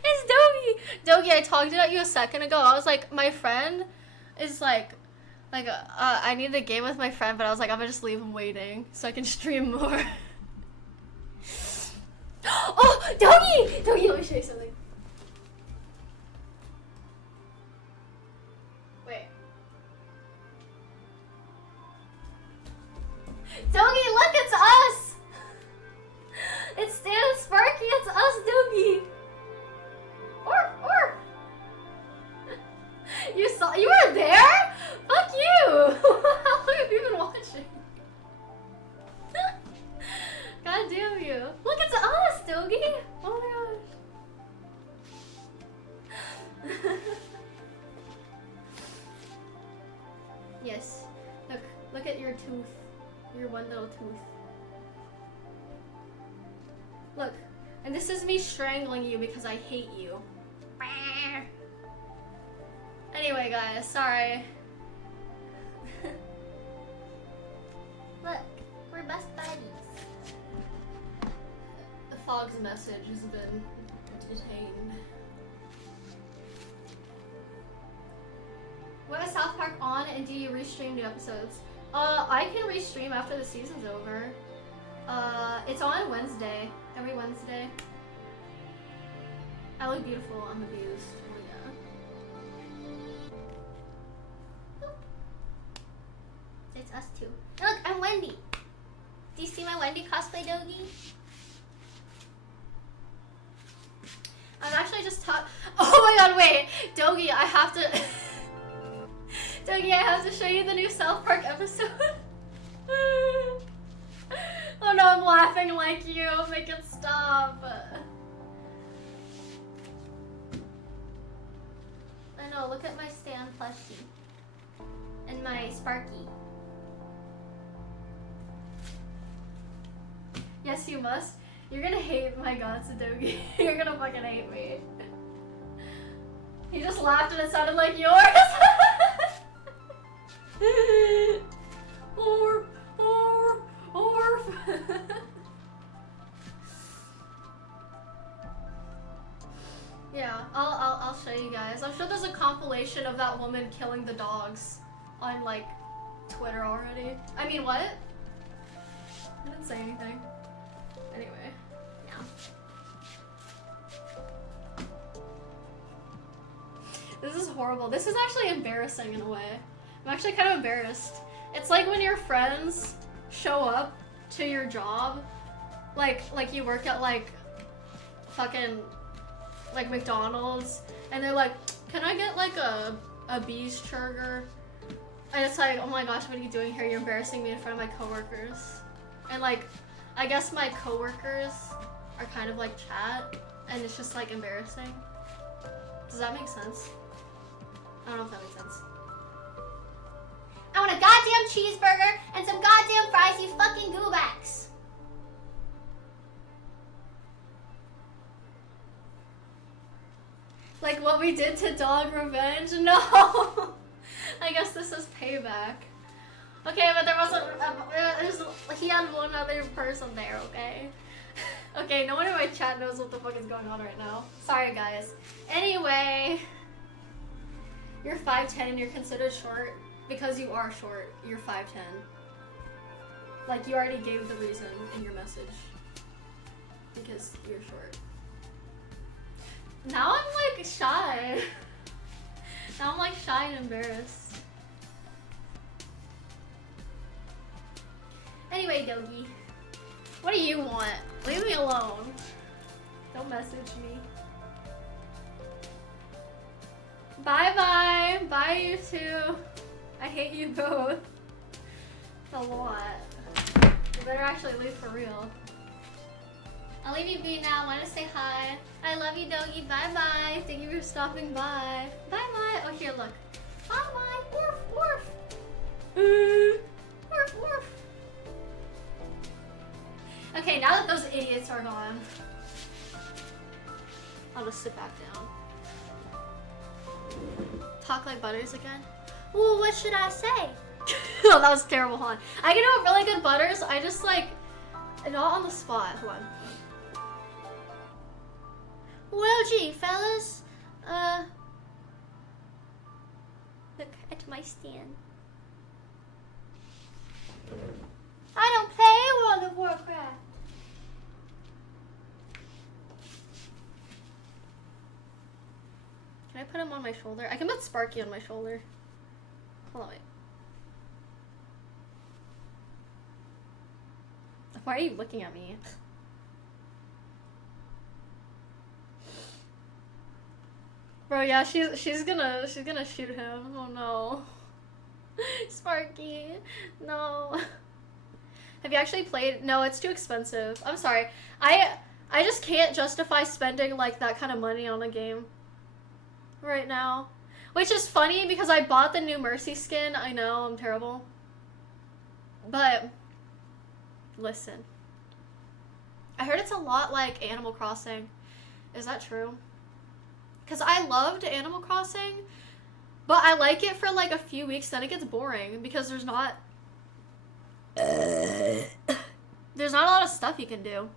It's Doggy! Doggy, I talked about you a second ago. I was like, my friend is I need a game with my friend, but I was like, I'm gonna just leave him waiting so I can stream more. Oh, Doggy! Doggy, let me show you something. Wait. Doggy, look, it's us! It's Stan and Sparky, it's us, Doggy! Orf! You were there? Fuck you! How long have you been watching? God damn you. Look, it's us, Doggy! Oh my gosh. Yes. Look at your tooth. Your one little tooth. Look. And this is me strangling you because I hate you. Anyway, guys, sorry. Look, we're best buddies. The Fog's message has been detained. What is South Park on, and do you restream new episodes? I can restream after the season's over. It's on Wednesday. Every Wednesday. I look beautiful on the views. Oh It's us two. And look, I'm Wendy. Do you see my Wendy cosplay doggy? I'm actually just oh my god, wait! Doggy, I have to... Doggy, I have to show you the new South Park episode. Oh no, I'm laughing like you. Make it stop. I know, look at my Stan plushie. And my Sparky. Yes, you must. You're gonna hate my god, Sadogi. You're gonna fucking hate me. He just laughed and it sounded like yours. Orf, orf, orf. Yeah, I'll show you guys. I'm sure there's a compilation of that woman killing the dogs on like Twitter already. I mean, what? I didn't say anything. Anyway, yeah. This is horrible. This is actually embarrassing in a way. I'm actually kind of embarrassed. It's like when your friends show up to your job, like you work at like fucking like McDonald's, and they're like, can I get like a beef burger? And it's like, oh my gosh, what are you doing here? You're embarrassing me in front of my coworkers. And like, I guess my coworkers are kind of like chat, and it's just like embarrassing. Does that make sense? I don't know if that makes sense. I want a goddamn cheeseburger and some goddamn fries, you fucking goobacks. Like what we did to Dog Revenge? No! I guess this is payback. Okay, but there wasn't. He had one other person there, okay? Okay, no one in my chat knows what the fuck is going on right now. Sorry, guys. Anyway, you're 5'10" and you're considered short because you are short. You're 5'10". Like, you already gave the reason in your message. Because you're short. Now I'm like shy. Now I'm like shy and embarrassed. Anyway, Doggy, what do you want? Leave me alone. Don't message me. Bye bye. Bye, you two. I hate you both. A lot. You better actually leave for real. I'll leave you be now. I want to say hi. I love you, Doggy. Bye bye. Thank you for stopping by. Bye bye. Oh, here, look. Bye bye. Woof, woof. Woof, woof. Okay, now that those idiots are gone, I'll just sit back down. Talk like Butters again? Ooh, what should I say? Oh, that was terrible, hold on. I can do a really good Butters, I just like, not on the spot, hold on. Well, gee, fellas, look at my stand. I don't play World of Warcraft. Can I put him on my shoulder? I can put Sparky on my shoulder. Hold on, wait. Why are you looking at me? Bro, yeah, she's gonna shoot him. Oh no. Sparky, no. Have you actually played? No, it's too expensive. I'm sorry. I just can't justify spending like that kind of money on a game right now. Which is funny because I bought the new Mercy skin. I know, I'm terrible. But listen. I heard it's a lot like Animal Crossing. Is that true? Because I loved Animal Crossing, but I like it for like a few weeks, then it gets boring because there's not a lot of stuff you can do.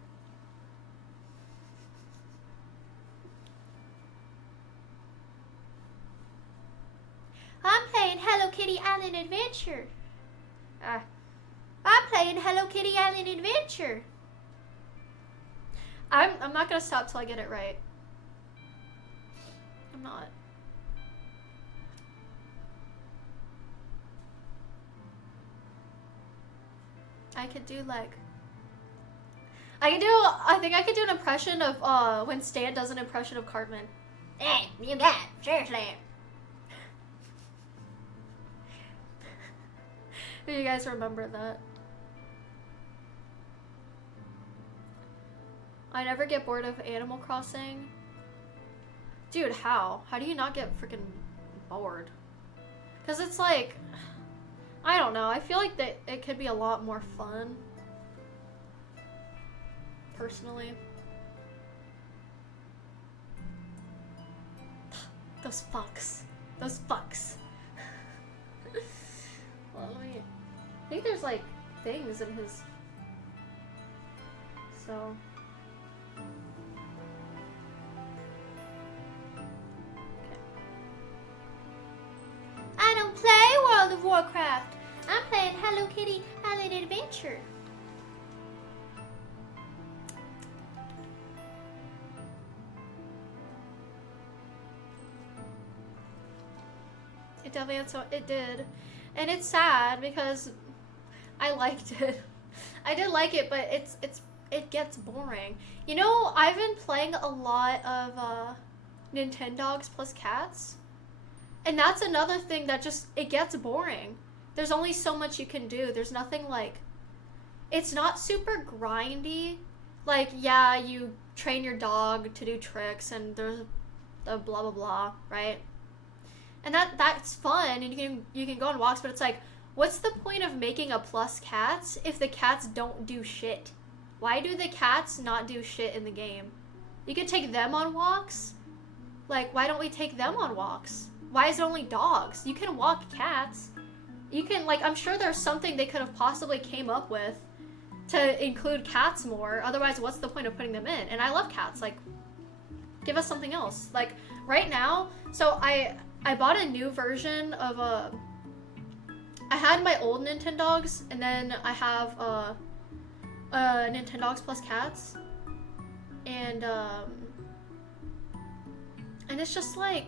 I'm playing Hello Kitty Island Adventure. I'm playing Hello Kitty Island Adventure. I'm not gonna stop till I get it right. I'm not. I could do like, I think I could do an impression of when Stan does an impression of Cartman. Hey, you got it. Seriously. Do you guys remember that? I never get bored of Animal Crossing. Dude, how? How do you not get freaking bored? Because it's like, I don't know. I feel like that it could be a lot more fun. Personally. Those fucks. Those fucks. Well, I think there's like things in his. So. I don't play World of Warcraft. I'm playing Hello Kitty Island Adventure. It definitely it did. And it's sad because I liked it. I did like it, but it gets boring. You know, I've been playing a lot of Nintendogs plus cats. And that's another thing that just, it gets boring. There's only so much you can do. There's nothing like, it's not super grindy. Like, yeah, you train your dog to do tricks and there's the blah blah blah, right? And that's fun and you can go on walks, but it's like, what's the point of making a plus cats if the cats don't do shit? Why do the cats not do shit in the game? You could take them on walks. Like, why don't we take them on walks? Why is it only dogs? You can walk cats. You can, like, I'm sure there's something they could have possibly came up with to include cats more. Otherwise, what's the point of putting them in? And I love cats. Like, give us something else. Like, right now, so I bought a new version of I had my old Nintendogs, and then I have Nintendogs plus cats. And it's just like,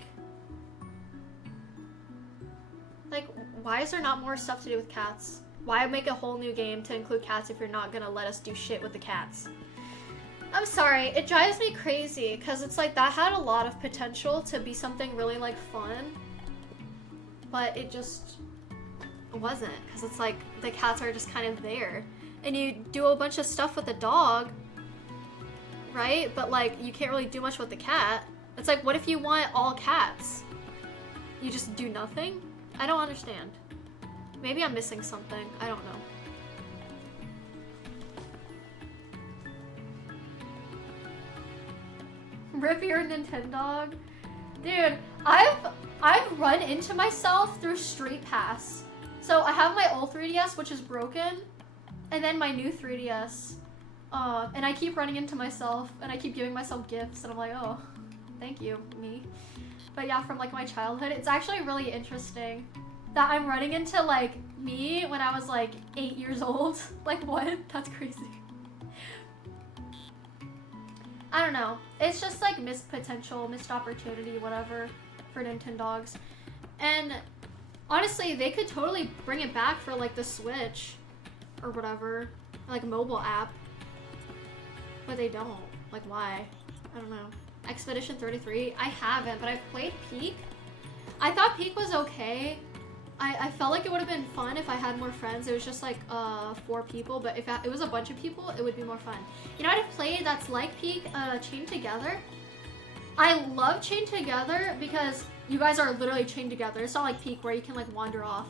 why is there not more stuff to do with cats? Why make a whole new game to include cats if you're not gonna let us do shit with the cats? I'm sorry, it drives me crazy, because it's like, that had a lot of potential to be something really, like, fun. But it just wasn't, because it's like, the cats are just kind of there. And you do a bunch of stuff with the dog, right? But, like, you can't really do much with the cat. It's like, what if you want all cats? You just do nothing? I don't understand. Maybe I'm missing something. I don't know. Rip your Nintendog. Dude, I've run into myself through Street Pass. So I have my old 3DS, which is broken, and then my new 3DS. And I keep running into myself, and I keep giving myself gifts, and I'm like, oh, thank you, me. But yeah, from like my childhood, it's actually really interesting that I'm running into like me when I was like 8 years old. Like, what? That's crazy. I don't know. It's just like missed potential, missed opportunity, whatever, for Nintendogs. And honestly, they could totally bring it back for like the Switch or whatever, like a mobile app. But they don't. Like, why? I don't know. Expedition 33? I haven't, but I've played Peak. I thought Peak was okay. I felt like it would have been fun if I had more friends. It was just like 4 people, but if it was a bunch of people, it would be more fun. You know what I've played that's like Peak? Chained Together. I love Chained Together because you guys are literally chained together. It's not like Peak where you can like wander off.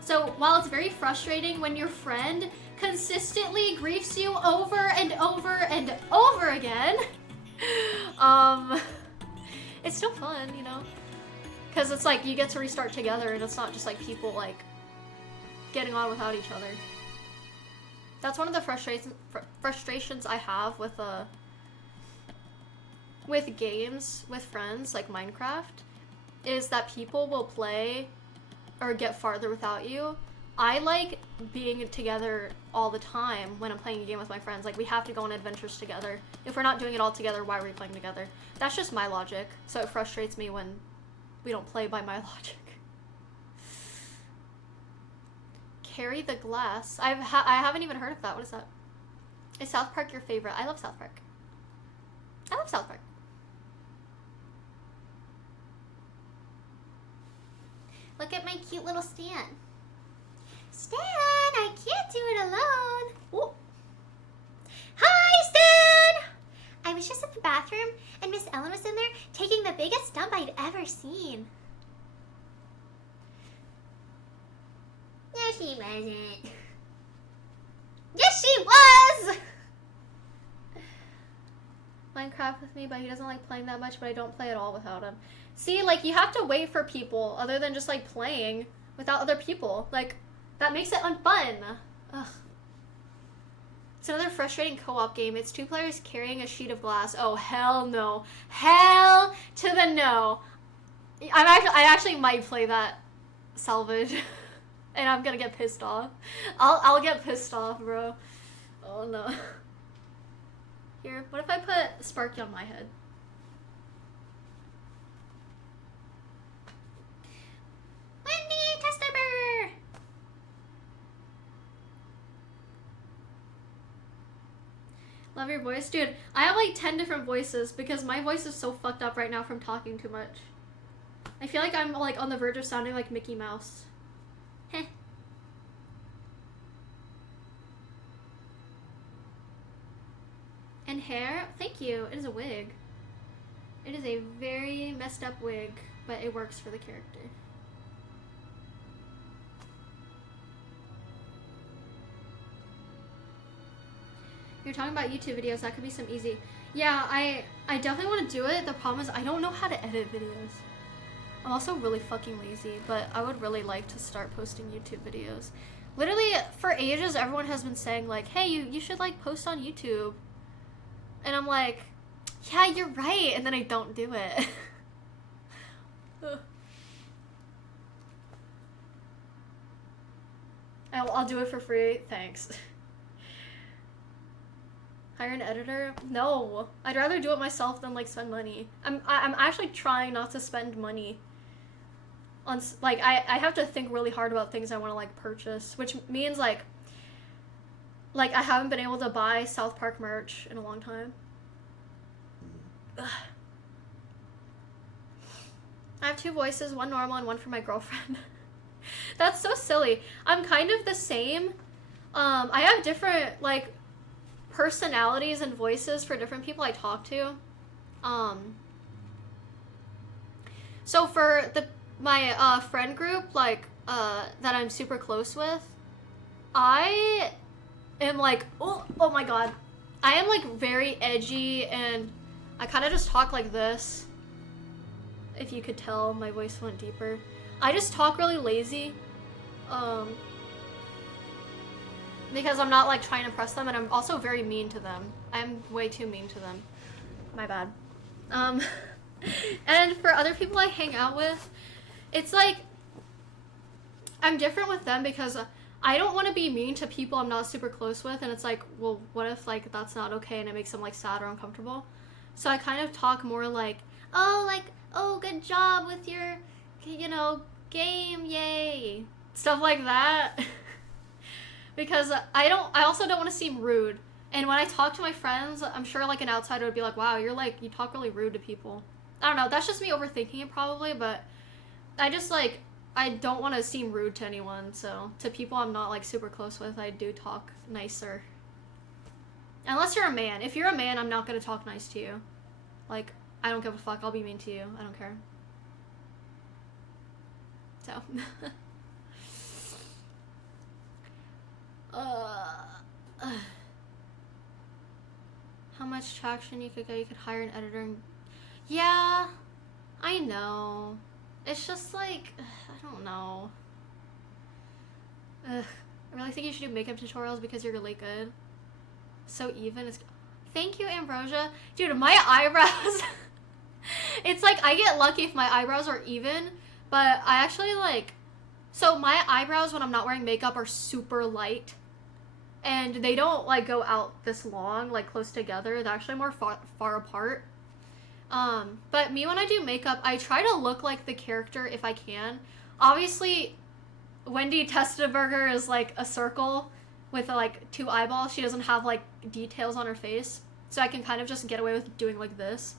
So while it's very frustrating when your friend consistently griefs you over and over and over again, it's still fun, you know? Because it's like you get to restart together and it's not just like people like getting on without each other. That's one of the frustrations I have with games with friends like Minecraft, is that people will play or get farther without you. I like being together all the time when I'm playing a game with my friends. Like, we have to go on adventures together. If we're not doing it all together, why are we playing together? That's just my logic. So it frustrates me when we don't play by my logic. carry the glass? I haven't even heard of that. What is that? Is South Park your favorite? I love South Park. I love South Park. Look at my cute little Stan. Stan, I can't do it alone. Ooh. Hi, Stan! I was just in the bathroom, and Miss Ellen was in there taking the biggest dump I'd ever seen. No, she wasn't. Yes, she was! Minecraft with me, but he doesn't like playing that much, but I don't play at all without him. See, like, you have to wait for people other than just, like, playing without other people. Like, that makes it unfun. Ugh. It's another frustrating co-op game. It's 2 players carrying a sheet of glass. Oh, hell no. Hell to the no. I actually might play that salvage. And I'm gonna get pissed off. I'll get pissed off, bro. Oh, no. Here, what if I put Sparky on my head? Wendy, customer! Love your voice. Dude, I have like 10 different voices because my voice is so fucked up right now from talking too much. I feel like I'm like on the verge of sounding like Mickey Mouse. Heh. And hair? Thank you. It is a wig. It is a very messed up wig, but it works for the character. You're talking about YouTube videos, that could be some easy. Yeah, I definitely want to do it. The problem is I don't know how to edit videos. I'm also really fucking lazy, but I would really like to start posting YouTube videos. Literally, for ages, everyone has been saying like, hey, you should like post on YouTube. And I'm like, yeah, you're right. And then I don't do it. I'll do it for free. Thanks. Hire an editor? No. I'd rather do it myself than like spend money. I'm actually trying not to spend money on like I have to think really hard about things I want to like purchase, which means like I haven't been able to buy South Park merch in a long time. Ugh. I have 2 voices, one normal and one for my girlfriend. That's so silly. I'm kind of the same. I have different like personalities and voices for different people I talk to. So for my friend group like that I'm super close with, I am like oh my god, I am like very edgy and I kind of just talk like this. If you could tell, my voice went deeper. I just talk really lazy. Because I'm not like trying to impress them, and I'm also very mean to them. I'm way too mean to them. My bad. And for other people I hang out with, it's like I'm different with them because I don't want to be mean to people I'm not super close with, and it's like, well, what if like that's not okay and it makes them like sad or uncomfortable? So I kind of talk more like, oh, good job with your, you know, game, yay, stuff like that. Because I also don't want to seem rude. And when I talk to my friends, I'm sure like an outsider would be like, wow, you talk really rude to people. I don't know, that's just me overthinking it probably, but I just like, I don't want to seem rude to anyone, so to people I'm not like super close with, I do talk nicer. Unless you're a man. If you're a man, I'm not gonna talk nice to you. Like, I don't give a fuck, I'll be mean to you, I don't care. So. How much traction you could get, you could hire an editor and... Yeah, I know. It's just like, I don't know. I really think you should do makeup tutorials because you're really good. So even. Thank you, Ambrosia. Dude, my eyebrows... It's like, I get lucky if my eyebrows are even, but I actually like... So my eyebrows when I'm not wearing makeup are super light. And they don't like go out this long, like close together. They're actually more far apart. But me when I do makeup, I try to look like the character if I can. Obviously, Wendy Testaburger is like a circle with like 2 eyeballs. She doesn't have like details on her face, so I can kind of just get away with doing like this.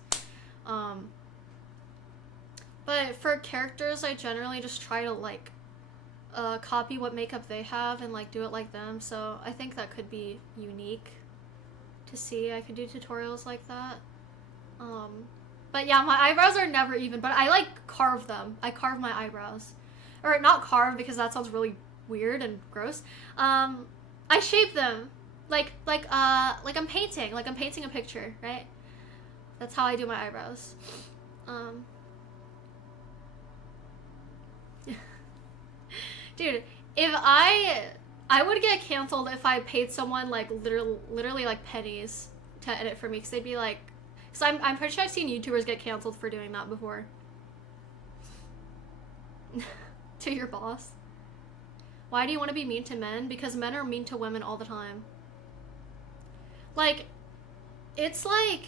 But for characters, I generally just try to like copy what makeup they have and like do it like them. So I think that could be unique to see. I could do tutorials like that. But yeah, my eyebrows are never even, but I like carve them. I carve my eyebrows. Or not carve because that sounds really weird and gross. I shape them. Like I'm painting. Like I'm painting a picture, right? That's how I do my eyebrows. Dude, if I would get canceled if I paid someone like literally like pennies to edit for me, because they'd be like, because I'm pretty sure I've seen YouTubers get canceled for doing that before. To your boss. Why do you want to be mean to men? Because men are mean to women all the time. Like, it's like,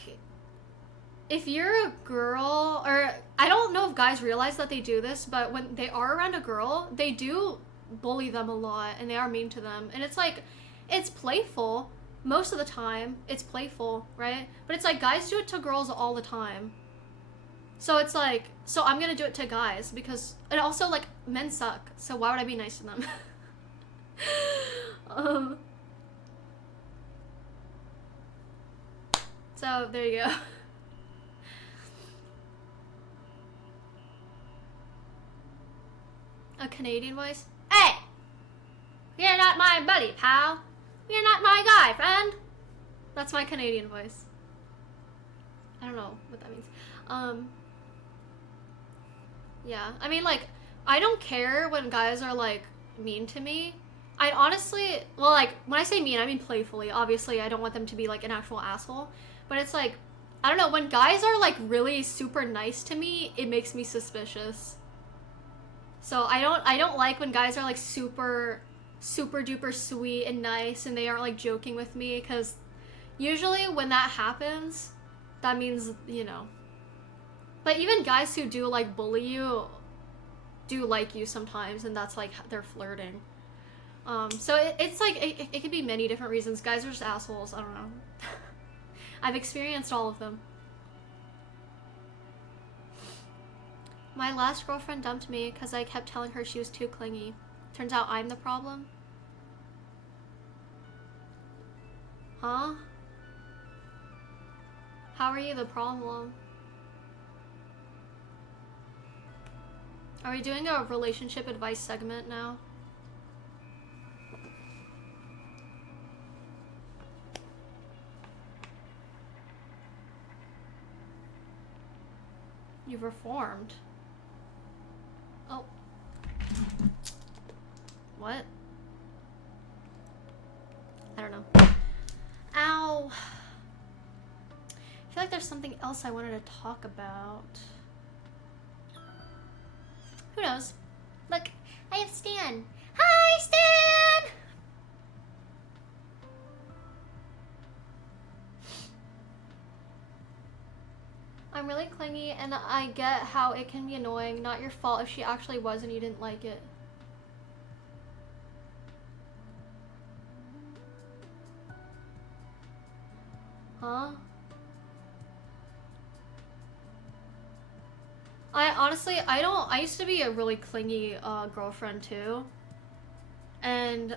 if you're a girl, or I don't know if guys realize that they do this, but when they are around a girl, they do bully them a lot and they are mean to them. And it's like, it's playful. Most of the time, it's playful, right? But it's like, guys do it to girls all the time. So it's like, so I'm gonna do it to guys because, and also like, men suck. So why would I be nice to them? So there you go. A Canadian voice? Hey! You're not my buddy, pal. You're not my guy, friend. That's my Canadian voice. I don't know what that means. Yeah, I mean, like, I don't care when guys are, like, mean to me. I honestly, well, like, when I say mean, I mean playfully. Obviously, I don't want them to be, like, an actual asshole. But it's like, I don't know, when guys are, like, really super nice to me, it makes me suspicious. So I don't like when guys are, like, super duper sweet and nice and they aren't, like, joking with me, because usually when that happens, that means, you know. But even guys who do, like, bully you do like you sometimes, and that's, like, they're flirting. So it's, like, it could be many different reasons. Guys are just assholes. I don't know. I've experienced all of them. My last girlfriend dumped me because I kept telling her she was too clingy. Turns out I'm the problem. Huh? How are you the problem? Are we doing a relationship advice segment now? You've reformed. Oh. What? I don't know. Ow. I feel like there's something else I wanted to talk about. Who knows? Look, I have Stan. Hi, Stan! I'm really clingy and I get how it can be annoying. Not your fault if she actually was and you didn't like it. Huh? I used to be a really clingy girlfriend too. And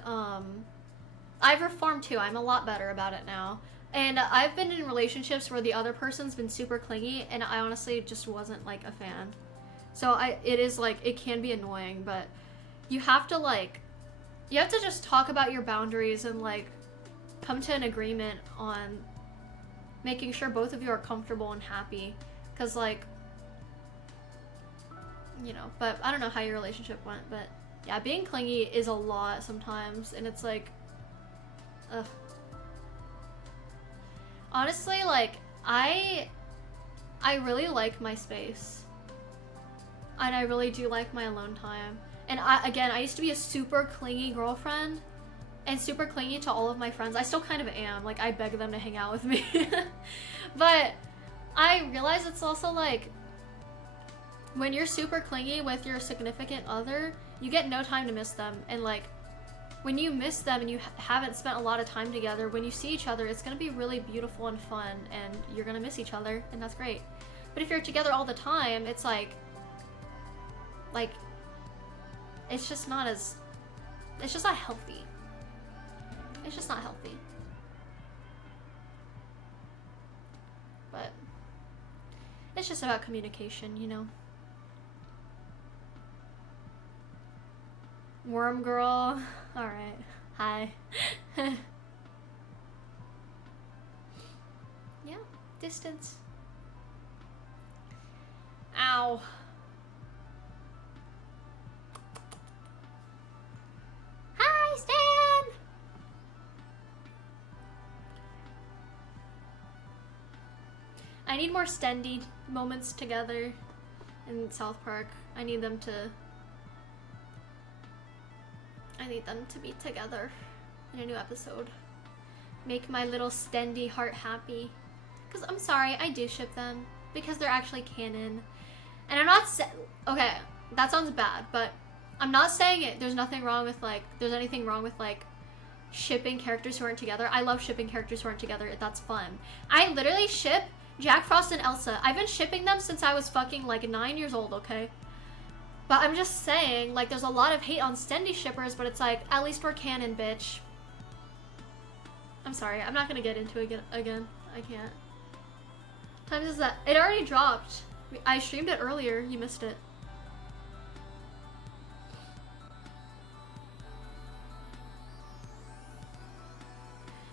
I've reformed too. I'm a lot better about it now. And I've been in relationships where the other person's been super clingy and I honestly just wasn't like a fan. So it is like, it can be annoying, but you have to just talk about your boundaries and like come to an agreement on making sure both of you are comfortable and happy. Cause like, you know, but I don't know how your relationship went, but yeah, being clingy is a lot sometimes and it's like, ugh. Honestly, like, I really like my space. And I really do like my alone time. And I used to be a super clingy girlfriend and super clingy to all of my friends. I still kind of am. Like, I beg them to hang out with me. But I realize it's also like, when you're super clingy with your significant other, you get no time to miss them. And like, when you miss them and you haven't spent a lot of time together, when you see each other, it's gonna be really beautiful and fun, and you're gonna miss each other, and that's great. But if you're together all the time, it's like, it's just not as, it's just not healthy. It's just not healthy. But it's just about communication, you know? Worm girl. Alright. Hi. Yeah. Distance. Ow. Hi, Stan! I need more Stendy moments together in South Park. I need them to be together in a new episode. Make my little Stendy heart happy. Because I'm sorry, I do ship them. Because they're actually canon. And I'm not okay, that sounds bad, but I'm not saying it. There's nothing wrong with there's anything wrong with shipping characters who aren't together. I love shipping characters who aren't together. That's fun. I literally ship Jack Frost and Elsa. I've been shipping them since I was fucking 9 years old, okay? But I'm just saying, there's a lot of hate on Stendy shippers, but it's at least we're canon, bitch. I'm sorry, I'm not gonna get into it again. I can't. Times is that? It already dropped. I streamed it earlier, you missed it.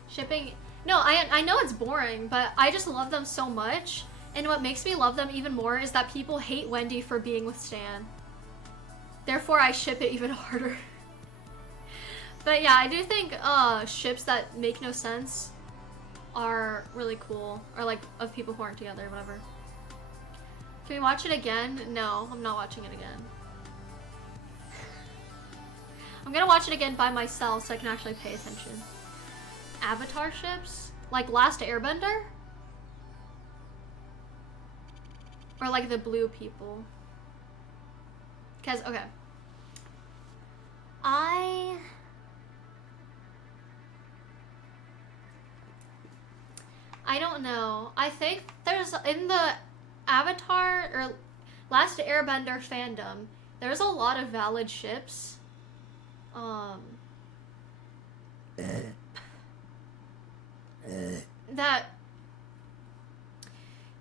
Shipping, no, I know it's boring, but I just love them so much. And what makes me love them even more is that people hate Wendy for being with Stan. Therefore, I ship it even harder. But yeah, I do think ships that make no sense are really cool. Or of people who aren't together, whatever. Can we watch it again? No, I'm not watching it again. I'm gonna watch it again by myself so I can actually pay attention. Avatar ships? Like Last Airbender? Or the blue people? Because, okay. I don't know. I think there's, in the Avatar, or Last Airbender fandom, there's a lot of valid ships. That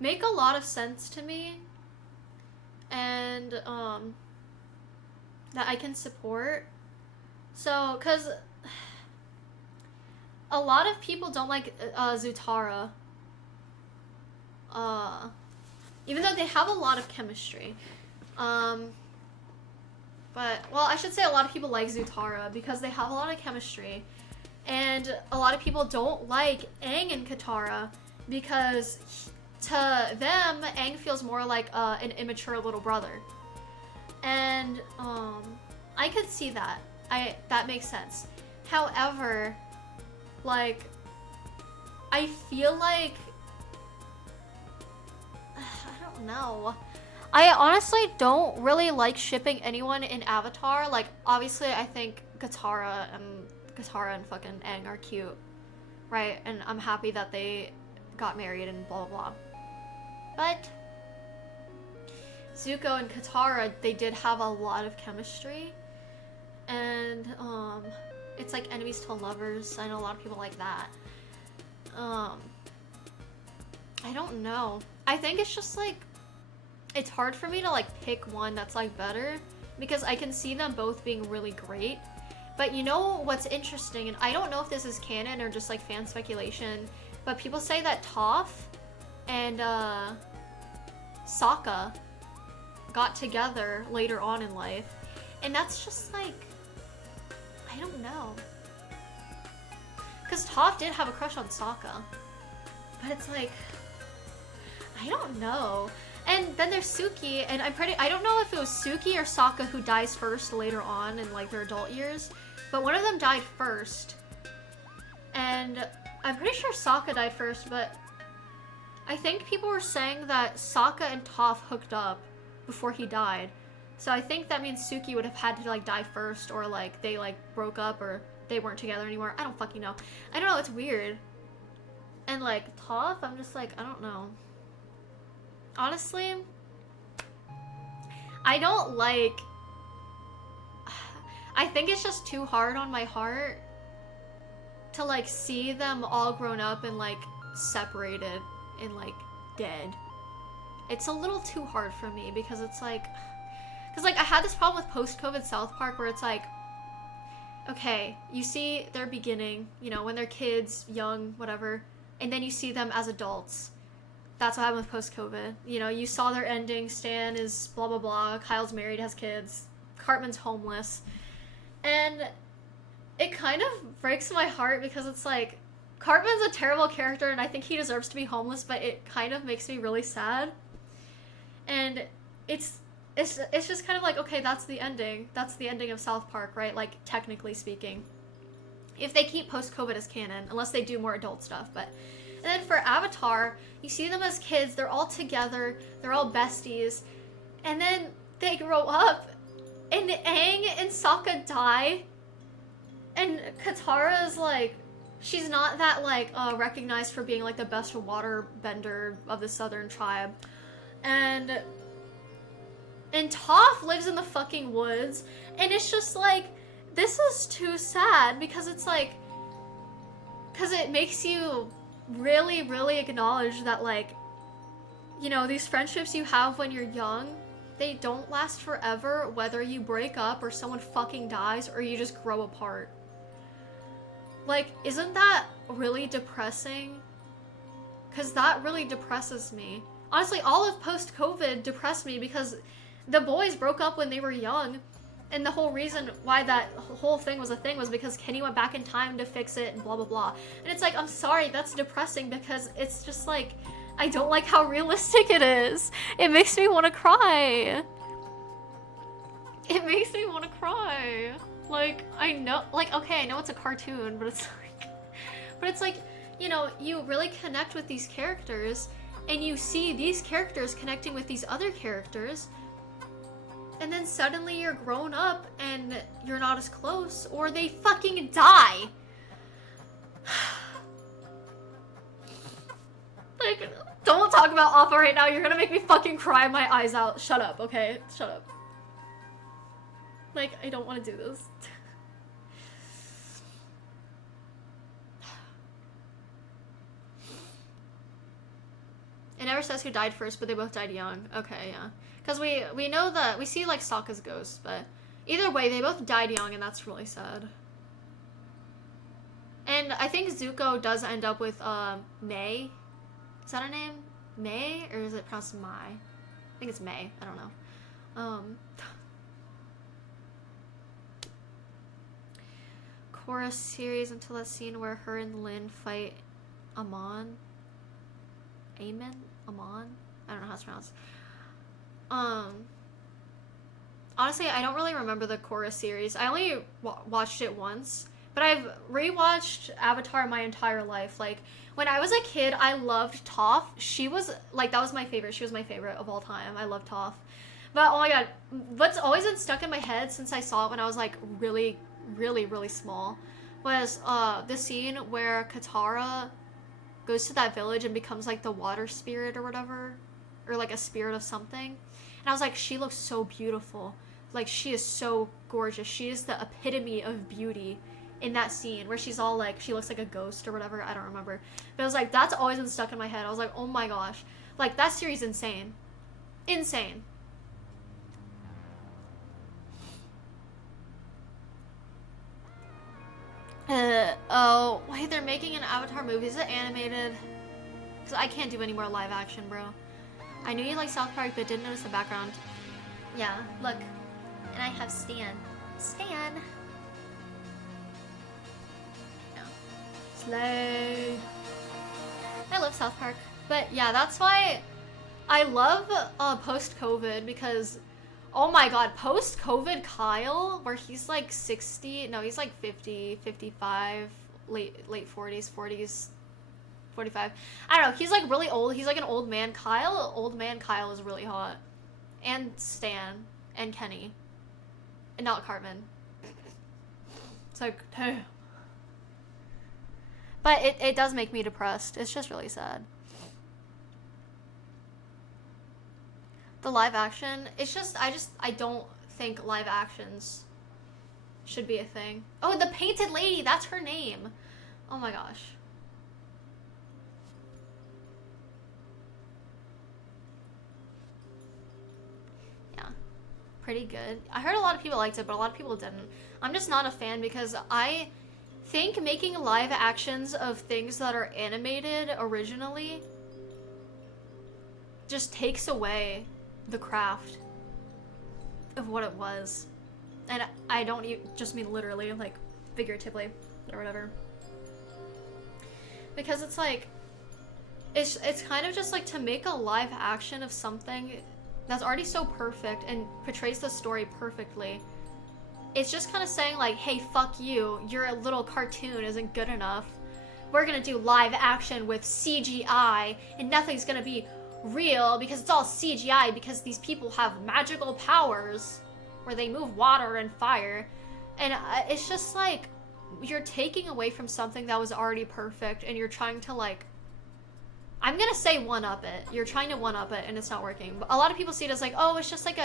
make a lot of sense to me, and that I can support. So, cause a lot of people don't like Zutara, even though they have a lot of chemistry. But, well, I should say a lot of people like Zutara because they have a lot of chemistry. And a lot of people don't like Aang and Katara because to them, Aang feels more like an immature little brother. And I could see that. That makes sense. However, I feel like I don't know. I honestly don't really like shipping anyone in Avatar. Obviously, I think Katara and fucking Aang are cute, right? And I'm happy that they got married and blah blah blah. But Zuko and Katara, they did have a lot of chemistry, and it's enemies to lovers. I know a lot of people like that. I don't know. I think it's just it's hard for me to pick one that's better because I can see them both being really great. But you know what's interesting, and I don't know if this is canon or just fan speculation, but people say that Toph and Sokka got together later on in life, and that's just I don't know. Because Toph did have a crush on Sokka, but it's I don't know. And then there's Suki, and I don't know if it was Suki or Sokka who dies first later on in their adult years, but one of them died first. And I'm pretty sure Sokka died first, but I think people were saying that Sokka and Toph hooked up before he died. So I think that means Suki would have had to like die first, or like they like broke up, or they weren't together anymore. I don't fucking know. I don't know, it's weird. And like Toph, I'm just like, I don't know. Honestly, I don't like, I think it's just too hard on my heart to like see them all grown up and like separated and like dead. It's a little too hard for me because it's like, because like I had this problem with post-COVID South Park where it's like, okay, you see their beginning, you know, when they're kids, young, whatever, and then you see them as adults. That's what happened with post-COVID. You know, you saw their ending. Stan is blah blah blah, Kyle's married, has kids, Cartman's homeless. And it kind of breaks my heart because it's like, Cartman's a terrible character and I think he deserves to be homeless, but it kind of makes me really sad. And it's just kind of like, okay, that's the ending. That's the ending of South Park, right? Like, technically speaking. If they keep post-COVID as canon, unless they do more adult stuff, but... And then for Avatar, you see them as kids, they're all together, they're all besties, and then they grow up, and Aang and Sokka die, and Katara is like, she's not that, like, recognized for being, like, the best water bender of the southern tribe, and Toph lives in the fucking woods, and it's just like, this is too sad, because it's like, because it makes you really, really acknowledge that, like, you know, these friendships you have when you're young, they don't last forever, whether you break up or someone fucking dies or you just grow apart. Like, isn't that really depressing? Because that really depresses me. Honestly, all of post-COVID depressed me because the boys broke up when they were young, and the whole reason why that whole thing was a thing was because Kenny went back in time to fix it and blah blah blah. And it's like, I'm sorry, that's depressing because it's just like, I don't like how realistic it is. It makes me want to cry. It makes me want to cry. Like, I know, like, okay, I know it's a cartoon, but it's like, you know, you really connect with these characters, and you see these characters connecting with these other characters, and then suddenly you're grown up and you're not as close, or they fucking die. Like, don't talk about Appa right now. You're gonna make me fucking cry my eyes out. Shut up, okay? Shut up. Like, I don't want to do this. It never says who died first, but they both died young. Okay, yeah. Because we know that, we see, like, Sokka's ghost, but either way, they both died young, and that's really sad. And I think Zuko does end up with, May. Is that her name? May? Or is it pronounced Mai? I think it's May. I don't know. Korra series until that scene where her and Lin fight Amon? Amon? I don't know how it's pronounced. Honestly, I don't really remember the Korra series. I only watched it once, but I've rewatched Avatar my entire life. Like, when I was a kid, I loved Toph. She was, like, that was my favorite. She was my favorite of all time. I love Toph. But, oh my god, what's always been stuck in my head since I saw it when I was, like, really, really, really small was, the scene where Katara goes to that village and becomes, like, the water spirit or whatever. Or, like, a spirit of something. And I was like, she looks so beautiful. Like, she is so gorgeous. She is the epitome of beauty in that scene where she's all like, she looks like a ghost or whatever. I don't remember. But I was like, that's always been stuck in my head. I was like, oh my gosh. Like, that series is insane. Insane. Oh, wait, they're making an Avatar movie. Is it animated? Because I can't do any more live action, bro. I knew you liked South Park, but didn't notice the background. Yeah, look. And I have Stan. Stan! No. Slay! I love South Park. But yeah, that's why I love post-COVID, because, oh my god, post-COVID Kyle, where he's like 60, no, he's like 50, 55, late 40s, 45. I don't know, he's like really old. He's like an old man. Old man Kyle is really hot. And Stan. and Kenny. And not Cartman. It's like, damn. But it does make me depressed. It's just really sad. The live action, it's just, I don't think live actions should be a thing. Oh, the painted lady, that's her name. Oh my gosh. Yeah. Pretty good. I heard a lot of people liked it, but a lot of people didn't. I'm just not a fan because I think making live actions of things that are animated originally just takes away the craft of what it was. And I don't just mean literally, like figuratively or whatever. Because it's like, it's kind of just like to make a live action of something that's already so perfect and portrays the story perfectly. It's just kind of saying like, hey, fuck you, your little cartoon isn't good enough. We're gonna do live action with CGI and nothing's gonna be real because it's all CGI because these people have magical powers where they move water and fire. And it's just like, you're taking away from something that was already perfect and you're trying to like, I'm gonna say one-up it. You're trying to one-up it and it's not working. But a lot of people see it as like, oh, it's just like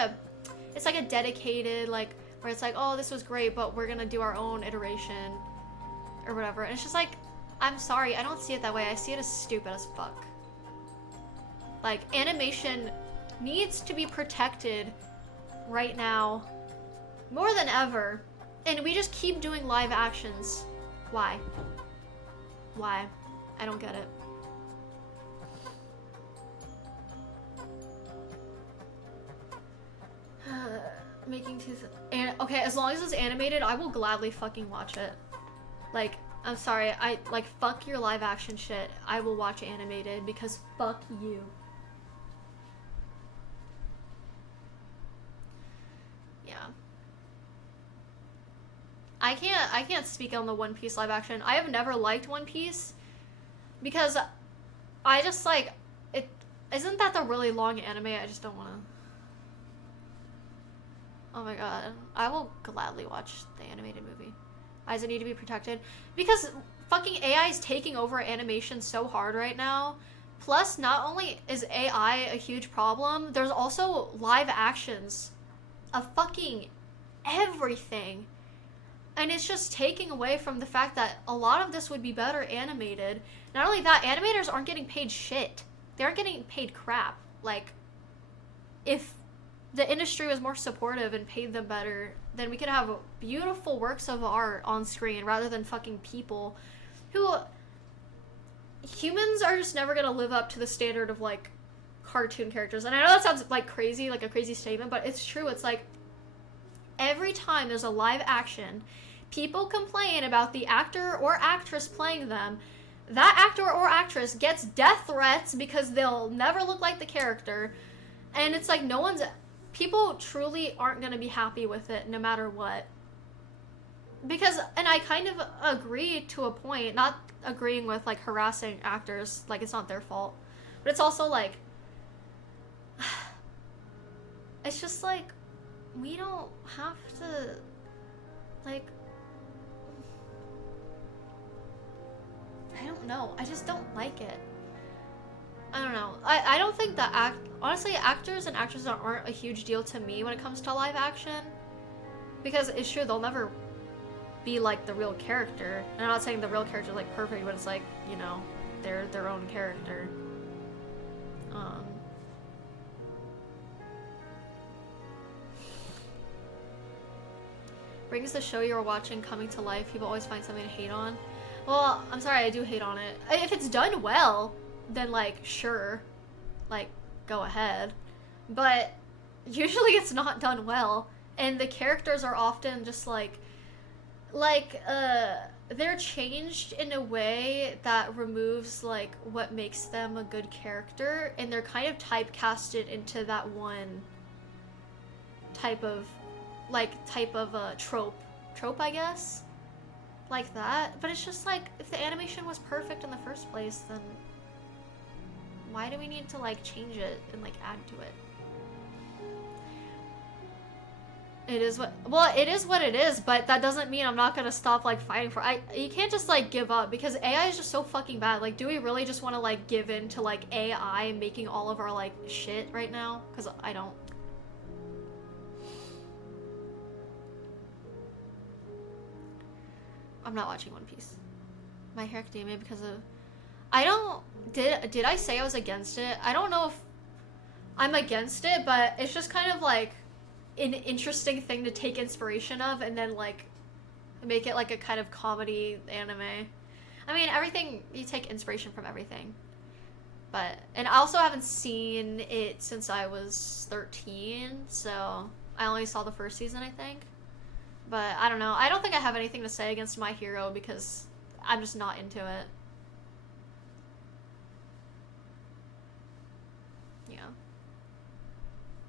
it's like a dedicated, like, where it's like, oh, this was great, but we're gonna do our own iteration or whatever. And it's just like, I'm sorry, I don't see it that way. I see it as stupid as fuck. Like, animation needs to be protected right now more than ever. And we just keep doing live actions. Why? Why? I don't get it. Making and okay, as long as it's animated, I will gladly fucking watch it. Like, I'm sorry, I like fuck your live action shit. I will watch animated because fuck you. Yeah. I can't speak on the One Piece live action. I have never liked One Piece because I just like it. Isn't that the really long anime? I just don't want to. Oh my god. I will gladly watch the animated movie. Why does it need to be protected? Because fucking AI is taking over animation so hard right now. Plus, not only is AI a huge problem, there's also live actions of fucking everything. And it's just taking away from the fact that a lot of this would be better animated. Not only that, animators aren't getting paid shit. They aren't getting paid crap. Like, if the industry was more supportive and paid them better, then we could have beautiful works of art on screen rather than fucking people who... Humans are just never gonna live up to the standard of, like, cartoon characters. And I know that sounds, like, crazy, like a crazy statement, but it's true. It's like, every time there's a live action, people complain about the actor or actress playing them. That actor or actress gets death threats because they'll never look like the character. And it's like, people truly aren't going to be happy with it no matter what. Because, and I kind of agree to a point, not agreeing with, like, harassing actors, like, it's not their fault. But it's also, like, it's just, like, we don't have to, like, I don't know. I just don't like it. I don't know. I don't think that honestly, actors and actresses aren't a huge deal to me when it comes to live action. Because it's true, they'll never be like the real character. And I'm not saying the real character is like perfect, but it's like, you know, they're their own character. Brings the show you were watching coming to life. People always find something to hate on. Well, I'm sorry, I do hate on it. If it's done well, then, like, sure, like, go ahead. But usually it's not done well, and the characters are often just they're changed in a way that removes, like, what makes them a good character, and they're kind of typecasted into that one type of trope, I guess, like that. But it's just like, if the animation was perfect in the first place, then why do we need to, like, change it and, like, add to it? It is what, well, it is what it is, but that doesn't mean I'm not gonna stop, like, fighting for, you can't just, like, give up, because AI is just so fucking bad. Like, do we really just want to, like, give in to, like, AI making all of our, like, shit right now? Because I don't. I'm not watching One Piece. My Hero Academia because of, I don't, did I say I was against it? I don't know if I'm against it, but it's just kind of, like, an interesting thing to take inspiration of and then, like, make it like a kind of comedy anime. I mean, everything, you take inspiration from everything. But, and I also haven't seen it since I was 13, so I only saw the first season, I think. But I don't know. I don't think I have anything to say against My Hero because I'm just not into it. Yeah.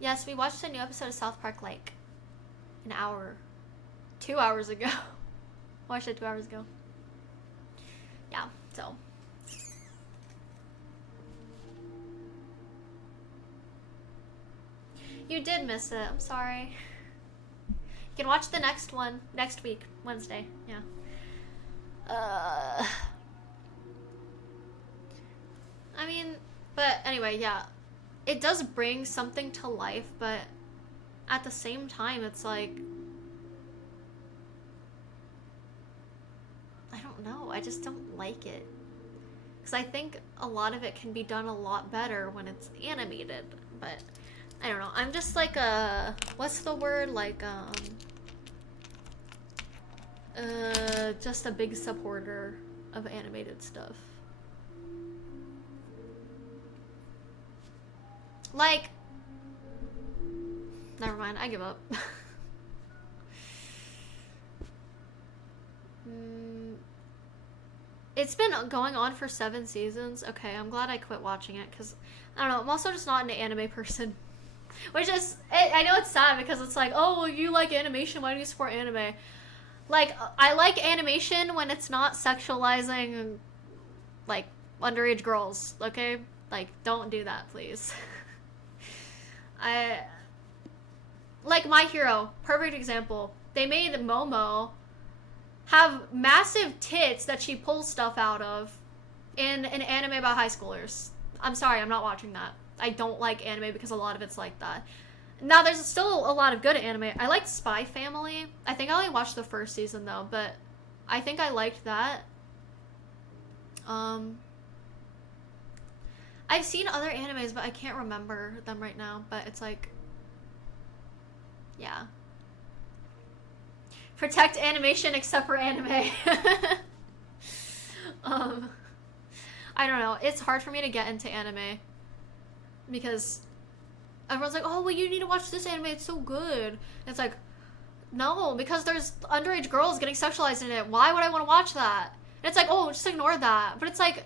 Yes, we watched a new episode of South Park like an hour, 2 hours ago. Watched it 2 hours ago. Yeah, so. You did miss it. I'm sorry. You can watch the next one next week, Wednesday. Yeah. I mean, but anyway, yeah. It does bring something to life, but at the same time, it's like, I don't know. I just don't like it. Because I think a lot of it can be done a lot better when it's animated, but I don't know. I'm just like a, what's the word? Like, just a big supporter of animated stuff. Like, never mind, I give up. It's been going on for 7 seasons. Okay, I'm glad I quit watching it because, I don't know, I'm also just not an anime person. Which is, I know it's sad because it's like, oh, well, you like animation, why do you support anime? Like, I like animation when it's not sexualizing, like, underage girls, okay? Like, don't do that, please. Like My Hero, perfect example. They made Momo have massive tits that she pulls stuff out of in an anime about high schoolers. I'm sorry, I'm not watching that. I don't like anime because a lot of it's like that. Now, there's still a lot of good anime. I liked Spy Family. I think I only watched the first season, though, but I think I liked that. I've seen other animes, but I can't remember them right now, but it's like, yeah. Protect animation except for anime. I don't know. It's hard for me to get into anime because everyone's like, oh, well, you need to watch this anime. It's so good. And it's like, no, because there's underage girls getting sexualized in it. Why would I want to watch that? And it's like, oh, just ignore that. But it's like,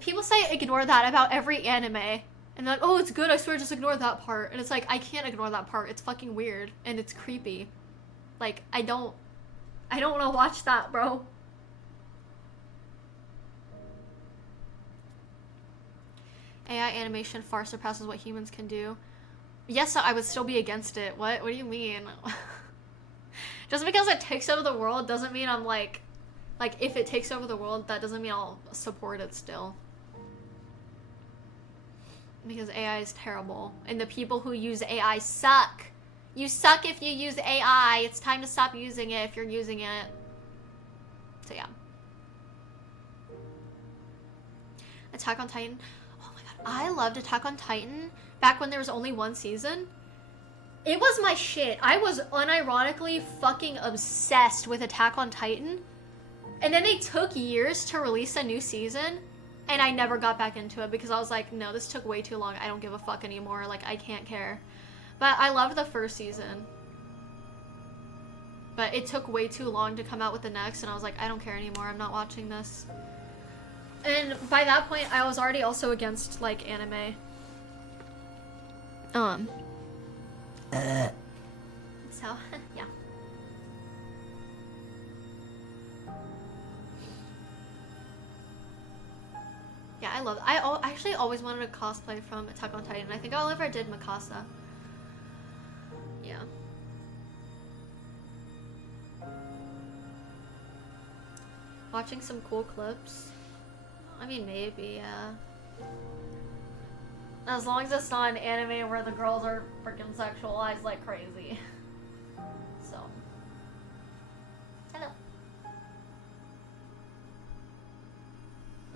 people say ignore that about every anime. And they're like, oh, it's good. I swear, just ignore that part. And it's like, I can't ignore that part. It's fucking weird. And it's creepy. Like, I don't want to watch that, bro. AI animation far surpasses what humans can do. Yes, I would still be against it. What do you mean? Just because it takes over the world doesn't mean I'm like, if it takes over the world, that doesn't mean I'll support it still. Because AI is terrible. And the people who use AI suck. You suck if you use AI. It's time to stop using it if you're using it. So yeah. Attack on Titan. Oh my god. I loved Attack on Titan back when there was only 1 season. It was my shit. I was unironically fucking obsessed with Attack on Titan. And then they took years to release a new season. And I never got back into it because I was like, no, this took way too long. I don't give a fuck anymore. Like, I can't care. But I loved the first season. But it took way too long to come out with the next. And I was like, I don't care anymore. I'm not watching this. And by that point, I was already also against, like, anime. So, yeah. Yeah, I love it. I actually always wanted to cosplay from Attack on Titan. I think all I ever did Mikasa. Yeah. watching some cool clips. I mean, maybe, yeah. As long as it's not an anime where the girls are freaking sexualized like crazy. So. Hello.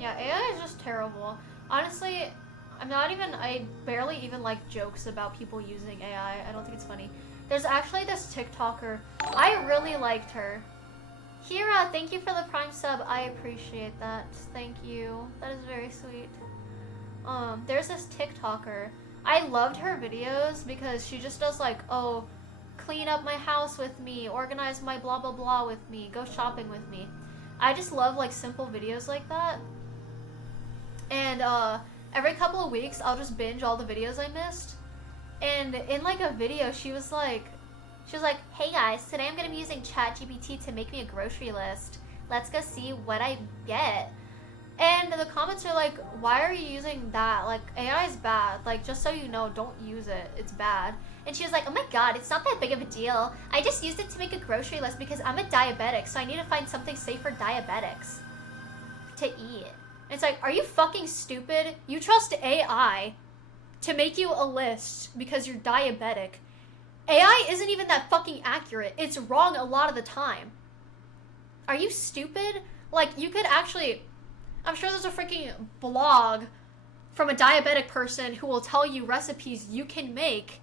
Yeah, AI is just terrible. Honestly, I barely even like jokes about people using AI. I don't think it's funny. There's actually this TikToker. I really liked her. Hira, thank you for the Prime sub. I appreciate that. Thank you. That is very sweet. There's this TikToker. I loved her videos because she just does like, oh, clean up my house with me, organize my blah blah blah with me, go shopping with me. I just love like simple videos like that. And every couple of weeks I'll just binge all the videos I missed. And in like a video she was like, hey guys, today I'm gonna be using ChatGPT to make me a grocery list. Let's go see what I get. And the comments are like, why are you using that? Like, AI is bad. Like, just so you know, don't use it. It's bad. And she was like, oh my god, it's not that big of a deal. I just used it to make a grocery list because I'm a diabetic, so I need to find something safe for diabetics to eat. And it's like, are you fucking stupid? You trust AI to make you a list because you're diabetic. AI isn't even that fucking accurate. It's wrong a lot of the time. Are you stupid? Like, you could actually... I'm sure there's a freaking blog from a diabetic person who will tell you recipes you can make.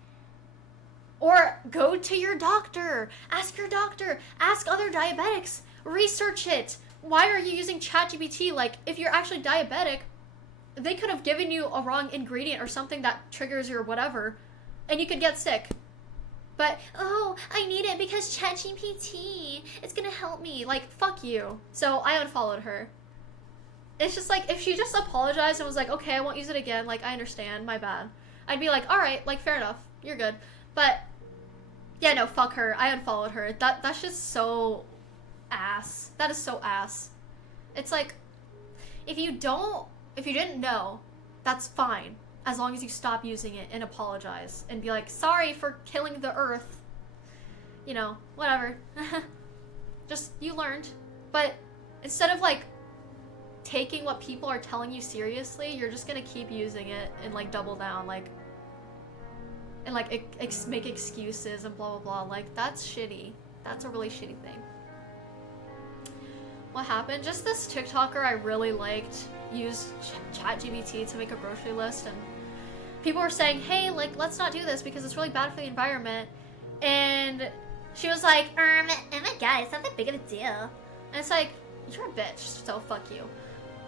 Or go to your doctor. Ask your doctor. Ask other diabetics. Research it. Why are you using ChatGPT? Like, if you're actually diabetic, they could have given you a wrong ingredient or something that triggers your whatever, and you could get sick. But, oh, I need it because ChatGPT, it's gonna help me. Like, fuck you. So I unfollowed her. It's just like, if she just apologized and was like, okay, I won't use it again, like, I understand, my bad. I'd be like, alright, like, fair enough, you're good. But, yeah, no, fuck her. I unfollowed her. That's just so ass. That is so ass. It's like, if you didn't know, that's fine. As long as you stop using it and apologize and be like, sorry for killing the earth. You know, whatever. Just, you learned. But instead of like taking what people are telling you seriously, you're just gonna keep using it and like double down, like, and like make excuses and blah blah blah. Like, that's shitty. That's a really shitty thing. What happened? Just this TikToker I really liked used ChatGPT to make a grocery list, and people were saying, hey, like, let's not do this because it's really bad for the environment. And she was like, oh my god, it's not that big of a deal. And it's like, you're a bitch, so fuck you.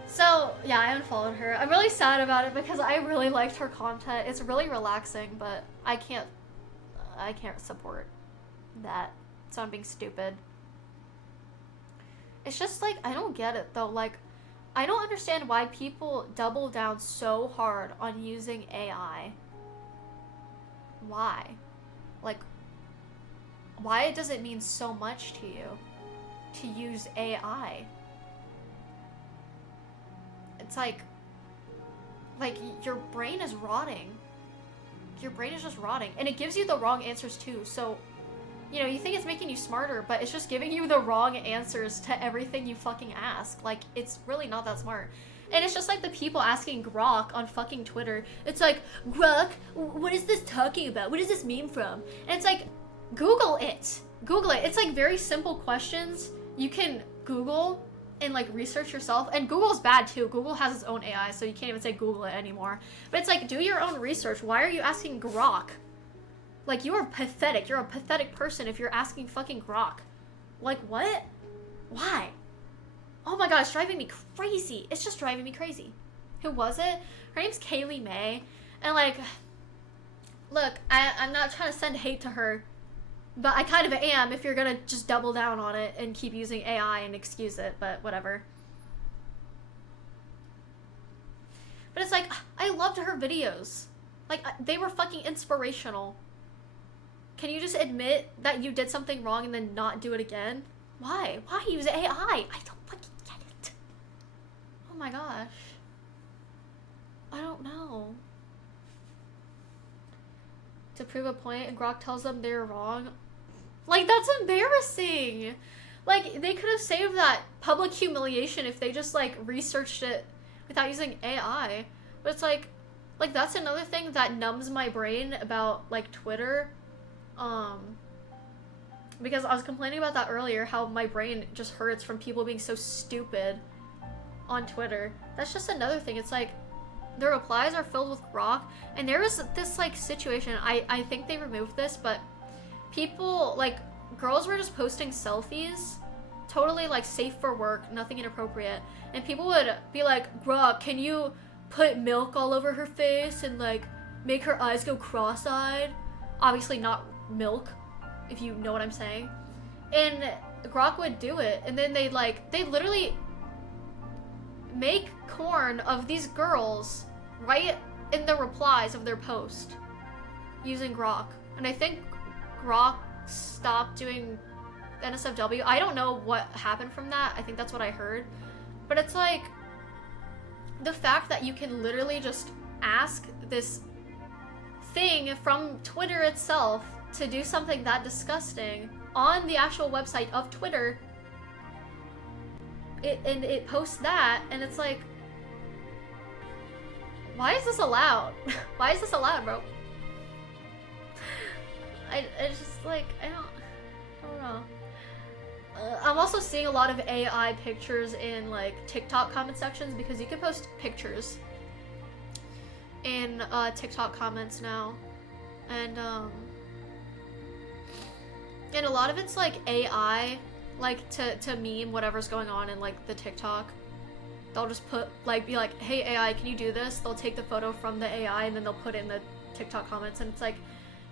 So, yeah, I unfollowed her. I'm really sad about it because I really liked her content. It's really relaxing, but I can't support that. So I'm being stupid. It's just like, I don't get it though. Like, I don't understand why people double down so hard on using AI. Why? Like, why does it mean so much to you to use AI? It's like your brain is rotting. Your brain is just rotting. And it gives you the wrong answers too. So, you know, you think it's making you smarter, but it's just giving you the wrong answers to everything you fucking ask. Like, it's really not that smart. And it's just like the people asking Grok on fucking Twitter. It's like, Grok, what is this talking about? What is this meme from? And it's like, Google it. Google it. It's like very simple questions you can Google and like research yourself. And Google's bad too. Google has its own AI, so you can't even say Google it anymore. But it's like, do your own research. Why are you asking Grok? Like, you are pathetic. You're a pathetic person if you're asking fucking Grok. Like, what? Why? Oh my god, it's driving me crazy. It's just driving me crazy. Who was it? Her name's Kaylee May. And like, look, I'm not trying to send hate to her, but I kind of am if you're gonna just double down on it and keep using AI and excuse it, but whatever. But it's like, I loved her videos. Like, they were fucking inspirational. Can you just admit that you did something wrong and then not do it again? Why? Why use AI? I don't fucking get it. Oh my gosh. I don't know. To prove a point and Grok tells them they're wrong. Like, that's embarrassing. Like, they could have saved that public humiliation if they just, like, researched it without using AI. But it's like that's another thing that numbs my brain about, like, Twitter. Because I was complaining about that earlier, how my brain just hurts from people being so stupid on Twitter. That's just another thing. It's like, the replies are filled with grok, and there was this, like, situation, I think they removed this, but people, like, girls were just posting selfies, totally, like, safe for work, nothing inappropriate, and people would be like, grok, can you put milk all over her face and, like, make her eyes go cross-eyed? Obviously not milk, if you know what I'm saying. And grok would do it, and then they literally make corn of these girls right in the replies of their post using grok. And I think grok stopped doing NSFW. I don't know what happened from that. I think that's what I heard. But it's like, the fact that you can literally just ask this thing from Twitter itself to do something that disgusting on the actual website of Twitter, it posts that, and it's like, why is this allowed? Why is this allowed, bro? It's just like, I don't know. I'm also seeing a lot of AI pictures in, like, TikTok comment sections, because you can post pictures in TikTok comments now, and a lot of it's like AI, like, to meme whatever's going on in, like, the TikTok. They'll just put, like, be like, hey AI, can you do this? They'll take the photo from the AI and then they'll put it in the TikTok comments, and it's like,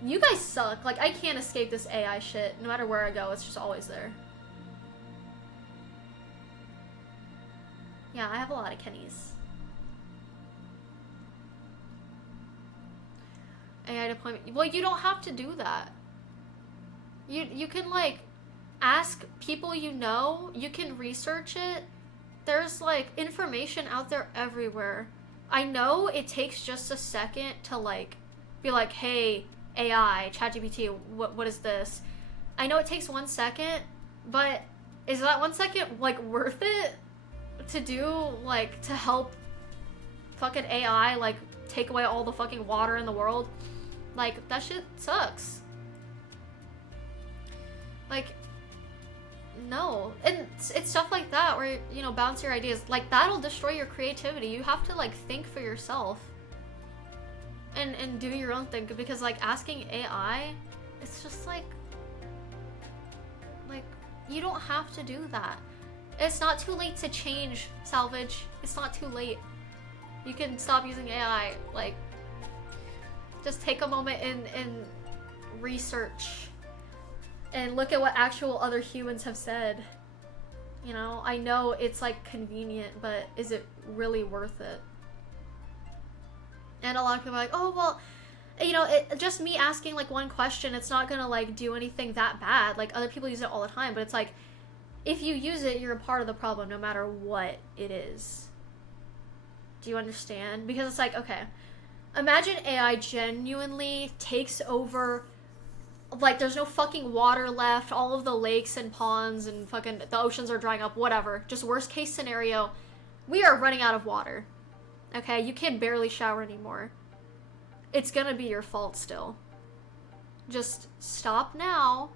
you guys suck. Like, I can't escape this AI shit. No matter where I go, it's just always there. Yeah, I have a lot of Kennys. AI deployment. Well, you don't have to do that. You can, like, ask people you know. You can research it. There's, like, information out there everywhere. I know it takes just a second to, like, be like, hey, AI, ChatGPT, what is this? I know it takes 1 second, but is that 1 second, like, worth it to do, like, to help fucking AI, like, take away all the fucking water in the world? Like, that shit sucks. Like, no. And it's stuff like that where, you know, bounce your ideas. Like, that'll destroy your creativity. You have to, like, think for yourself. And do your own thing. Because, like, asking AI, it's just, like, you don't have to do that. It's not too late to change, Salvage. It's not too late. You can stop using AI. Like, just take a moment and research. And look at what actual other humans have said. You know, I know it's, like, convenient, but is it really worth it? And a lot of people are like, oh, well, you know, just me asking, like, one question, it's not gonna, like, do anything that bad. Like, other people use it all the time, but it's like, if you use it, you're a part of the problem, no matter what it is. Do you understand? Because it's like, okay, imagine AI genuinely takes over. Like, there's no fucking water left, all of the lakes and ponds and fucking the oceans are drying up, whatever. Just worst case scenario, we are running out of water. Okay, you can barely shower anymore. It's gonna be your fault still. Just stop now.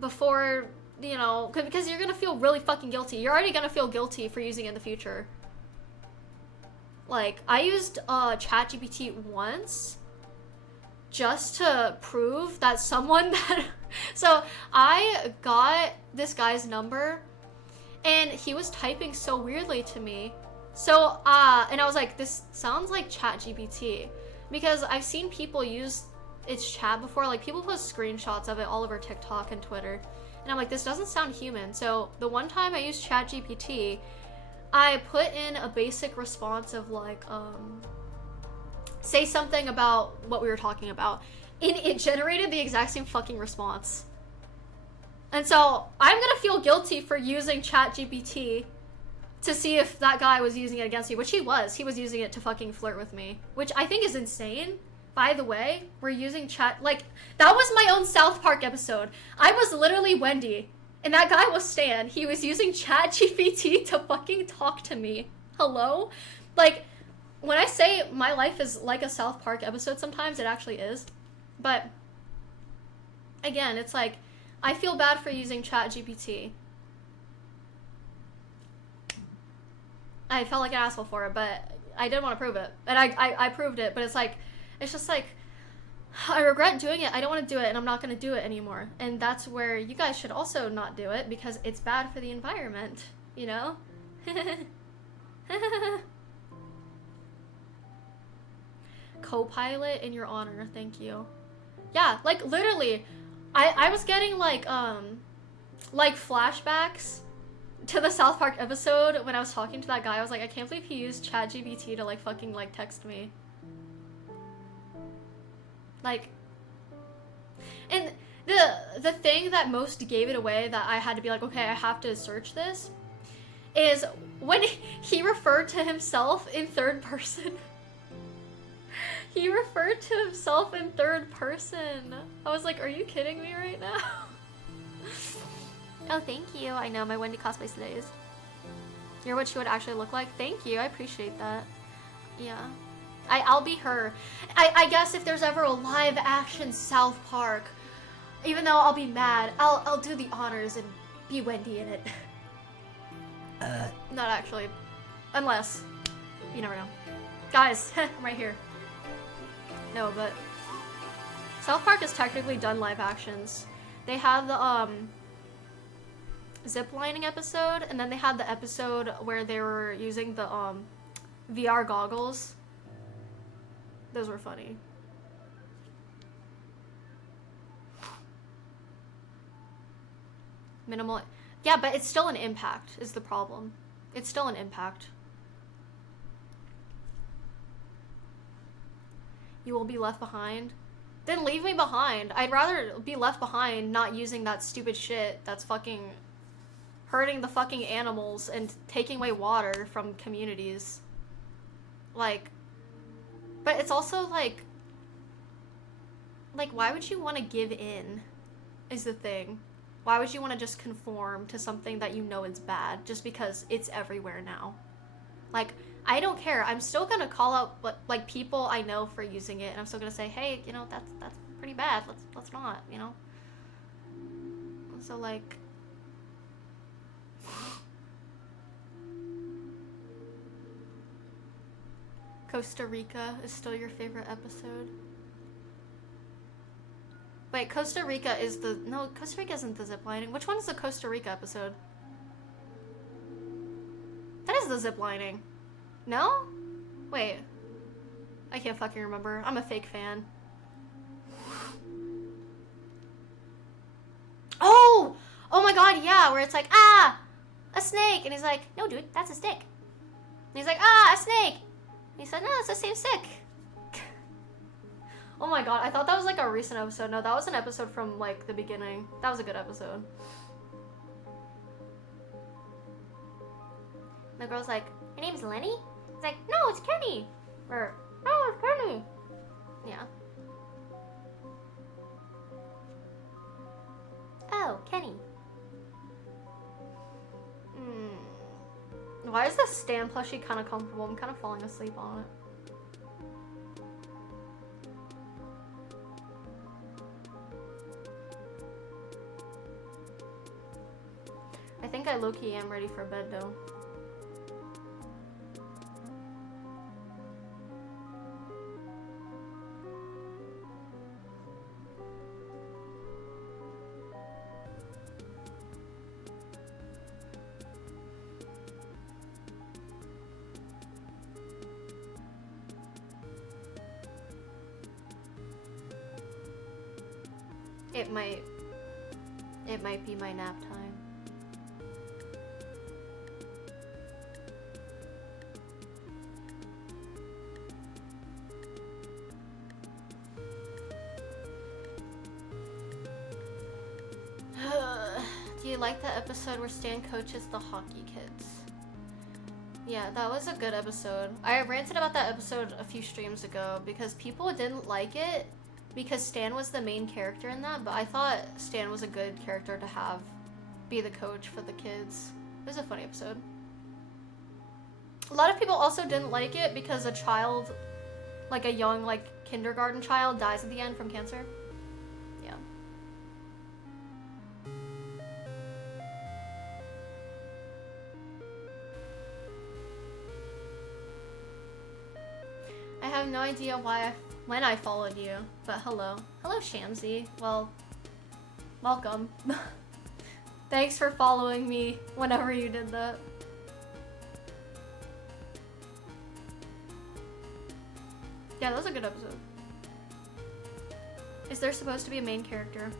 Before, you know, because you're gonna feel really fucking guilty. You're already gonna feel guilty for using it in the future. Like, I used ChatGPT once just to prove that someone that so I got this guy's number and he was typing so weirdly to me. So and I was like, this sounds like ChatGPT, because I've seen people use its chat before. Like, people post screenshots of it all over TikTok and Twitter, and I'm like, this doesn't sound human. So the one time I used ChatGPT, I put in a basic response of, like, say something about what we were talking about, and it generated the exact same fucking response. And so I'm gonna feel guilty for using ChatGPT to see if that guy was using it against me, which he was. He was using it to fucking flirt with me, which I think is insane. by the way, we're using chat. Like, that was my own South Park episode. I was literally Wendy, and that guy was Stan. He was using ChatGPT to fucking talk to me. Hello? Like, when I say my life is like a South Park episode sometimes, it actually is. But, again, it's like, I feel bad for using ChatGPT. I felt like an asshole for it, but I didn't want to prove it. And I proved it, but it's like, it's just like, I regret doing it. I don't want to do it, and I'm not going to do it anymore. And that's where you guys should also not do it, because it's bad for the environment, you know? Co-pilot in your honor, thank you. Yeah, like, literally, I was getting, like flashbacks to the South Park episode when I was talking to that guy. I was like, I can't believe he used ChatGPT to, like, fucking, like, text me. Like, and the thing that most gave it away, that I had to be like, okay, I have to search this, is when he referred to himself in third person. He referred to himself in third person. I was like, are you kidding me right now? Oh, thank you. I know, my Wendy cosplay today is. You're what she would actually look like? Thank you, I appreciate that. Yeah. I'll be her. I guess if there's ever a live action South Park, even though I'll be mad, I'll do the honors and be Wendy in it. Not actually. Unless. You never know. Guys, I'm right here. No, but South Park has technically done live actions. They had the ziplining episode, and then they had the episode where they were using the VR goggles. Those were funny. Minimal. Yeah, but it's still an impact is the problem. It's still an impact. You will be left behind. Then leave me behind. I'd rather be left behind not using that stupid shit that's fucking hurting the fucking animals and taking away water from communities. Like, but it's also like, why would you want to give in is the thing. Why would you want to just conform to something that you know is bad just because it's everywhere now? Like, I don't care. I'm still gonna call out like people I know for using it, and I'm still gonna say, hey, you know, that's pretty bad. Let's not, you know. So like, Costa Rica is still your favorite episode? Wait, Costa Rica is the no. Costa Rica isn't the ziplining. Which one is the Costa Rica episode? That is the ziplining. No? Wait. I can't fucking remember. I'm a fake fan. Oh! Oh my god, yeah, where it's like, ah! A snake! And he's like, no dude, that's a stick. And he's like, ah, a snake! And he said, no, it's the same stick. Oh my god, I thought that was like a recent episode. No, that was an episode from like the beginning. That was a good episode. The girl's like, your name's Lenny? He's like, no, it's Kenny. Or, no, it's Kenny. Yeah. Oh, Kenny. Why is this stand plushie kind of comfortable? I'm kind of falling asleep on it. I think I low-key am ready for bed though. It might be my nap time. Do you like the episode where Stan coaches the hockey kids? Yeah, that was a good episode. I ranted about that episode a few streams ago because people didn't like it because Stan was the main character in that, but I thought Stan was a good character to have be the coach for the kids. It was a funny episode. A lot of people also didn't like it because a child, like a young, like, kindergarten child dies at the end from cancer. Yeah. I have no idea when I followed you, but hello. Hello, Shamsi. Well, welcome. Thanks for following me whenever you did that. Yeah, that was a good episode. Is there supposed to be a main character?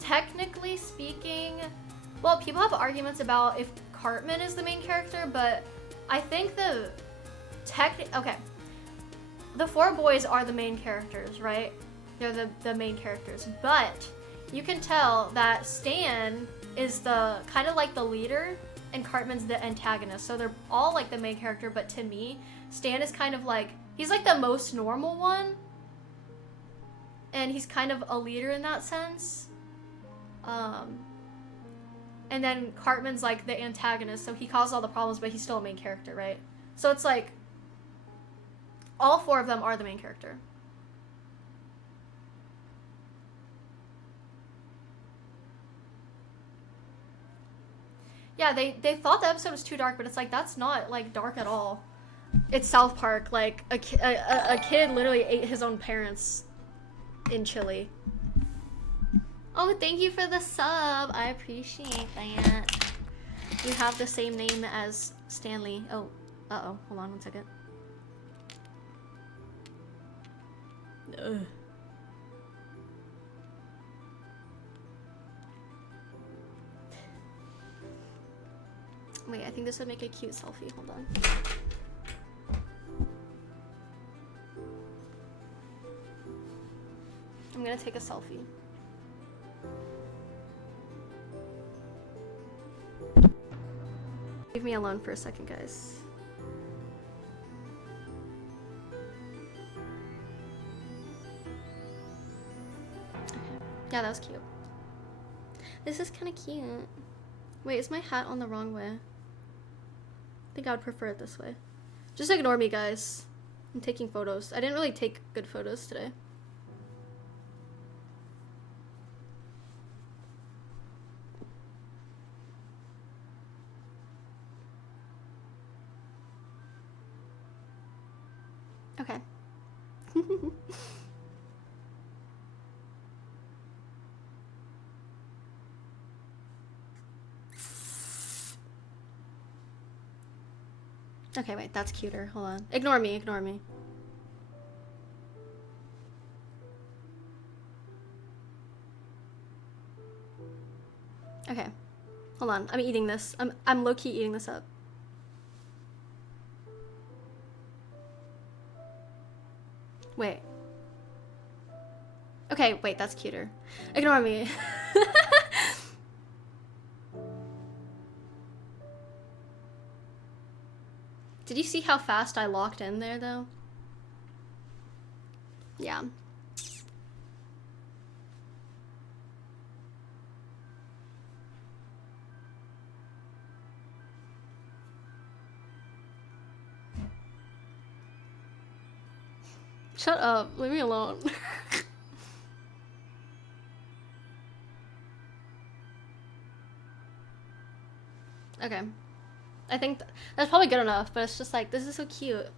Technically speaking, well, people have arguments about if Cartman is the main character, but I think okay. The four boys are the main characters, right? They're the main characters, but you can tell that Stan is the kind of like the leader and Cartman's the antagonist. So they're all like the main character, but to me, Stan is kind of like, he's like the most normal one. And he's kind of a leader in that sense. And then Cartman's like the antagonist, so he caused all the problems, but he's still a main character, right? So it's like, all four of them are the main character. Yeah, they thought the episode was too dark, but it's like, that's not like dark at all. It's South Park, like a kid literally ate his own parents in Chile. Oh, thank you for the sub. I appreciate that. You have the same name as Stanley. Oh, uh-oh. Hold on one second. Ugh. Wait, I think this would make a cute selfie. Hold on. I'm gonna take a selfie. Leave me alone for a second, guys. Okay. Yeah, that was cute. This is kind of cute. Wait, is my hat on the wrong way? I think I would prefer it this way. Just ignore me, guys. I'm taking photos. I didn't really take good photos today. Okay. Okay, wait, that's cuter. Hold on. Ignore me, ignore me. Okay. Hold on. I'm eating this. I'm low-key eating this up. Wait. Okay, wait, that's cuter. Ignore me. Did you see how fast I locked in there, though? Yeah. Shut up. Leave me alone. Okay. I think that's probably good enough, but it's just like, this is so cute.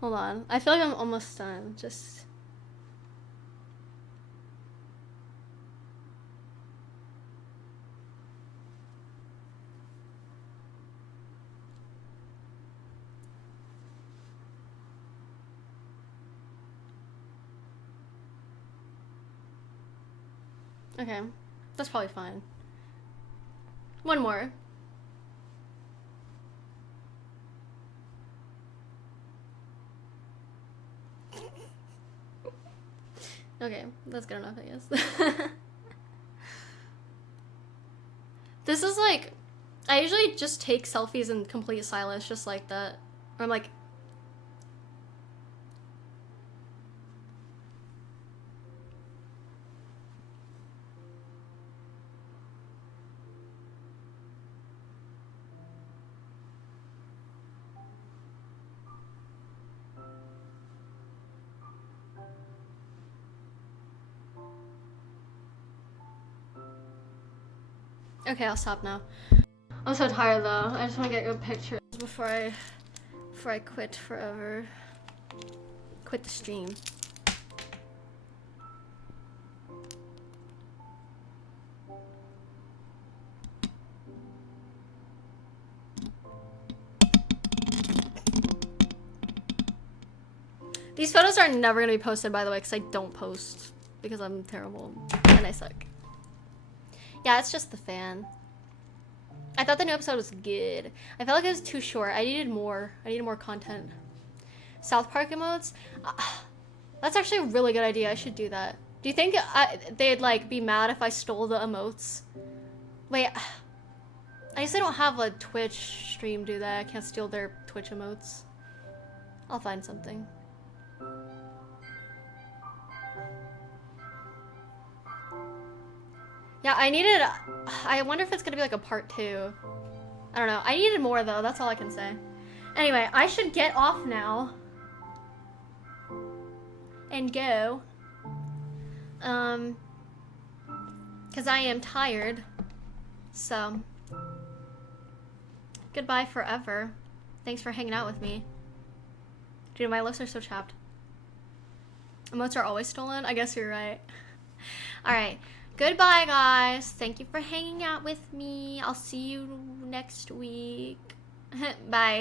Hold on. I feel like I'm almost done. Just... Okay, that's probably fine. One more. Okay, that's good enough, I guess. This is like, I usually just take selfies in complete silence, just like that. Or I'm like, okay, I'll stop now. I'm so tired though. I just want to get good pictures before I quit forever. Quit the stream. These photos are never gonna be posted, by the way, because I don't post because I'm terrible and I suck. Yeah, it's just the fan. I thought the new episode was good. I felt like it was too short. I needed more. I needed more content. South Park emotes? That's actually a really good idea. I should do that. Do you think they'd like be mad if I stole the emotes? Wait, I guess they don't have a Twitch stream, do they? I can't steal their Twitch emotes. I'll find something. Yeah, I wonder if it's gonna be like a part 2. I don't know. I needed more though, that's all I can say. Anyway, I should get off now. And go. Cause I am tired. So. Goodbye forever. Thanks for hanging out with me. Dude, my lips are so chapped. Emotes are always stolen? I guess you're right. Alright. Goodbye, guys. Thank you for hanging out with me. I'll see you next week. Bye.